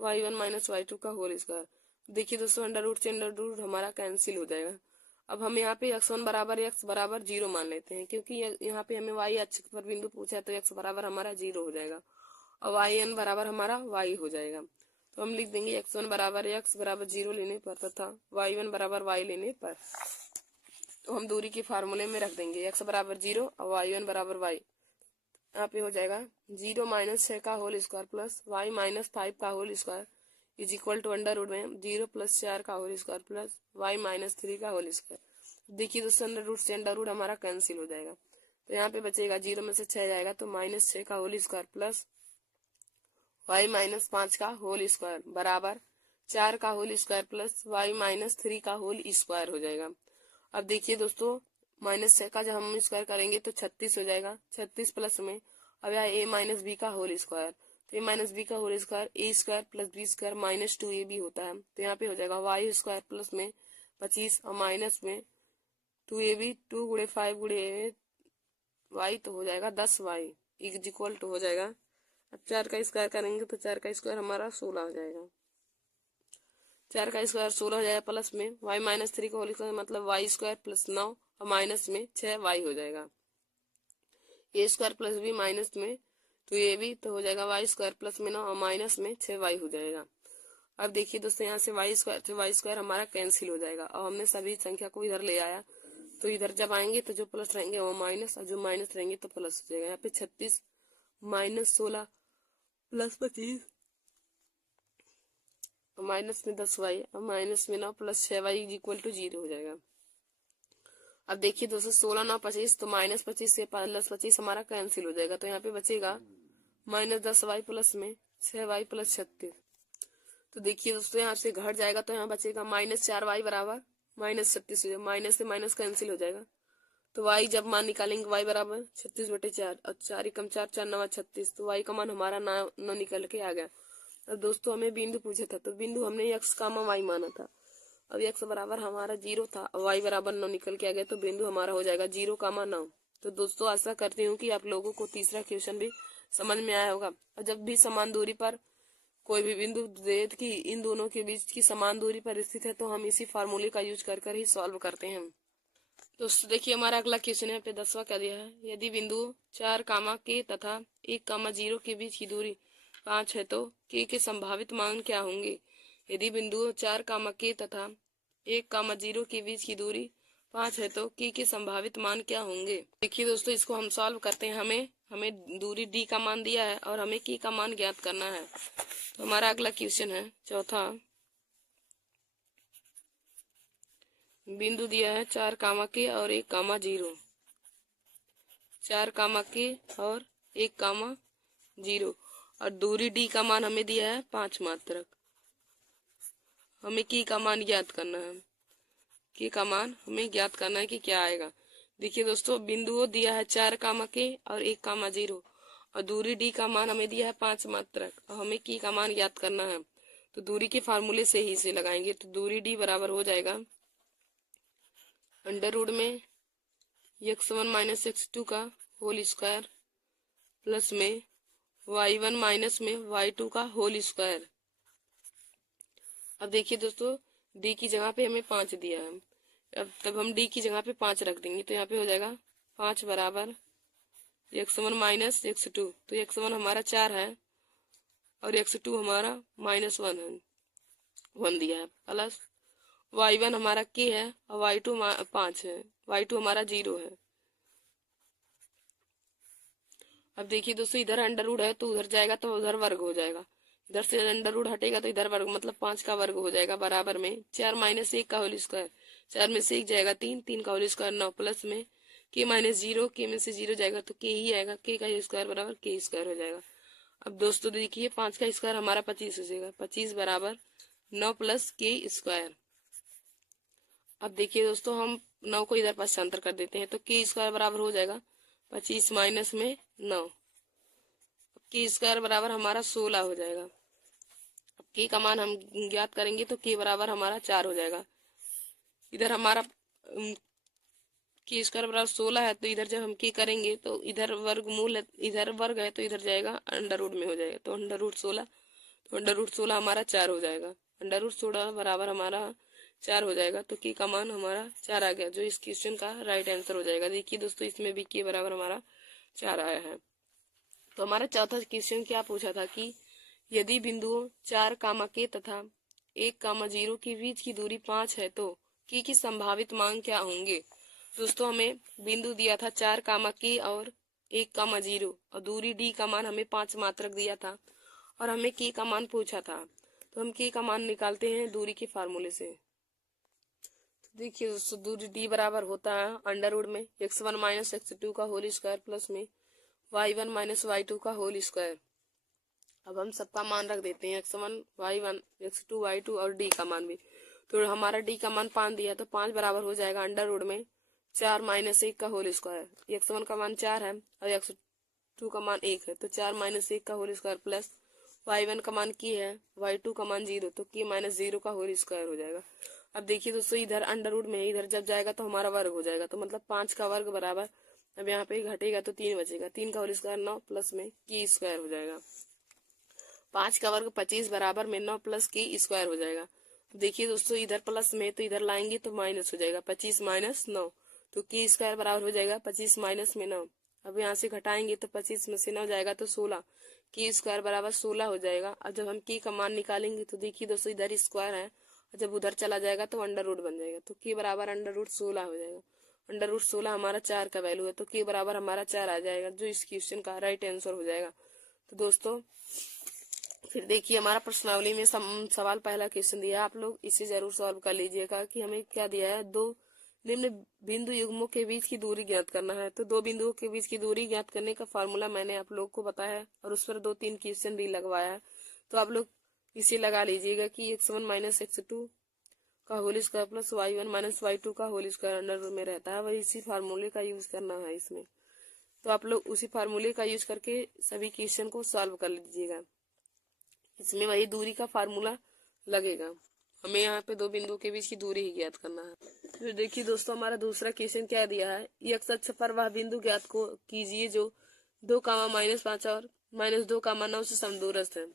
y1 minus y2 का होल स्क्वायर। देखिए दोस्तों, अंडर रूट से अंडर रूट हमारा कैंसिल हो जाएगा। अब हम यहाँ पे x1 बराबर x बराबर 0 मान लेते हैं, क्योंकि यहाँ पे हमें y अक्ष पर बिंदु पूछा है, तो x बराबर हमारा 0 हो जाएगा और yn बराबर हमारा y हो जाएगा। तो हम लिख देंगे x1 बराबर x बराबर 0 लेने पर तथा y1 बराबर y लेने पर। तो हम दूरी के फार्मूले में रख देंगे x बराबर 0 और y1 बराबर y। यहाँ पे हो जाएगा 0 माइनस 6 का whole square plus y minus 5 का whole square is equal to under root में 0 प्लस 4 का whole square plus y minus 3 का होल स्क्वायर। देखिए दोस्तों, अंडर रूट से अंडर रूट हमारा कैंसिल हो जाएगा, तो यहाँ पे बचेगा 0 में से 6 जाएगा तो -6 का whole square plus y minus 5 का होल स्क्वायर बराबर 4 का whole square plus y minus 3 का होल स्क्वायर हो जाएगा। अब देखिए दोस्तों, -6 का जब हम स्क्वायर करेंगे तो 36 हो जाएगा, 36 प्लस में अब यहाँ a माइनस बी का होल स्क्वायर, तो a माइनस बी का whole square a square plus B square minus 2ab होता है, तो यहाँ पे हो जाएगा y स्क्वायर प्लस में 25 और माइनस में 2ab, 2 गुणे 5 गुणे y, तो हो जाएगा 10y इज इक्वल टू हो जाएगा। अब 4 का स्क्वायर करेंगे तो 4 का स्क्वायर हमारा 16 हो जाएगा, 4 का स्क्वायर 16 हो जाएगा प्लस में y माइनस 3 का होल स्क्वायर मतलब y स्क्वायर प्लस 9 और माइनस में 6y हो जाएगा। a square plus b minus में 2ab, तो हो जाएगा y स्क्वायर प्लस में 9 और माइनस में 6y हो जाएगा। अब देखिए दोस्तों, यहाँ से y स्क्वायर हमारा कैंसिल हो जाएगा और हमने सभी संख्या को इधर ले आया, तो इधर जब आएंगे तो जो प्लस रहेंगे वो माइनस और जो माइनस रहेंगे तो प्लस हो जाएगा। यहाँ पे 36 माइनस 16 प्लस 25 माइनस में 10y और माइनस में 9 प्लस 6y इक्वल टू 0 हो जाएगा। अब देखिए दोस्तों, 16 9 25, तो माइनस 25 से प्लस 25 हमारा कैंसिल हो जाएगा, तो यहाँ पे बचेगा माइनस 10y प्लस में 6y प्लस 36। तो देखिए दोस्तों, यहाँ से घट जाएगा तो यहाँ बचेगा -4y बराबर -36 हो जाएगा, माइनस से माइनस कैंसिल हो जाएगा, तो y जब मान निकालेंगे y बराबर 36/4 और 4 एकम 4 4 9 36, तो y का मान हमारा 9 निकल के आ गया। अब दोस्तों, हमें बिंदु पूछा था, तो बिंदु हमने x, y माना था। अब x बराबर हमारा 0 था और y बराबर 9 निकल के आ गया, तो बिंदु हमारा हो जाएगा 0,9। तो दोस्तों, आशा करती हूँ कि आप लोगों को तीसरा क्वेश्चन भी समझ में आया होगा। और जब भी समान दूरी पर कोई भी बिंदु दे कि इन दोनों के बीच की समान दूरी पर स्थित है, तो हम इसी फार्मूले का यूज कर ही सॉल्व करते हैं। दोस्तों देखिए, हमारा अगला क्वेश्चन है पे 10वां क्या दिया है, यदि बिंदु 4, k तथा 1, 0 के बीच की दूरी 5 है तो k के संभावित मान क्या होंगे। यदि बिंदु 4, k तथा 1, 0 के बीच की दूरी 5 है तो की संभावित मान क्या होंगे। देखिए दोस्तों, इसको हम सॉल्व करते हैं। हमें दूरी डी का मान दिया है और हमें की का मान ज्ञात करना है। तो हमारा अगला क्वेश्चन है चौथा। बिंदु दिया है 4 कामा के और 1 कामा 0। 4 कामा के और 1 कामा 0 और दूरी डी का मान हमें दिया है 5 मात्रक। हमें की का मान ज्ञात करना है। की का मान हमें ज्ञात करना है कि क्या आएगा। देखिए दोस्तों, बिंदुओं दिया है 4 कामा के और 1 कामा 0 और दूरी डी का मान हमें दिया है 5 मात्रक और हमें की का मान ज्ञात करना है। तो दूरी के फार्मूले से ही इसे लगाएंगे। तो दूरी डी बराबर हो जाएगा अंडर रूट में x1 माइनस x2 का होल स्क्वायर प्लस में y1 माइनस में y2 का होल स्क्वायर। अब देखिए दोस्तों, डी की जगह पे हमें 5 दिया है। अब तब हम डी की जगह पे 5 रख देंगे तो यहाँ पे हो जाएगा 5 बराबर x1 माइनस x2। तो x1 हमारा 4 है और x2 हमारा -1 है, 1 दिया है, प्लस y1 हमारा k है और y2 5 है, y2 हमारा 0 है। अब देखिए दोस्तों, इधर अंडर रूट है तो उधर जाएगा तो उधर वर्ग हो जाएगा। इधर से अंडर रूट हटेगा तो इधर वर्ग, मतलब 5 का वर्ग हो जाएगा बराबर में 4 माइनस 1 का होल स्क्वायर। 4 में से 1 जाएगा 3, 3 का होल स्क्वायर 9 प्लस में k माइनस 0, के में से 0 जाएगा तो k ही आएगा। k का स्क्वायर बराबर k स्क्वायर हो जाएगा। अब दोस्तों देखिए, 5 का स्क्वायर हमारा 25 हो जाएगा। 25 बराबर 9 प्लस k स्क्वायर। अब देखिए दोस्तों, हम 9 को इधर पक्षांतर कर देते हैं तो k स्क्वायर बराबर हो जाएगा 25 माइनस में 9। k स्क्वायर बराबर हमारा 16 हो जाएगा। अब k का मान हम ज्ञात करेंगे तो k बराबर हमारा 4 हो जाएगा। इधर हमारा k स्क्वायर बराबर 16 है तो इधर जब हम k करेंगे तो इधर वर्गमूल है, इधर वर्ग है तो इधर जाएगा अंडर रूट में हो जाएगा। तो अंडर रूट 16, तो अंडर रूट 16 हमारा 4 हो जाएगा। अंडर रूट 16 बराबर हमारा 4 हो जाएगा। तो k का मान हमारा 4 आ गया, जो इस क्वेश्चन का राइट आंसर हो जाएगा। देखिए दोस्तों, इसमें भी k बराबर हमारा 4 आया है। तो हमारा चौथा क्वेश्चन क्या पूछा था कि यदि बिंदुओं 4 कामा के तथा 1 कामा 0 के बीच की दूरी 5 है तो की संभावित मान क्या होंगे। दोस्तों, हमें बिंदु दिया था 4 कामा के और 1 कामा 0 और दूरी डी का मान हमें 5 मात्रक दिया था और हमें के का मान पूछा था। तो हम के का मान निकालते हैं दूरी के फार्मूले से। तो देखिए दोस्तों, दूरी डी बराबर होता है अंडर रूट में x1 माइनस x2 का होल स्क्वायर प्लस में y1 माइनस y2 का होल स्क्वायर। अब हम सबका मान रख देते हैं, x1 y1 x2 y2 और d का मान भी। तो हमारा d का मान 5 दिया तो 5 बराबर हो जाएगा अंडर रूट में 4 माइनस 1 का होल स्क्वायर। x1 का मान 4 है और x2 का मान 1 है तो 4 माइनस 1 का होल स्क्वायर प्लस y1 का मान k है, y2 का मान 0 तो k माइनस 0 का होल स्क्वायर हो जाएगा। अब देखिए दोस्तों, इधर अंडर रूट में इधर जब जाएगा तो हमारा वर्ग हो जाएगा, तो मतलब 5 का वर्ग बराबर, अब यहाँ पे घटेगा तो 3 बचेगा, 3 का होल स्क्वायर 9 प्लस में k स्क्वायर हो जाएगा। 5 का वर्ग 25 बराबर में 9 प्लस के स्क्वायर हो जाएगा। देखिए दोस्तों, इधर प्लस में तो इधर लाएंगे तो माइनस हो जाएगा, 25 माइनस 9 तो के स्क्वायर बराबर हो जाएगा 25 माइनस में 9। अब यहाँ से घटाएंगे तो 25 में से 9 जाएगा तो 16, के स्क्वायर बराबर 16 हो जाएगा। और जब हम के का मान निकालेंगे तो देखिए दोस्तों, इधर स्क्वायर है और जब उधर चला जाएगा तो अंडर रूट बन जाएगा, तो के बराबर अंडर रूट 16 हो जाएगा। अंडर रूट 16 हमारा 4 का वैल्यू है तो के बराबर हमारा 4 आ जाएगा, जो इस क्वेश्चन का राइट आंसर हो जाएगा। तो दोस्तों फिर देखिए, हमारा प्रश्नावली में सवाल पहला क्वेश्चन दिया है, आप लोग इसे जरूर सॉल्व कर लीजिएगा कि हमें क्या दिया है। दो निम्न बिंदु युग्मों के बीच की दूरी ज्ञात करना है। तो दो बिंदुओं के बीच की दूरी ज्ञात करने का फार्मूला मैंने आप लोग को बताया है और उस पर 2-3 क्वेश्चन भी लगवाया है। तो आप लोग इसे लगा लीजिएगा कि x1 माइनस x2 का whole square plus y1 minus y2 का होल स्क्वायर अंडर में रहता है, वही इसी फार्मूले का यूज करना है इसमें। तो आप लोग उसी फार्मूले का यूज करके सभी क्वेश्चन को सॉल्व कर लीजिएगा। इसमें वही दूरी का फार्मूला लगेगा। हमें यहाँ पे दो बिंदुओं के बीच की दूरी ही ज्ञात करना है। तो देखिए दोस्तों, हमारा दूसरा क्वेश्चन क्या दिया है, x अक्ष पर वह बिंदु ज्ञात को कीजिए जो 2, -5 और -2, 9 से समदूरस्थ है।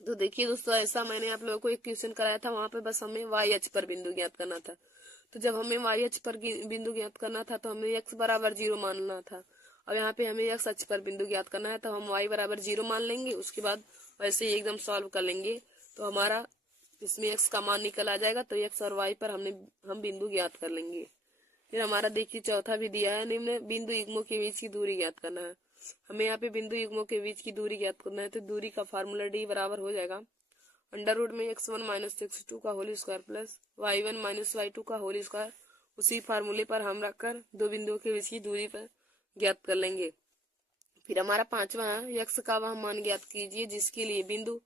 तो देखिए दोस्तों, ऐसा मैंने आप लोगों को एक क्वेश्चन कराया था, वहां पे बस हमें y अक्ष पर बिंदु ज्ञात करना था। तो जब हमें y अक्ष पर बिंदु ज्ञात करना था तो हमें x बराबर 0 मानना था। और यहाँ पे हमें x अक्ष पर बिंदु ज्ञात करना है तो हम y बराबर 0 मान लेंगे, उसके बाद वैसे ही एकदम सॉल्व कर लेंगे तो हमारा इसमें x का मान निकल आ जाएगा। तो x और y पर हम बिंदु ज्ञात कर लेंगे। फिर हमारा देखिए चौथा भी दिया है, निम्न बिंदु युग्मों के बीच की दूरी ज्ञात करना है। हमें यहाँ पे बिंदु युग्मों के बीच की दूरी ज्ञात करना है, तो दूरी का फार्मूला डी बराबर हो जाएगा अंडर रूट में x1 माइनस x2 का whole square plus y1 minus y2 का होल स्क्वायर। उसी फार्मूले पर हम रखकर दो बिंदुओं के बीच की दूरी पर ज्ञात कर लेंगे। फिर हमारा पांचवा है x का वह मान ज्ञात कीजिए जिसके लिए बिंदु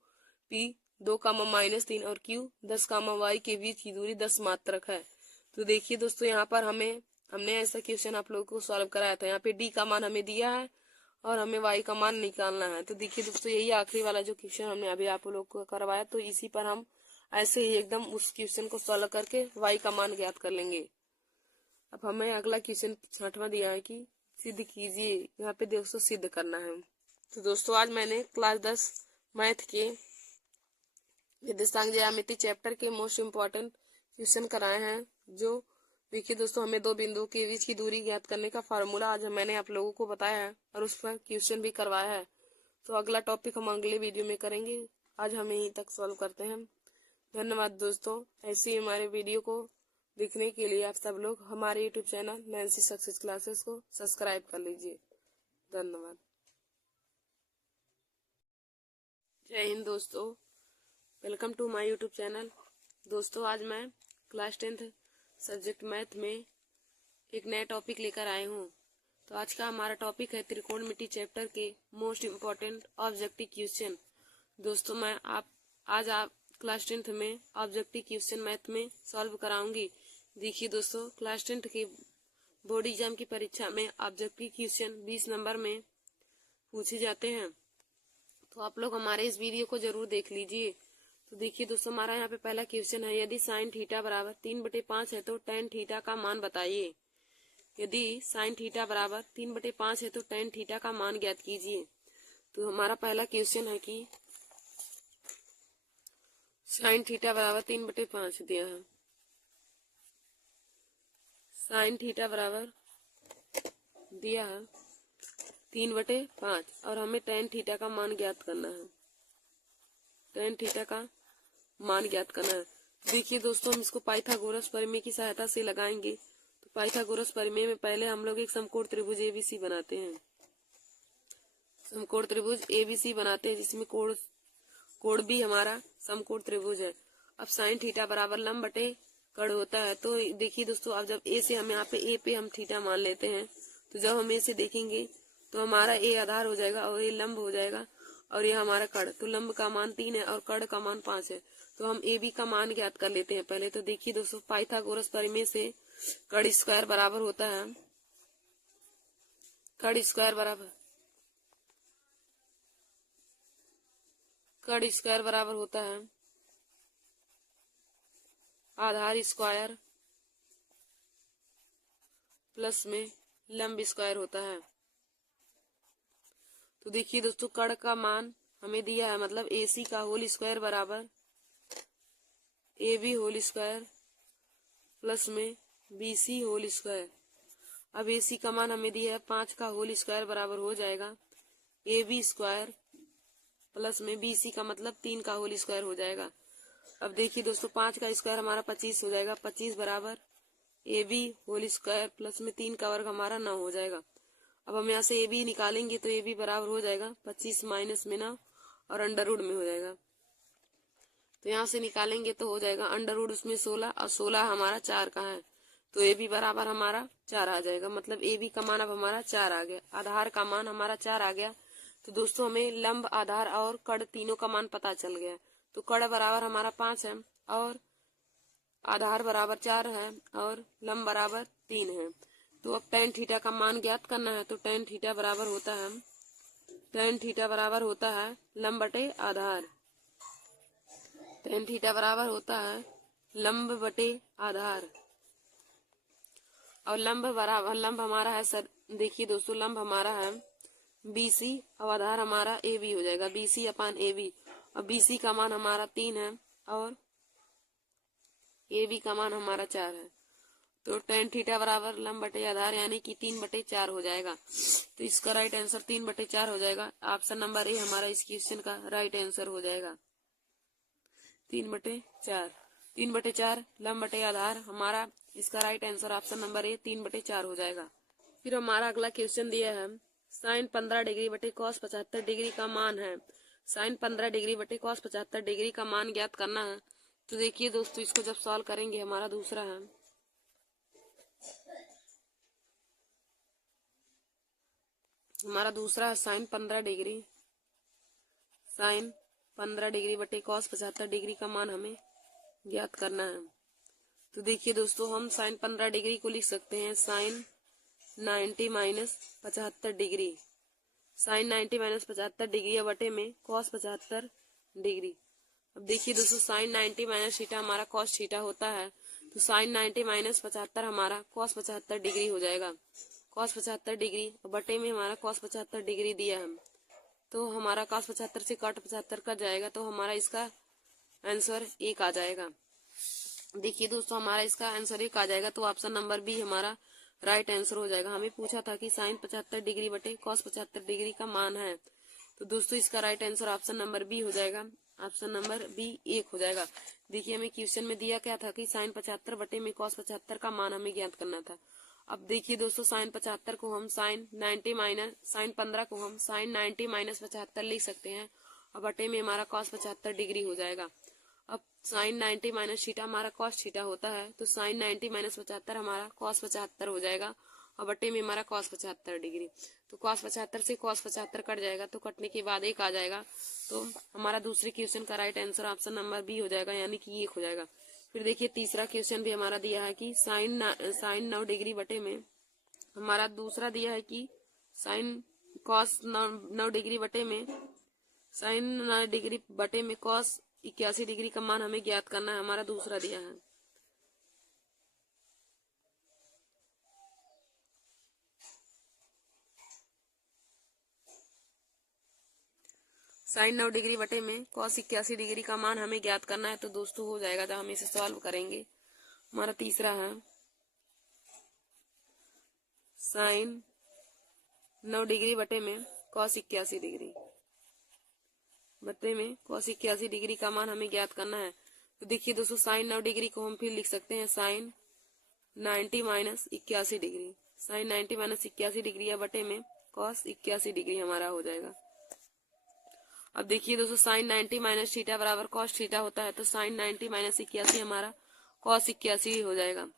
P 2, -3 और Q 10, y के बीच की दूरी 10 मात्रक है। तो देखिए दोस्तों यहाँ पर हमने ऐसा क्वेश्चन आप लोगों को सॉल्व कराया था। यहाँ पे डी का मान हमें दिया है और हमें वाई का मान निकालना है। तो देखिए दोस्तों यही आखिरी वाला जो क्वेश्चन हमने अभी आप लोग को करवाया, तो इसी पर हम ऐसे ही एकदम उस क्वेश्चन को सॉल्व करके वाई का मान ज्ञात कर लेंगे। अब हमें अगला क्वेश्चन 6वां दिया है कि सिद्ध कीजिए। यहाँ पे दोस्तों सिद्ध करना है। तो दोस्तों आज मैंने क्लास 10 मैथ के निर्देशांक ज्यामिति चैप्टर के मोस्ट इम्पोर्टेंट क्वेश्चन कराए हैं। जो देखिए दोस्तों हमें दो बिंदुओं के बीच की दूरी ज्ञात करने का फार्मूला आज मैंने आप लोगों को बताया है और उस पर क्वेश्चन भी करवाया है। तो अगला टॉपिक हम अगले वीडियो में करेंगे। आज हम यहीं तक सॉल्व करते हैं। धन्यवाद दोस्तों। ऐसे ही हमारे वीडियो को देखने के लिए आप सब लोग हमारे YouTube channel Nancy success classes को सब्सक्राइब कर लीजिए। धन्यवाद। जय हिंद दोस्तों, welcome to my YouTube channel. दोस्तों आज मैं क्लास 10th सब्जेक्ट मैथ में एक नया टॉपिक लेकर आए हूँ। तो आज का हमारा टॉपिक है त्रिकोणमिति चैप्टर के मोस्ट इम्पोर्टेंट ऑब्जेक्टिव क्वेश्चन। दोस्तों मैं आज क्लास 10th में ऑब्जेक्टिव क्वेश्चन मैथ में सॉल्व कराऊंगी। देखिए दोस्तों क्लास 10th के बोर्ड एग्जाम की परीक्षा में ऑब्जेक्टिव क्वेश्चन 20 नंबर में पूछे जाते हैं। तो आप लोग हमारे इस वीडियो को जरूर देख लीजिए। तो देखिए दोस्तों हमारा यहाँ पे पहला क्वेश्चन है, यदि साइन थीटा बराबर 3/5 है तो टेन थीटा का मान बताइए। यदि साइन थीटा बराबर 3/5 है तो टेन थीटा का मान ज्ञात कीजिए। तो हमारा पहला क्वेश्चन है कि साइन थीटा बराबर 3/5 दिया है। साइन थीटा बराबर दिया है 3/5 और हमें टेन थीटा का मान ज्ञात करना है। टेन थीटा का मान ज्ञात करना है। देखिए दोस्तों हम इसको पाइथागोरस प्रमेय की सहायता से लगाएंगे। तो पाइथागोरस प्रमेय में पहले हम लोग एक समकोण त्रिभुज एबीसी बनाते हैं। समकोण त्रिभुज एबीसी बनाते हैं जिसमें कोण भी हमारा समकोण त्रिभुज है। अब साइन थीटा बराबर लंब बटे कड़ होता है। तो देखिए दोस्तों अब जब ए से हम यहाँ पे ए पे हम थीटा मान लेते हैं, तो जब हम ए से देखेंगे तो हमारा ए आधार हो जाएगा और ये लंब हो जाएगा और ये हमारा कड़। तो लंब का मान 3 है और कड़ का मान 5 है। तो हम ए बी का मान ज्ञात कर लेते हैं पहले। तो देखिए दोस्तों पाइथागोरस प्रमेय से कड़ स्क्वायर बराबर होता है, कड़ स्क्वायर बराबर होता है आधार स्क्वायर प्लस में लंब स्क्वायर होता है। तो देखिए दोस्तों कड़ का मान हमें दिया है, मतलब AC का होल स्क्वायर बराबर AB होल स्क्वायर प्लस में BC होल स्क्वायर। अब AC का मान हमें दिया है 5 का होल स्क्वायर बराबर हो जाएगा AB स्क्वायर प्लस में BC का मतलब 3 का होल स्क्वायर हो जाएगा। अब देखिए दोस्तों 5 का स्क्वायर हमारा 25 हो जाएगा। 25 बराबर AB होल स्क्वायर प्लस में 3 का वर्ग हमारा 9 हो जाएगा। अब हम यहाँ से AB निकालेंगे तो AB बराबर हो जाएगा 25 माइनस में 9 और अंडर रूट में हो जाएगा। तो यहाँ से निकालेंगे तो हो जाएगा अंडर रूट उसमें 16 और 16 हमारा 4 का है। तो AB बराबर हमारा 4 आ जाएगा, मतलब AB का मान अब हमारा 4 आ गया। आधार का मान हमारा 4 आ गया। तो दोस्तों हमें लंब आधार और कड़ तीनों का मान पता चल गया। तो कड़ बराबर हमारा 5 है और आधार बराबर 4 है और लंब बराबर 3 है। तो अब टेन थीटा का मान ज्ञात करना है। तो टेन थीटा बराबर होता है लंब बटे आधार। टेन थीटा बराबर होता है लंब बटे आधार और लंब हमारा है सर। देखिए दोस्तों लंब हमारा है BC और आधार हमारा AB हो जाएगा BC अपान AB। और BC का मान हमारा 3 है और AB का मान हमारा 4 है। तो टेन थीटा बराबर लंब बटे आधार यानी कि 3/4 हो जाएगा। तो इसका राइट आंसर 3/4 हो जाएगा। ऑप्शन नंबर ए हमारा इस क्वेश्चन का राइट आंसर हो जाएगा 3/4। 3/4 लंब बटे आधार हमारा इसका right answer option number A 3/4 हो जाएगा। फिर हमारा अगला क्वेश्चन दिया है साइन 15 डिग्री बटे कॉस 75 डिग्री का मान है। साइन 15 डिग्री बटे कॉस 75 डिग्री का मान ज्ञात करना है। तो देखिए दोस्तों, इसको जब सॉल्व करेंगे, हमारा दूसरा है साइन 15 डिग्री बटे कॉस 75 डिग्री का मान हमें ज्ञात करना है। तो देखिए दोस्तों, हम साइन 15 डिग्री को लिख सकते हैं sine 90 minus 75 degree. Sine 90 minus 75 degree बटे में कॉस 75 डिग्री। अब देखिए दोस्तों, साइन 90 माइनस थीटा हमारा कॉस थीटा होता है, तो साइन 90 माइनस 75 हमारा कॉस 75 डिग्री हो जाएगा। कॉस 75 डिग्री बटे में हमारा कॉस 75 डिग्री दिया है, तो हमारा कॉस 75 से कट 75 कट जाएगा, तो हमारा इसका आंसर 1 आ जाएगा। देखिए दोस्तों, हमारा इसका आंसर 1 आ जाएगा, तो ऑप्शन नंबर बी हमारा राइट आंसर हो जाएगा। हमें पूछा था कि साइन 75 डिग्री बटे कॉस 75 डिग्री का मान है, तो दोस्तों इसका right answer option number B हो जाएगा। ऑप्शन नंबर बी 1 हो जाएगा। देखिए, हमें क्वेश्चन में दिया क्या था कि साइन 75 बटे में कॉस 75 का मान हमें ज्ञात करना था। अब देखिए दोस्तों, साइन 75 को हम साइन 15 को हम साइन 90 माइनस 75 लिख सकते हैं, और बटे में हमारा कॉस 75 डिग्री हो जाएगा। अब साइन 90 माइनस थीटा हमारा कॉस थीटा होता है, तो साइन 90 माइनस 75 हमारा कॉस 75 हो जाएगा, और बटे में हमारा कॉस 75 डिग्री। तो कॉस 75 से कॉस 75 कट जाएगा, तो कटने के बाद 1 आ जाएगा, तो हमारा दूसरे क्वेश्चन का right answer option number B हो जाएगा, यानी कि 1 हो जाएगा। फिर देखिए, तीसरा क्वेश्चन भी हमारा दिया है कि साइन 9 डिग्री बटे में हमारा दूसरा दिया है कि साइन कॉस 9 डिग्री बटे में साइन 9 डिग्री बटे में कॉस 81 डिग्री का मान हमें ज्ञात करना है। हमारा दूसरा दिया है साइन 9 डिग्री बटे में कॉस 81 डिग्री का मान हमें ज्ञात करना है। तो दोस्तों हो जाएगा, जब हम इसे सॉल्व करेंगे, हमारा तीसरा है साइन 9 डिग्री बटे में कॉस 81 डिग्री बटे में कॉस 81 डिग्री का मान हमें ज्ञात करना है। तो देखिए दोस्तों, साइन 9 डिग्री को हम फिर लिख सकते हैं sine 90 minus 81 degree. Sine 90 minus 81 degree या बटे में कॉस 81 डिग्री हमारा हो जाएगा। अब देखिए दोस्तों, साइन 90 माइनस थीटा बराबर कॉस थीटा होता है, तो साइन 90 माइनस 81 हमारा कॉस 81 हो जाएगा।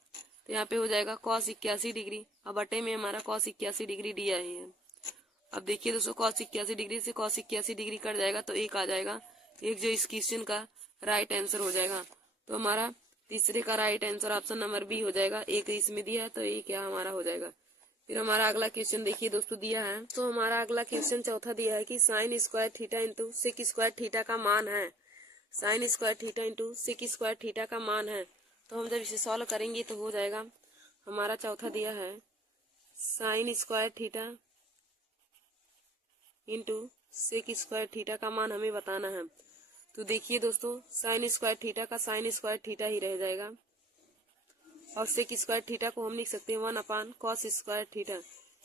तो यहाँ पे हो जाएगा कॉस 81 डिग्री, अब बटे में हमारा कॉस 81 डिग्री दिया ही है। अब देखिए दोस्तों, कॉस 81 डिग्री से कॉस 81 डिग्री कट जाएगा, तो 1 आ जाएगा। 1 जो इस क्वेश्चन का राइट आंसर हो जाएगा। तो हमारा तीसरे का right answer option number B हो जाएगा। 1 इसमें दिया है, तो 1 यहाँ हमारा हो जाएगा। फिर हमारा अगला क्वेश्चन देखिए दोस्तों दिया है, तो हमारा अगला क्वेश्चन चौथा दिया है कि sine square theta into sec square theta का मान है। Sine square theta into sec square theta का मान है। तो हम जब इसे सॉल्व करेंगे तो हो जाएगा, हमारा चौथा दिया है sine square theta into sec square theta का मान हमें बताना है। तो देखिए दोस्तों, साइन स्क्वायर थीटा का साइन स्क्वायर थीटा ही रह जाएगा, और सेक स्क्वायर थीटा को हम लिख सकते हैं 1 कॉस स्क्वायर थीटा,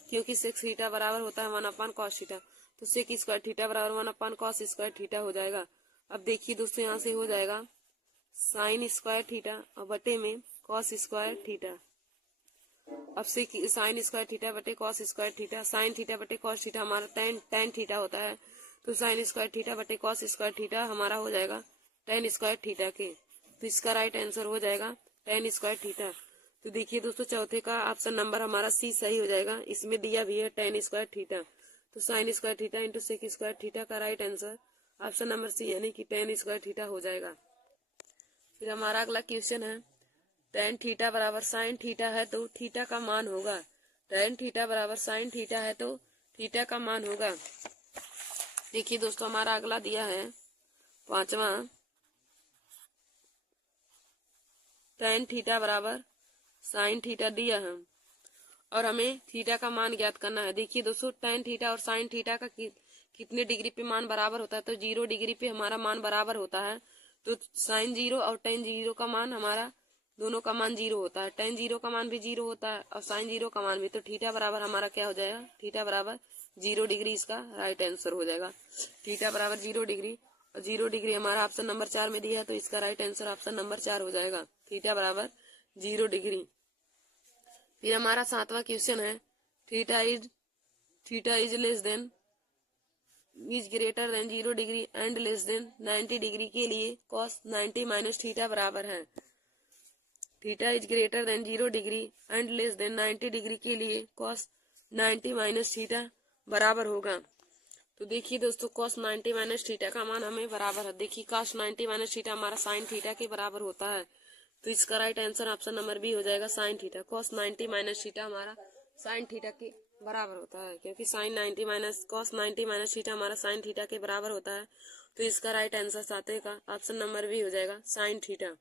क्योंकि सेक थीटा बराबर होता है 1 कॉस थीटा, तो सेक स्क्वायर थीटा बराबर 1 कॉस स्क्वायर थीटा हो जाएगा। अब देखिए दोस्तों, यहाँ से हो जाएगा साइन स्क्वायर थीटा और बटे में कॉस स्क्वायर थीटा। अब से साइन स्क्वायर थीटा बटे cos square theta, sine theta बटे कॉस थीटा हमारा टेन थीटा होता है, तो साइन स्क्वायर थीटा बटे कॉस स्क्वायर थीटा हमारा हो जाएगा टेन स्क्वायर थीटा के। तो इसका राइट आंसर हो जाएगा टेन स्क्वायर थीटा। तो देखिए दोस्तों, चौथे का ऑप्शन नंबर हमारा सी सही हो जाएगा। इसमें दिया भी है टेन स्क्वायर थीटा, तो sine square theta into sec square theta का right answer option number C यानी कि टेन स्क्वायर थीटा हो जाएगा। फिर हमारा अगला क्वेश्चन है, टेन थीटा बराबर साइन थीटा है तो थीटा का मान होगा। टेन थीटा बराबर साइन थीटा है तो थीटा का मान होगा। देखिए दोस्तों, हमारा अगला दिया है पांचवा, टेन थीटा बराबर साइन थीटा दिया है और हमें थीटा का मान ज्ञात करना है। देखिए दोस्तों, टेन थीटा और साइन थीटा का कितने डिग्री पे मान बराबर होता है, तो 0 डिग्री पे हमारा मान बराबर होता है। तो साइन 0 और टेन 0 का मान हमारा दोनों का मान 0 होता है। टेन 0 का मान भी 0 होता है और साइन 0 का मान भी। तो थीटा बराबर हमारा क्या हो जाएगा, थीटा बराबर 0 डिग्री इसका राइट आंसर हो जाएगा। थीटा बराबर 0 डिग्री और 0 डिग्री हमारा ऑप्शन नंबर 4 में दिया है, तो इसका राइट आंसर ऑप्शन नंबर 4 हो जाएगा। थीटा बराबर 0 डिग्री। फिर हमारा 7वां क्वेश्चन है theta is less than is greater than 0 degree and less than 90 degree के लिए cos 90 माइनस थीटा बराबर है। Theta is greater than 0 degree and less than 90 degree के लिए cos 90 माइनस थीटा बराबर होगा। तो देखिए दोस्तों cos 90 माइनस थीटा का मान हमें बराबर है। देखिए cos 90 माइनस थीटा हमारा sin थीटा के बराबर होता है, तो इसका right answer option number B हो जाएगा sin theta. cos 90 minus theta हमारा sin थीटा के बराबर होता है, क्योंकि sin 90 minus cos 90 minus theta हमारा sin थीटा के बराबर होता है, तो इसका राइट आंसर सातवें का ऑप्शन नंबर बी हो जाएगा sin थीटा।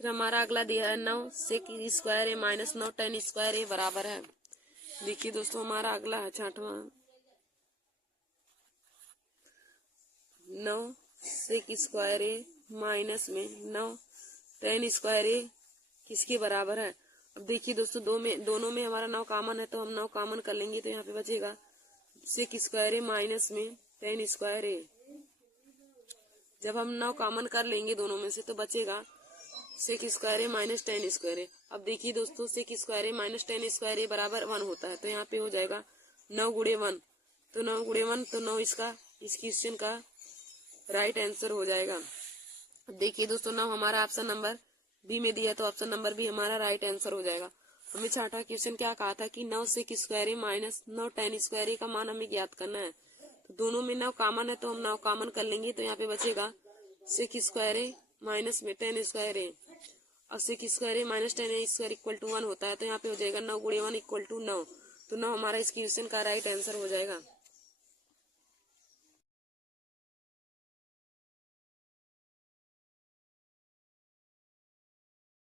फिर हमारा अगला दिया है 9 sec square A minus 9 tan square ए बराबर है। देखिए दोस्तों हमारा अगला है 6वां 9 sec स्क्वायर ए माइनस में 9 tan स्क्वायर ए किसके बराबर है। अब देखिए दोस्तों दोनों में हमारा 9 कॉमन है, तो हम 9 कॉमन कर लेंगे, तो यहाँ पे बचेगा sec स्क्वायर ए माइनस में tan स्क्वायर ए। जब हम 9 कॉमन कर लेंगे दोनों में से तो बचेगा sec square A minus tan square A. अब देखिए दोस्तों सेक square A minus tan square ए बराबर 1 होता है, तो यहाँ पे हो जाएगा 9 गुणे 1, तो 9 गुणे 1 तो 9 इसका इस क्वेश्चन का राइट आंसर हो जाएगा। अब देखिए दोस्तों 9 हमारा ऑप्शन नंबर बी में दिया, तो ऑप्शन नंबर बी हमारा राइट आंसर हो जाएगा। हमें 6वां क्वेश्चन क्या कहा था कि 9 सेक square A minus 9 tan square ए का मान हमें ज्ञात करना है। तो दोनों में 9 कॉमन है, तो हम 9 कॉमन कर लेंगे, तो यहाँ पे बचेगा सेक स्क्वायर ए माइनस में tan स्क्वायर ए। अब sec square A minus tan square equal to 1 होता है, तो यहाँ पे हो जाएगा 9 गुणे 1 इक्वल टू 9, तो 9 हमारा इस क्वेश्चन का राइट आंसर हो जाएगा।